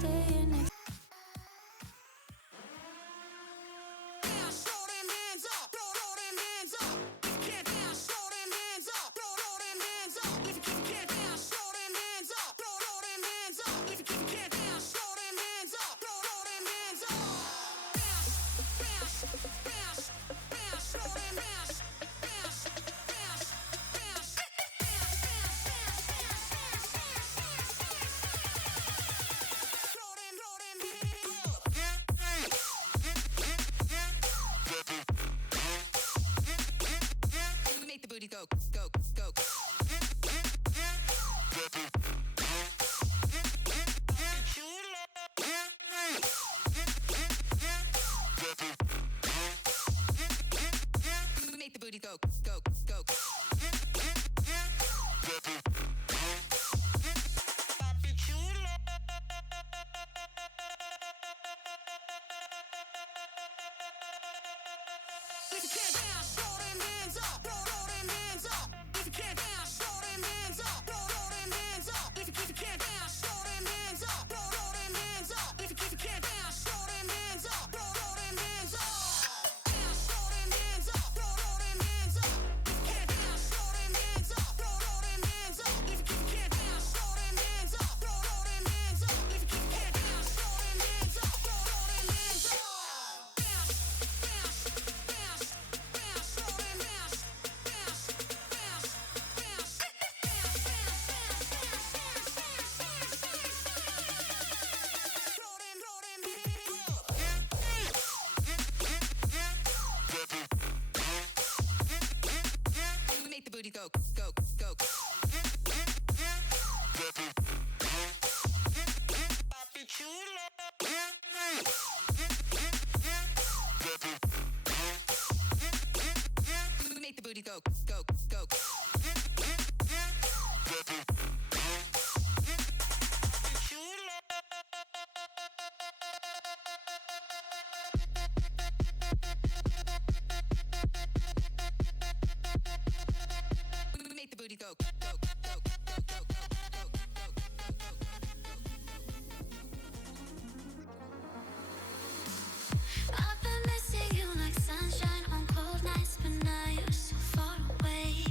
staying next. Make the booty go, go, go. Make the booty go, go, go. If you can't dance, throw them hands up, throw them hands up. If you can't dance, throw them hands up, throw them hands up. If you can't dance, throw them hands up, throw them hands up. If you can't dance, throw them hands up, throw them hands up. Dance, throw them hands up, throw them hands up. If you can't dance, throw them hands up, throw them hands up. If you can't dance, throw them hands up, throw them hands up. If you can't dance, throw them hands up, throw them hands up. Make the booty go, go, go. Make the booty go, go, go. Make the booty go, go, go, go, go, go, I've been missing you like sunshine on cold nights, but now you're so far away.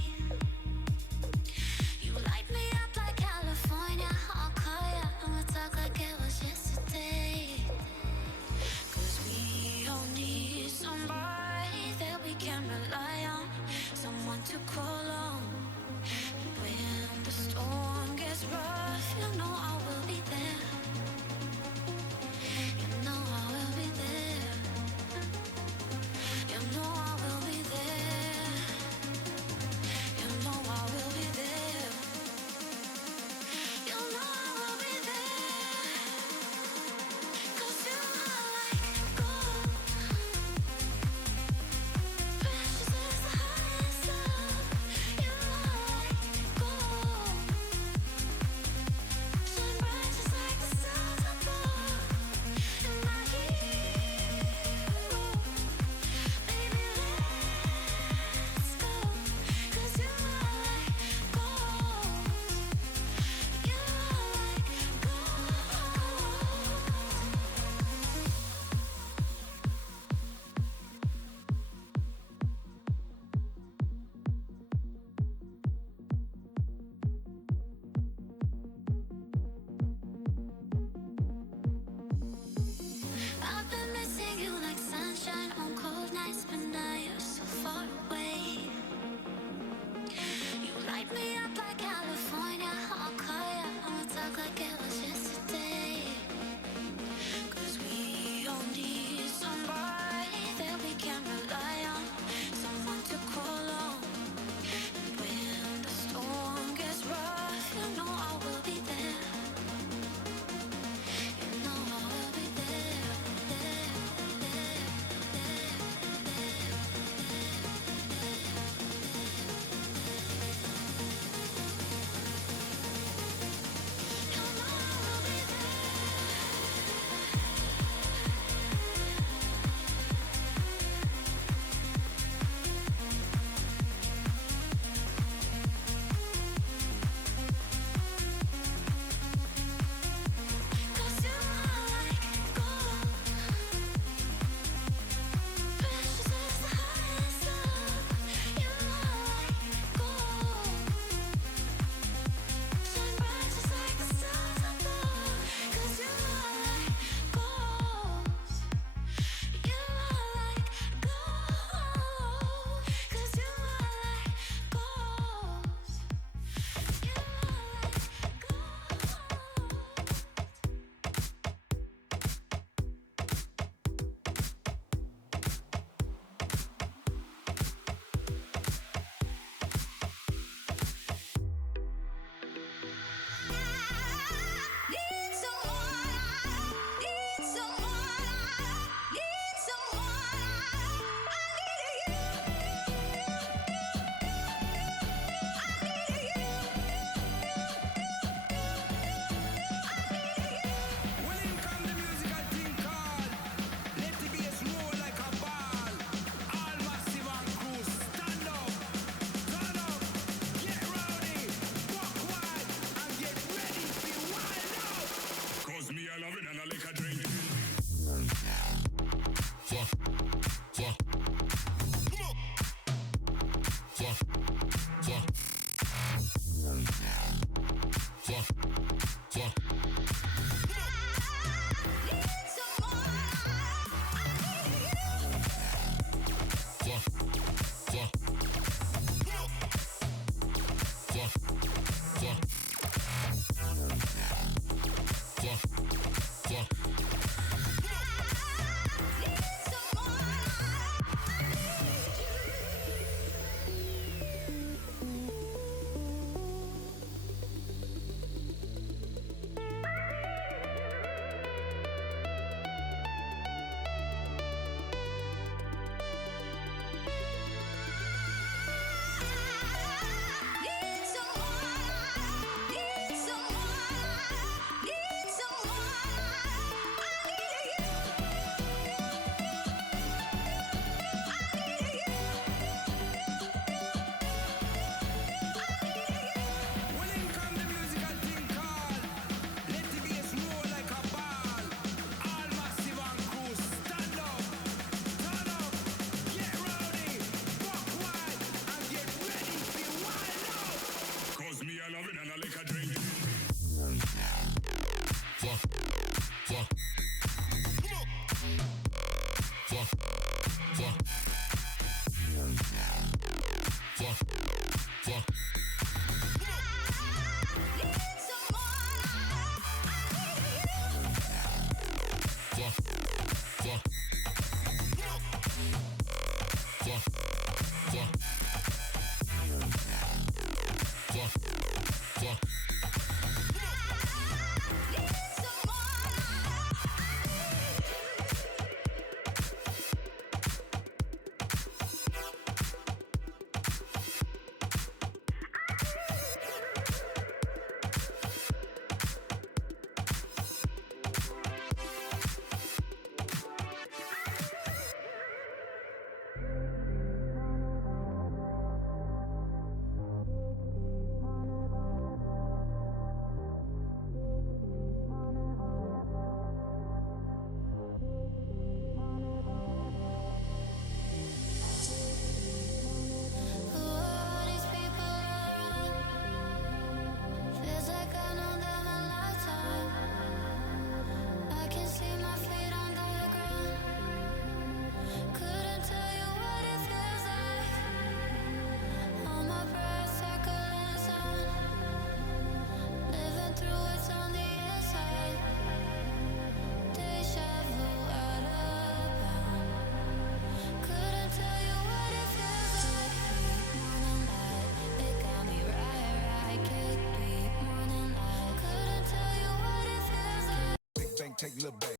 Take a look back.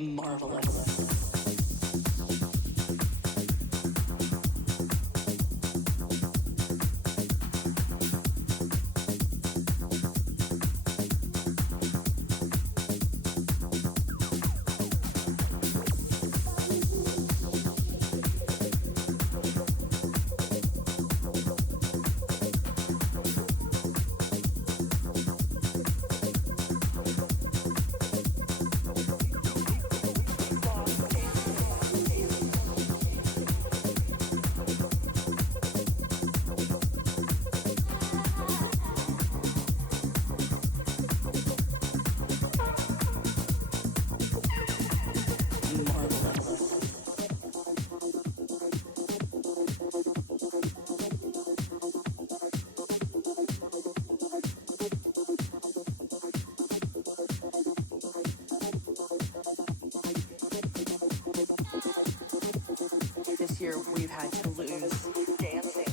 Marvelous. year we've had to lose dancing.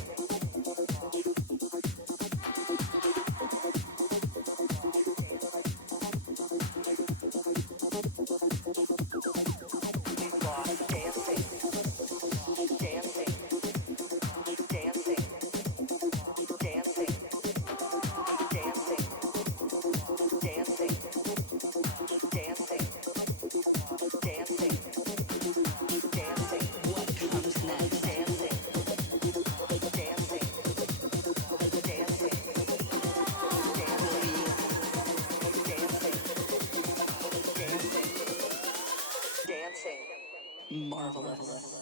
We've lost dancing. Dancing. Dancing. Dancing. Dancing. Dancing. Dancing. Dancing. Dancing. What comes next? Dancing. Dancing. Dancing. Dancing. Dancing. Marvelous.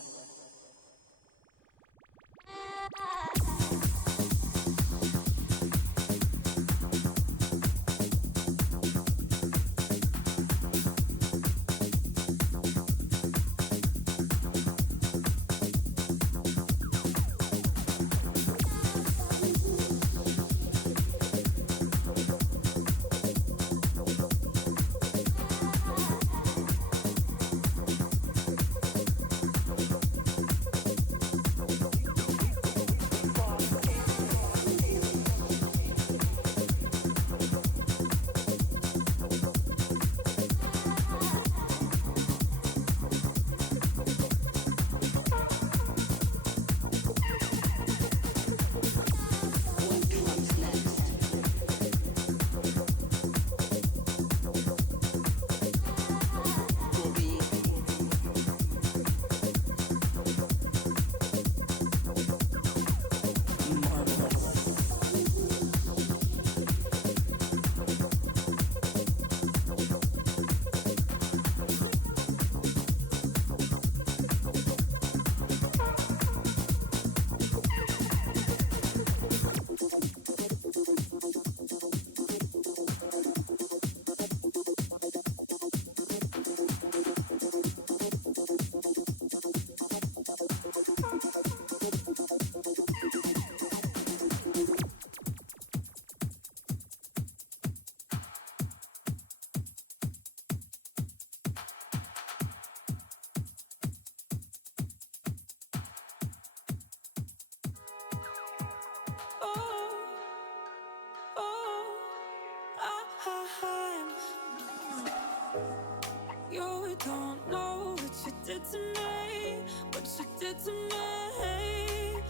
You don't know what you did to me, what you did to me.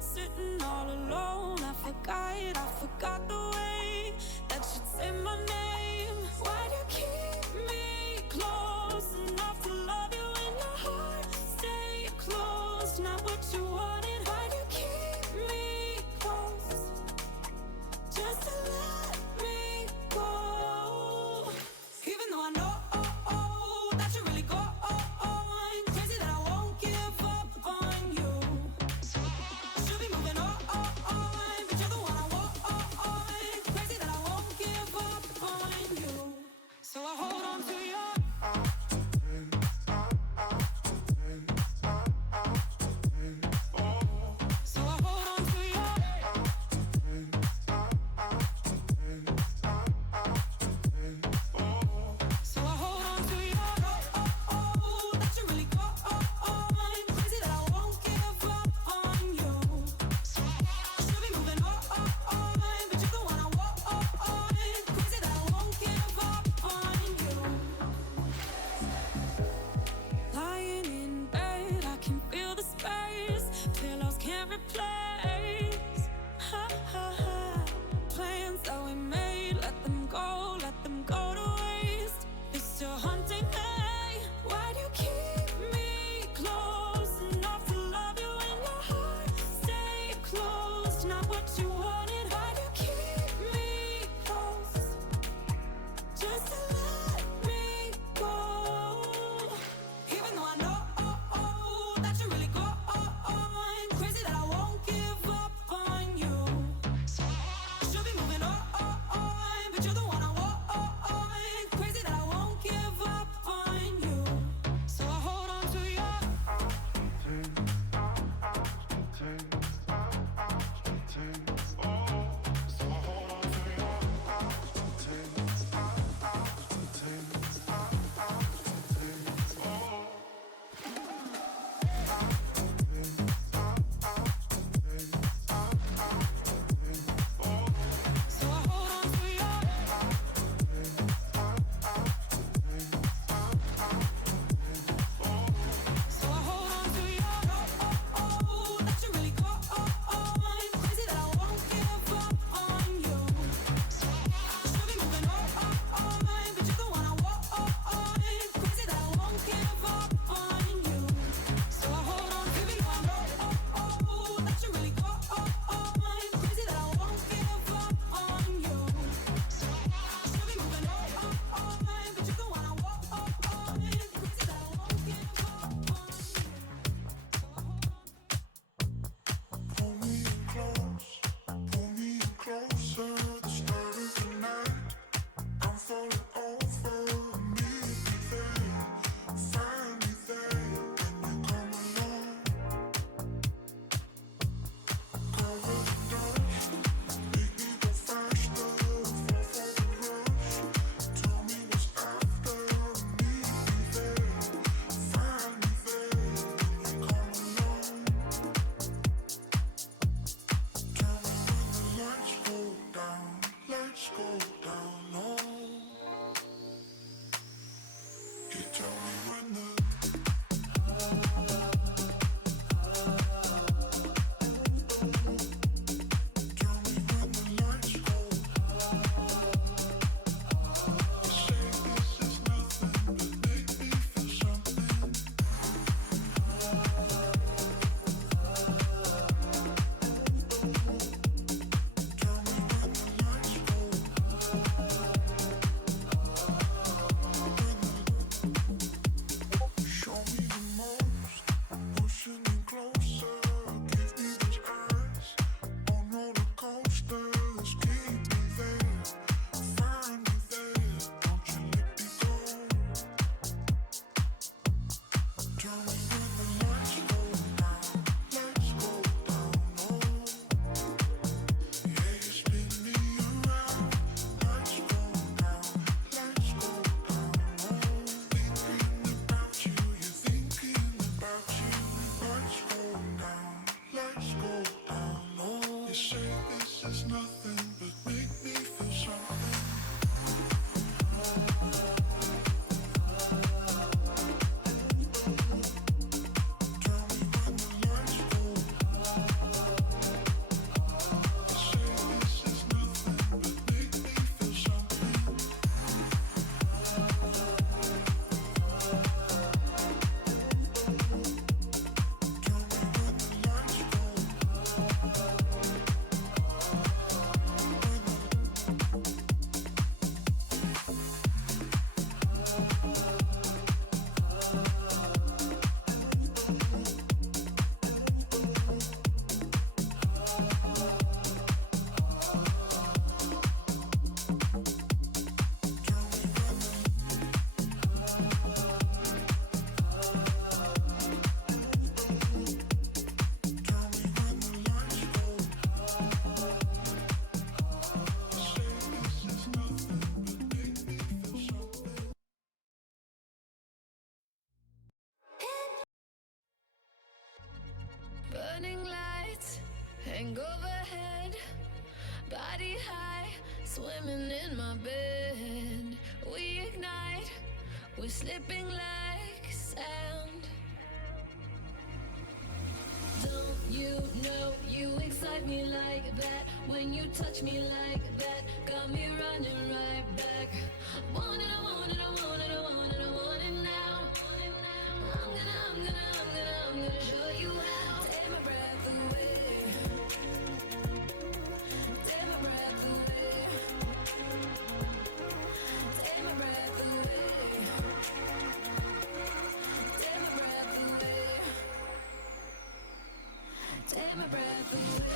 Sitting all alone, I forgot the way that you'd say my name. Why'd you keep me close enough to love you when your heart stayed closed? Not what you wanted. Why'd you keep me close just to let me go? Even though I know that you really go on, crazy that I won't give up on you. Should be moving on, but you're the one I want. Crazy that I won't give up on you. So I hold on to you. Oh, Running lights hang overhead, body high, swimming in my bed. We ignite, we're slipping like sand. Don't you know you excite me like that? When you touch me like that, got me running right back. Want it, I want it, I want it, I want it, I want it now. I'm gonna show you how. Take my breath away. Take my breath away. Take my breath away. Take my breath away. Take my breath away.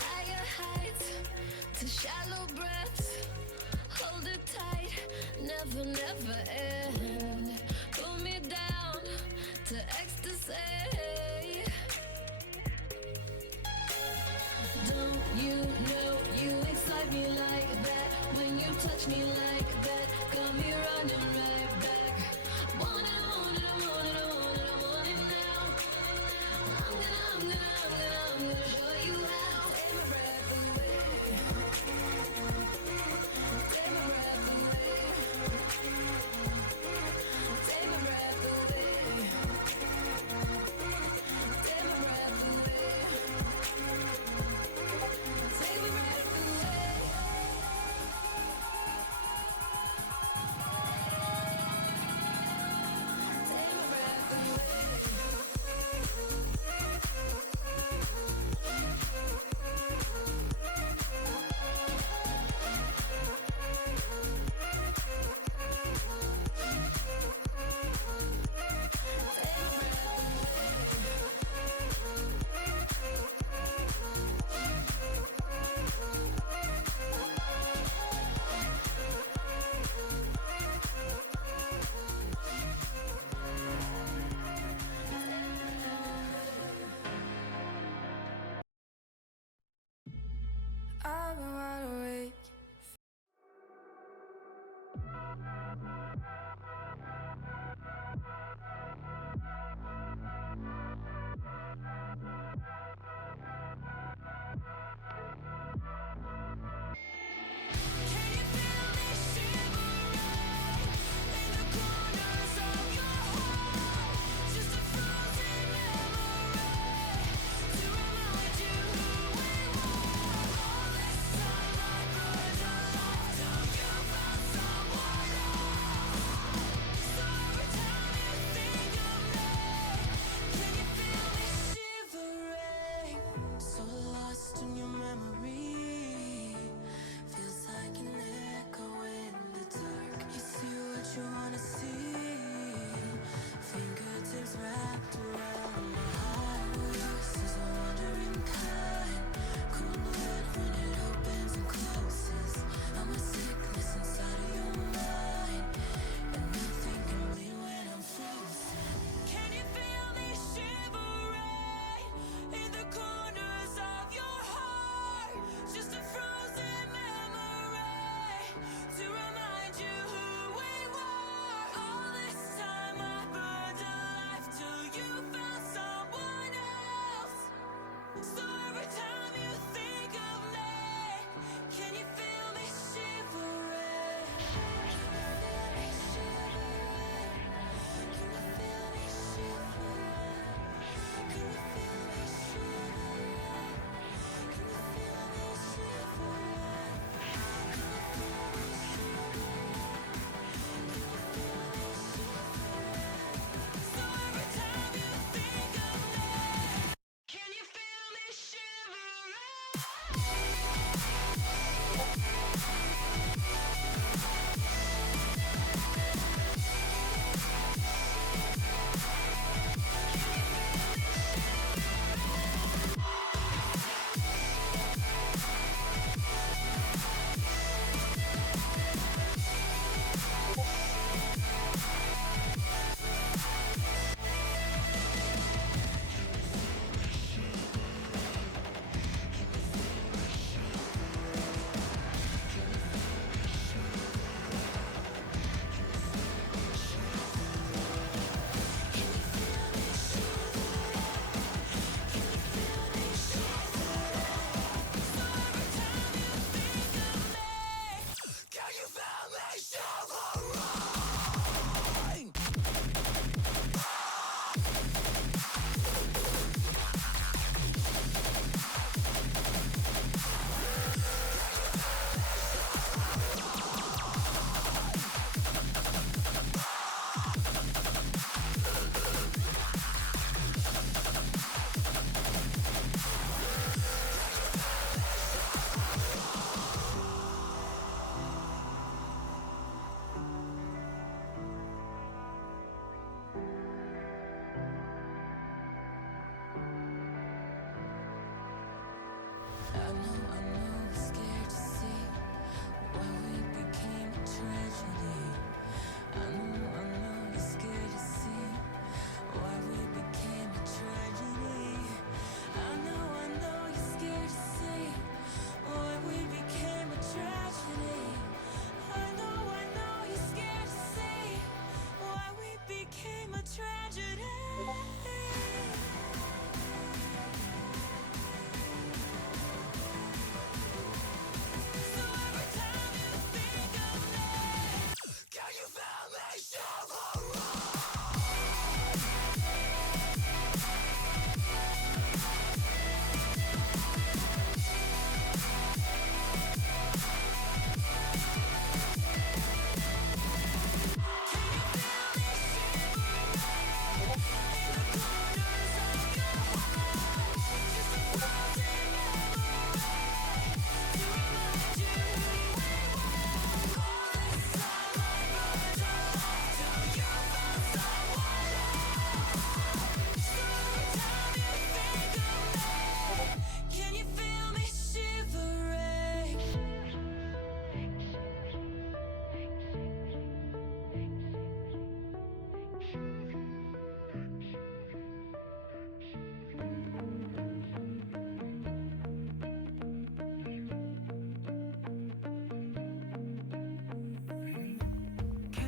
Higher heights to shallow breaths. Hold it tight, never, never end. Pull me down to ecstasy. Don't you know you excite me like that? When you touch me like that, got me running right back. Want it, I want it, I want it, I want it, I want it now. I'm gonna show you how. Take my breath away. Take my breath away. Take my breath away. Take my breath away. Take my breath away. I've been wide awake. Just a frozen memory to remind you who we were all this time.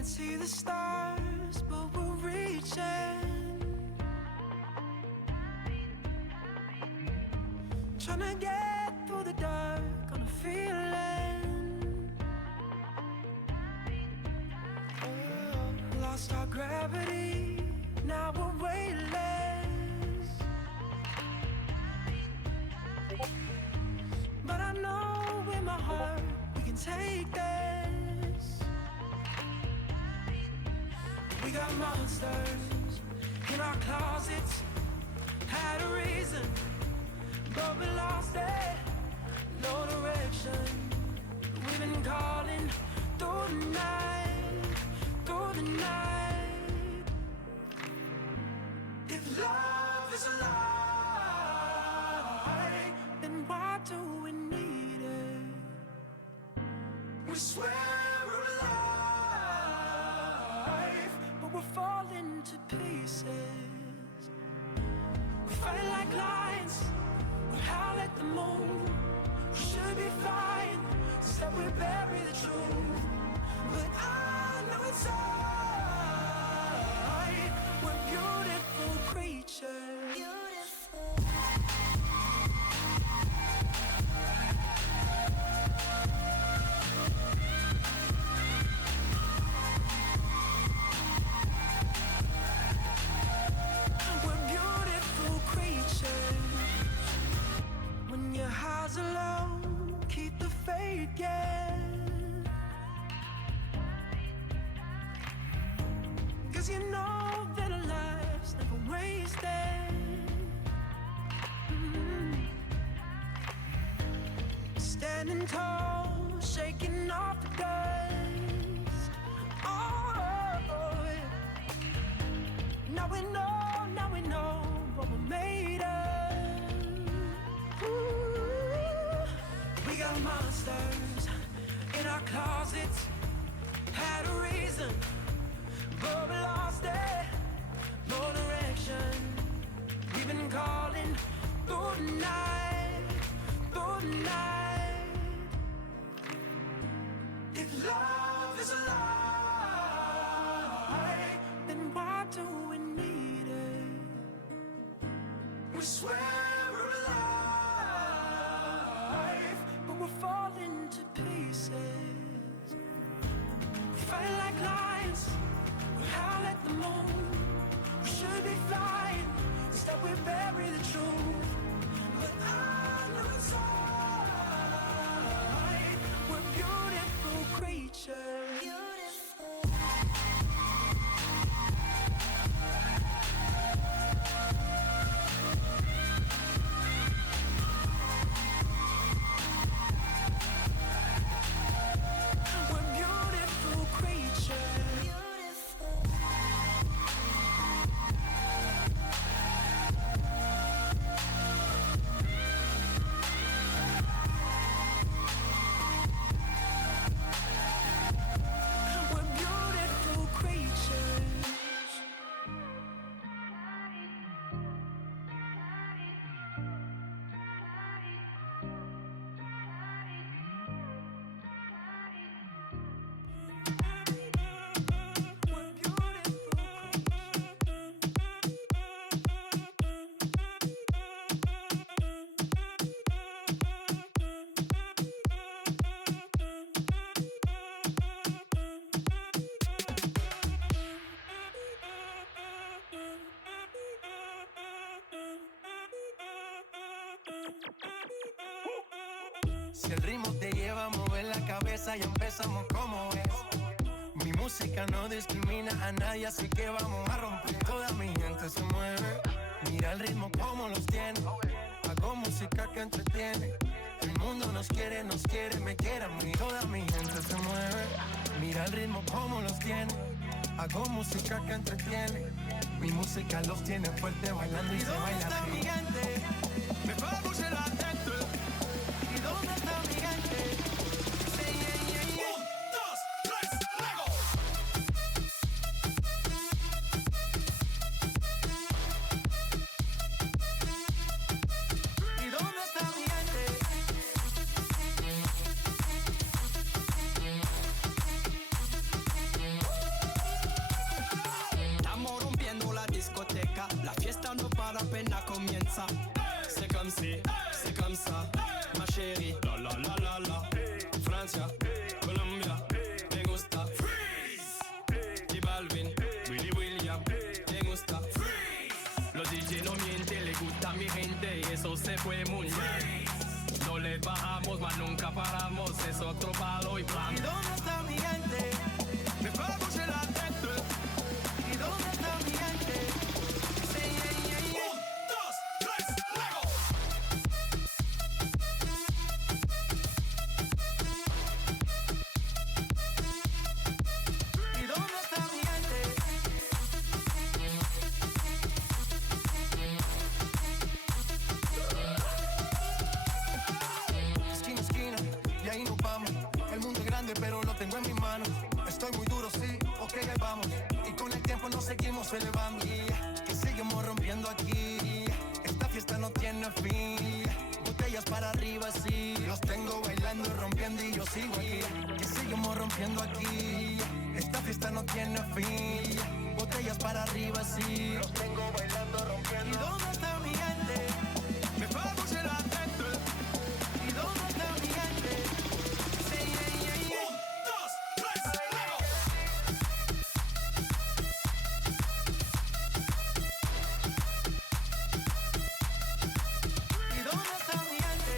See the stars, but we're reaching. Trying to get through the dark on a feeling. Lost our gravity, now we're weightless. But I know in my heart we can take this. We got monsters in our closets, had a reason, but we lost it, no direction. We've been calling through the night, through the night. If love is a lie, then why do we need it? We swear we're alive, but we're falling to pieces. We fight like lions, we howl at the moon. We should be flying, instead we bury the truth. But I know it's alright, we're beautiful creatures. When your highs are low, keep the faith, yeah. 'Cause you know that our lives never wasted. Standing tall, shaking off the dust. Oh, yeah. Now we know what we're made of. We got monsters in our closets, had a reason, but we lost it, no direction. We've been calling through the night, through the night. If love is a lie, then why do we need it? We swear we're alive, but we're falling to pieces. We fight like lions, we howl at the moon. We should be flying, instead we bury the truth. But I know it's alright, we're beautiful creatures. Si el ritmo te lleva a mover la cabeza, ya empezamos como es. Mi música no discrimina a nadie, así que vamos a romper. Toda mi gente se mueve. Mira el ritmo como los tiene. Hago música que entretiene. El mundo nos quiere, me quiere a mí. Toda mi gente se mueve. Mira el ritmo como los tiene. Hago música que entretiene. Mi música los tiene fuerte bailando y se baila. ¿Y dónde está mi gente? Me va a bouger la tête. ¿Y dónde está mi gente? Say yeah, yeah, yeah. 1, 2, 3, Lego. ¿Y dónde está mi gente? Estamos rompiendo la discoteca. La fiesta no para, apenas comienza. C'est comme si, c'est comme ça, ma chérie. La la la la la. Francia, Colombia, me gusta. Freeze. Y Balvin, Willy William, me gusta. Freeze. Los DJ no mienten, le gusta a mi gente y eso se fue muy bien. No le bajamos, mas nunca paramos, es otro palo y plan. ¿Y dónde está mi gente? Me va a bouger la tête. ¿Y dónde está mi gente? Say yeah, yeah, yeah. 1, 2, 3, Lego. ¿Y dónde está mi gente? Esquina, esquina, y ahí nos vamos. El mundo es grande, pero lo tengo en mis manos. Estoy muy duro, sí, ok, ahí vamos. Y con el tiempo nos seguimos elevando. Que seguimos rompiendo aquí. Esta fiesta no tiene fin. Botellas para arriba, sí. Los tengo bailando y rompiendo y yo sigo aquí. Que seguimos rompiendo aquí. Esta fiesta no tiene fin. Botellas para arriba, sí. Los tengo bailando, rompiendo. ¿Y dónde está mi gente? Me va a bouger la tête. ¿Y dónde está mi gente? Say yeah, yeah, yeah. 1, 2, 3, Lego. ¿Y dónde está mi gente?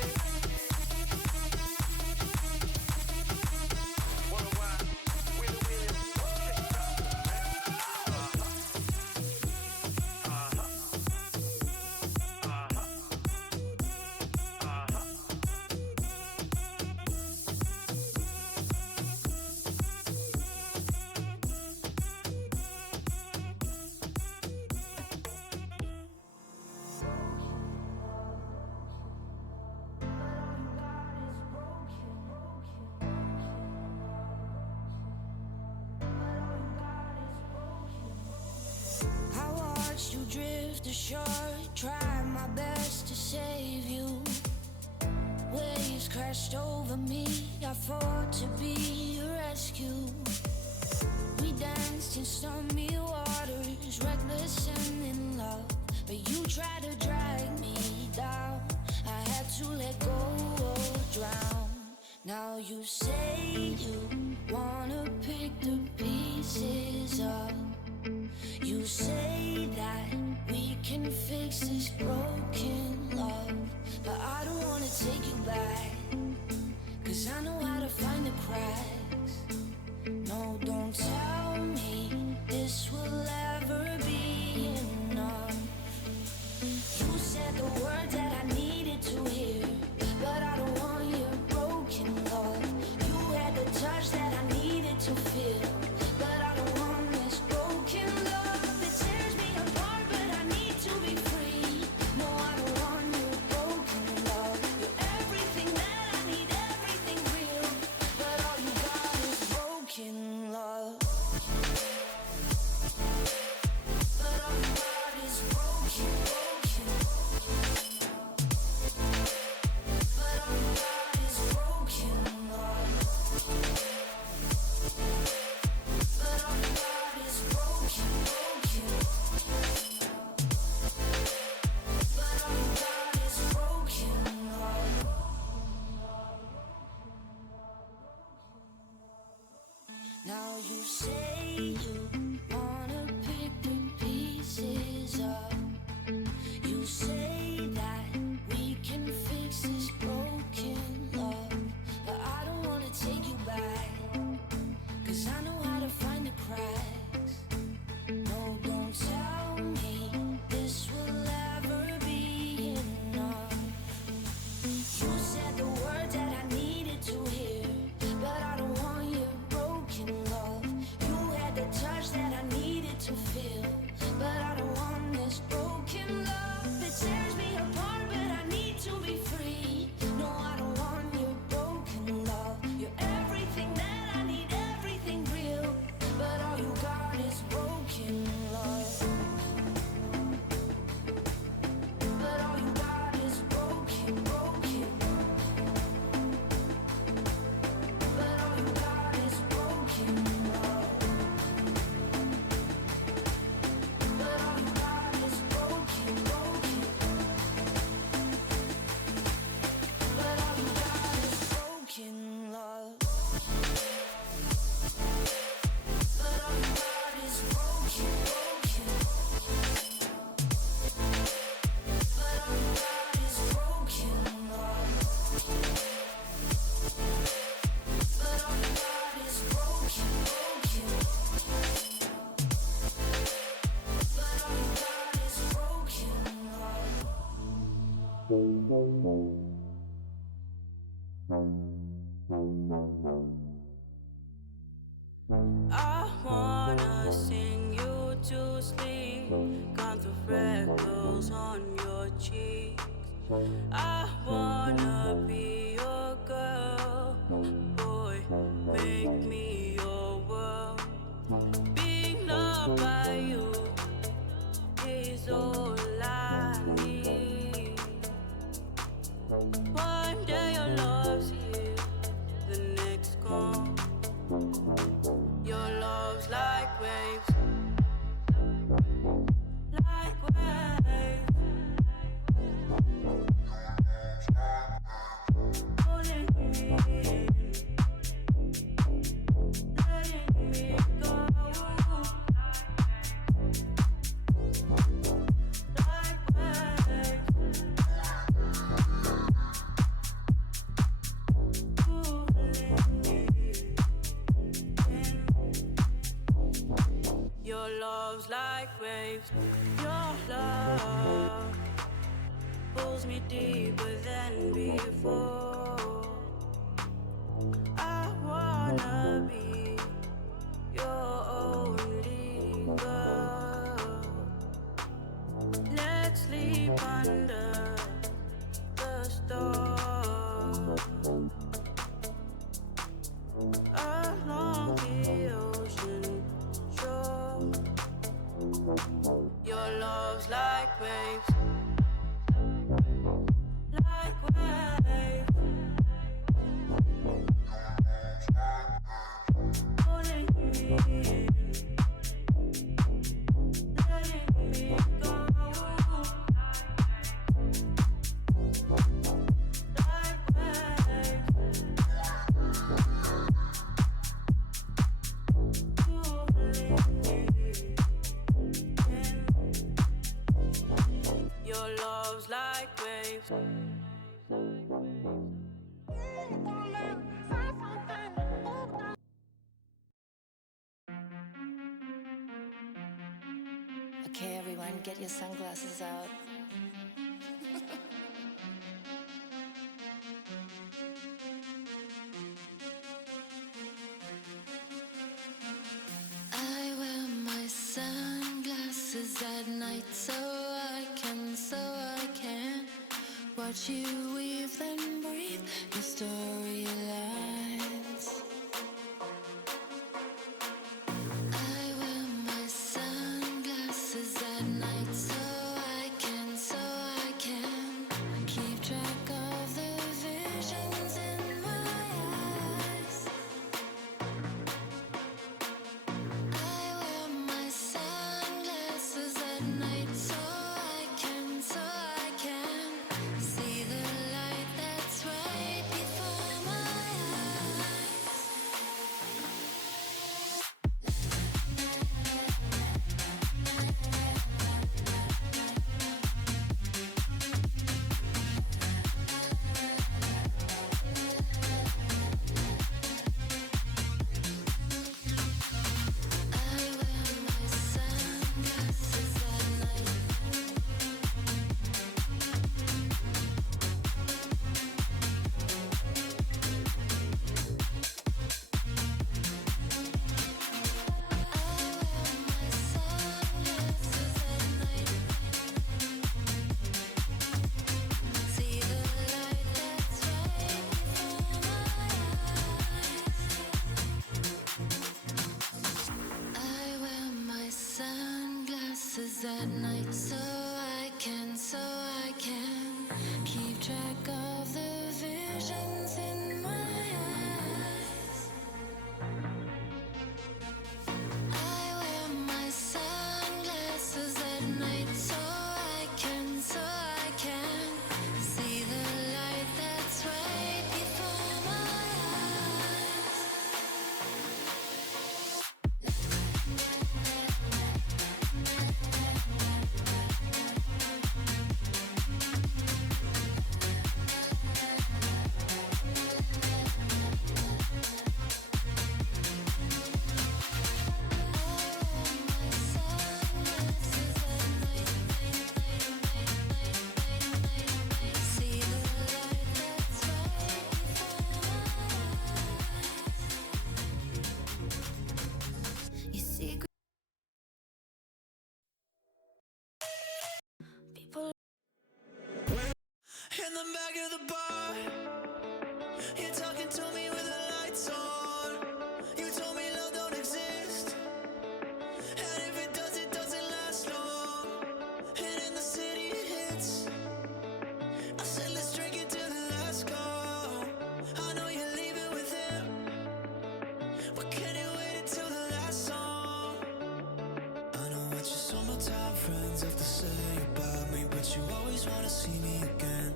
I watched you drift ashore, tried my best to save you. Waves crashed over me, I fought to be your rescue. We danced in stormy waters, reckless and in love. But you tried to drag me down, I had to let go or drown. Now you say you wanna pick the pieces up. You say that we can fix this broken love. But I don't wanna take you back, 'cause I know how to find the cracks. No, don't tell me this will ever be enough. You said the words that I needed to hear, but I don't want your broken love. You had the touch that I needed to feel, but I don't want this broken love that tears me apart, but I need to be free. No, I don't want your broken love. You're everything that I need, everything real, but all you got is broken love. But all you got is broken, broken. I wanna sing you to sleep, gone through freckles on your cheeks. I wanna be your girl, boy, make me your world. Being loved by you is all I need. One day your love's here, the next gone. Your love's like waves, like waves. Pulling me in, letting me go. Like waves, pulling me in. Your love's like waves. Your love pulls me deeper than before. I wanna be your only girl. Let's sleep under the stars along the ocean shore. Your love's like waves, like waves. Pulling me in, letting me go. Like waves, pulling me in. Your love's like waves. Okay, everyone, get your sunglasses out. I wear my sunglasses at night so I can watch you weave and breathe your storylines. I wear my sunglasses at night so I can keep track of the visions in my eyes. I wear my sunglasses at night so I can see the light that's right before my eyes. I wear my sunglasses at night so I can keep track of the visions in my eyes. I wear my sunglasses at night so I can see the light that's right before my eyes. in the back of the bar. You're talking to me with the lights on. You told me love don't exist, and if it does, it doesn't last long. And in the city it hits. I said let's drink it till the last call. I know you're leaving with him, but can you wait until the last song? I know what your summertime friends have to say about me, but you always wanna see me again.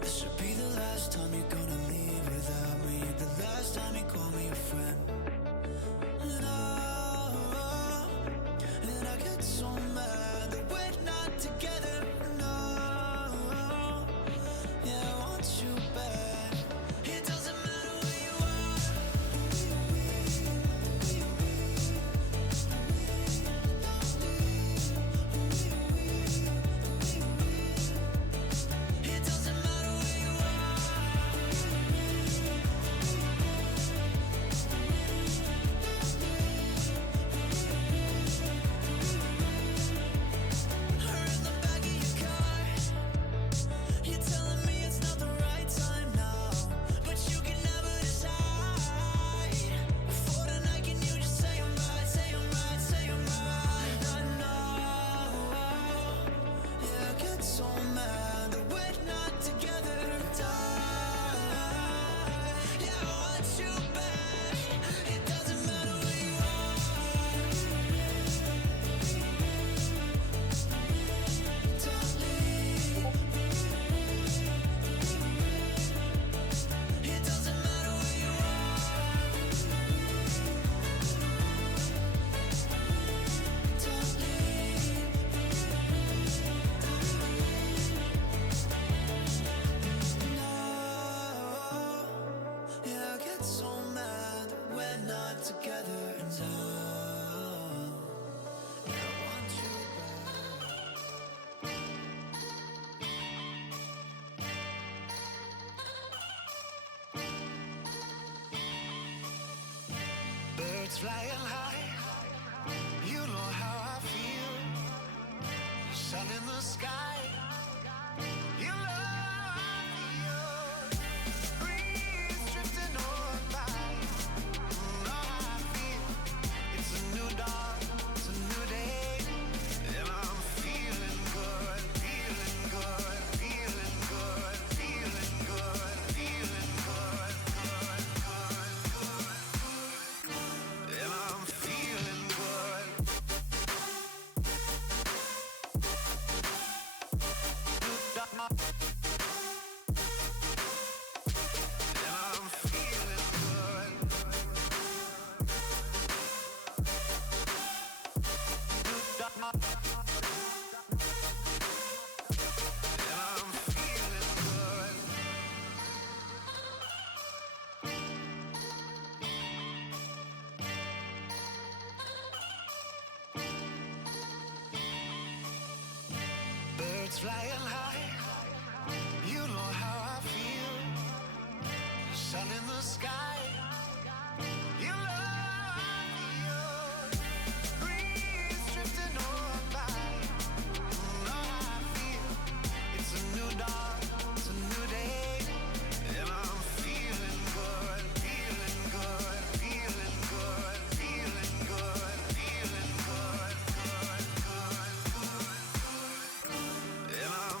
This should be the last time you're gonna leave without me, the last time you call me a friend. And I get so mad that we're not together. No, yeah, I want you back. It doesn't matter where you are. It doesn't matter where you are. In the back of your car, you're telling me it's not the right time now, but you can never decide. For tonight, can you just say I'm right, say I'm right, say I'm right? I know, yeah, I get so mad that we're not together. Yeah, I want you back. It doesn't matter where you are. Don't leave. It doesn't matter where you are. Don't leave. No, yeah, I get so mad that we're not together. And I want you back. Birds flying high, you know how I feel. Sun in the sky, you know how I feel. Breeze drifting on by, you know how I feel. It's a new dawn, it's a new day, and I'm feeling good, feeling good, feeling good, feeling good, feeling good, good, good, good. And I'm feeling good. And I'm feeling good. And I'm feeling good. Birds flying high, you know how I feel. Sun in the sky, you know how I feel. Breeze drifting on by, you know how I feel. It's a new dawn, it's a new day, and I'm feeling good, feeling good, feeling good, feeling good, feeling good, good, good, good, good. And I'm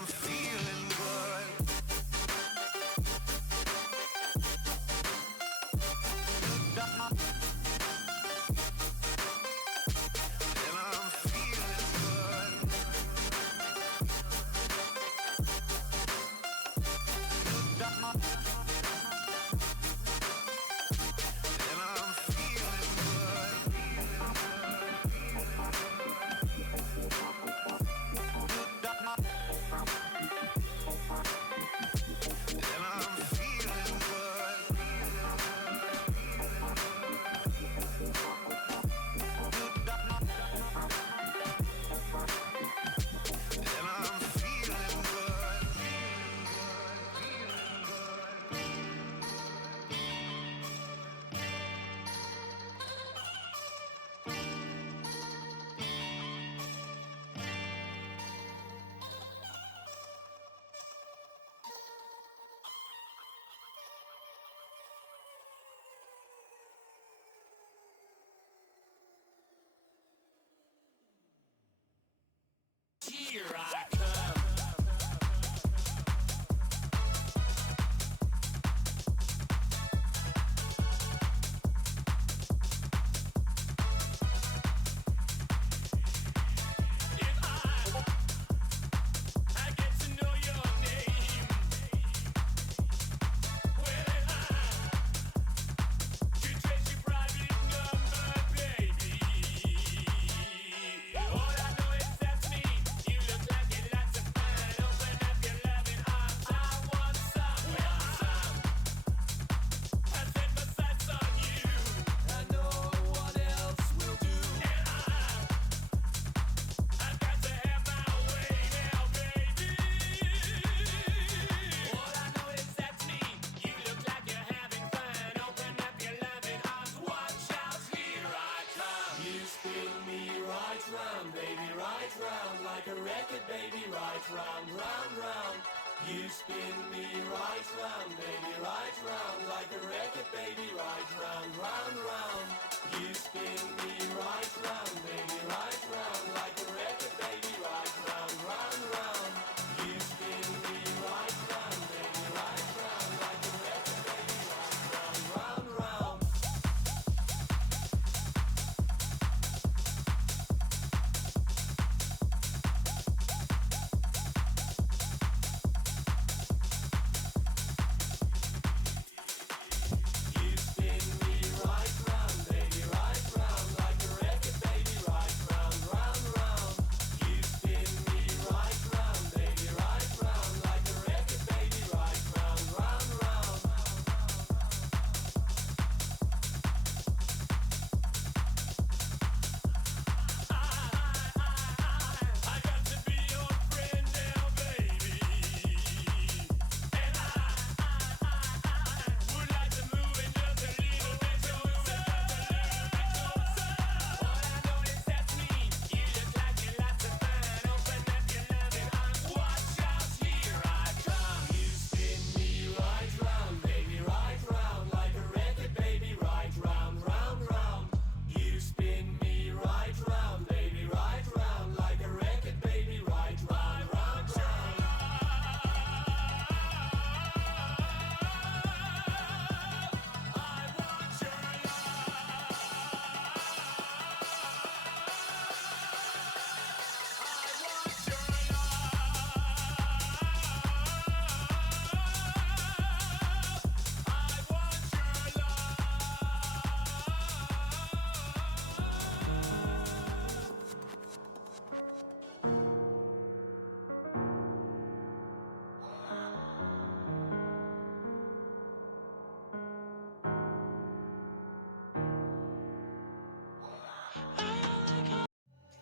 record, baby, right round, round, round. You spin me right round, baby, right round. Like a record, baby, right round, round, round. You spin me right round, baby, right round. Like a record, baby, right round, round, round. You spin me right round, baby, right round. Like a record, baby, right round, round, round.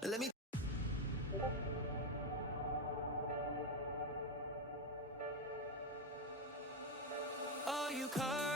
Let me. All you cars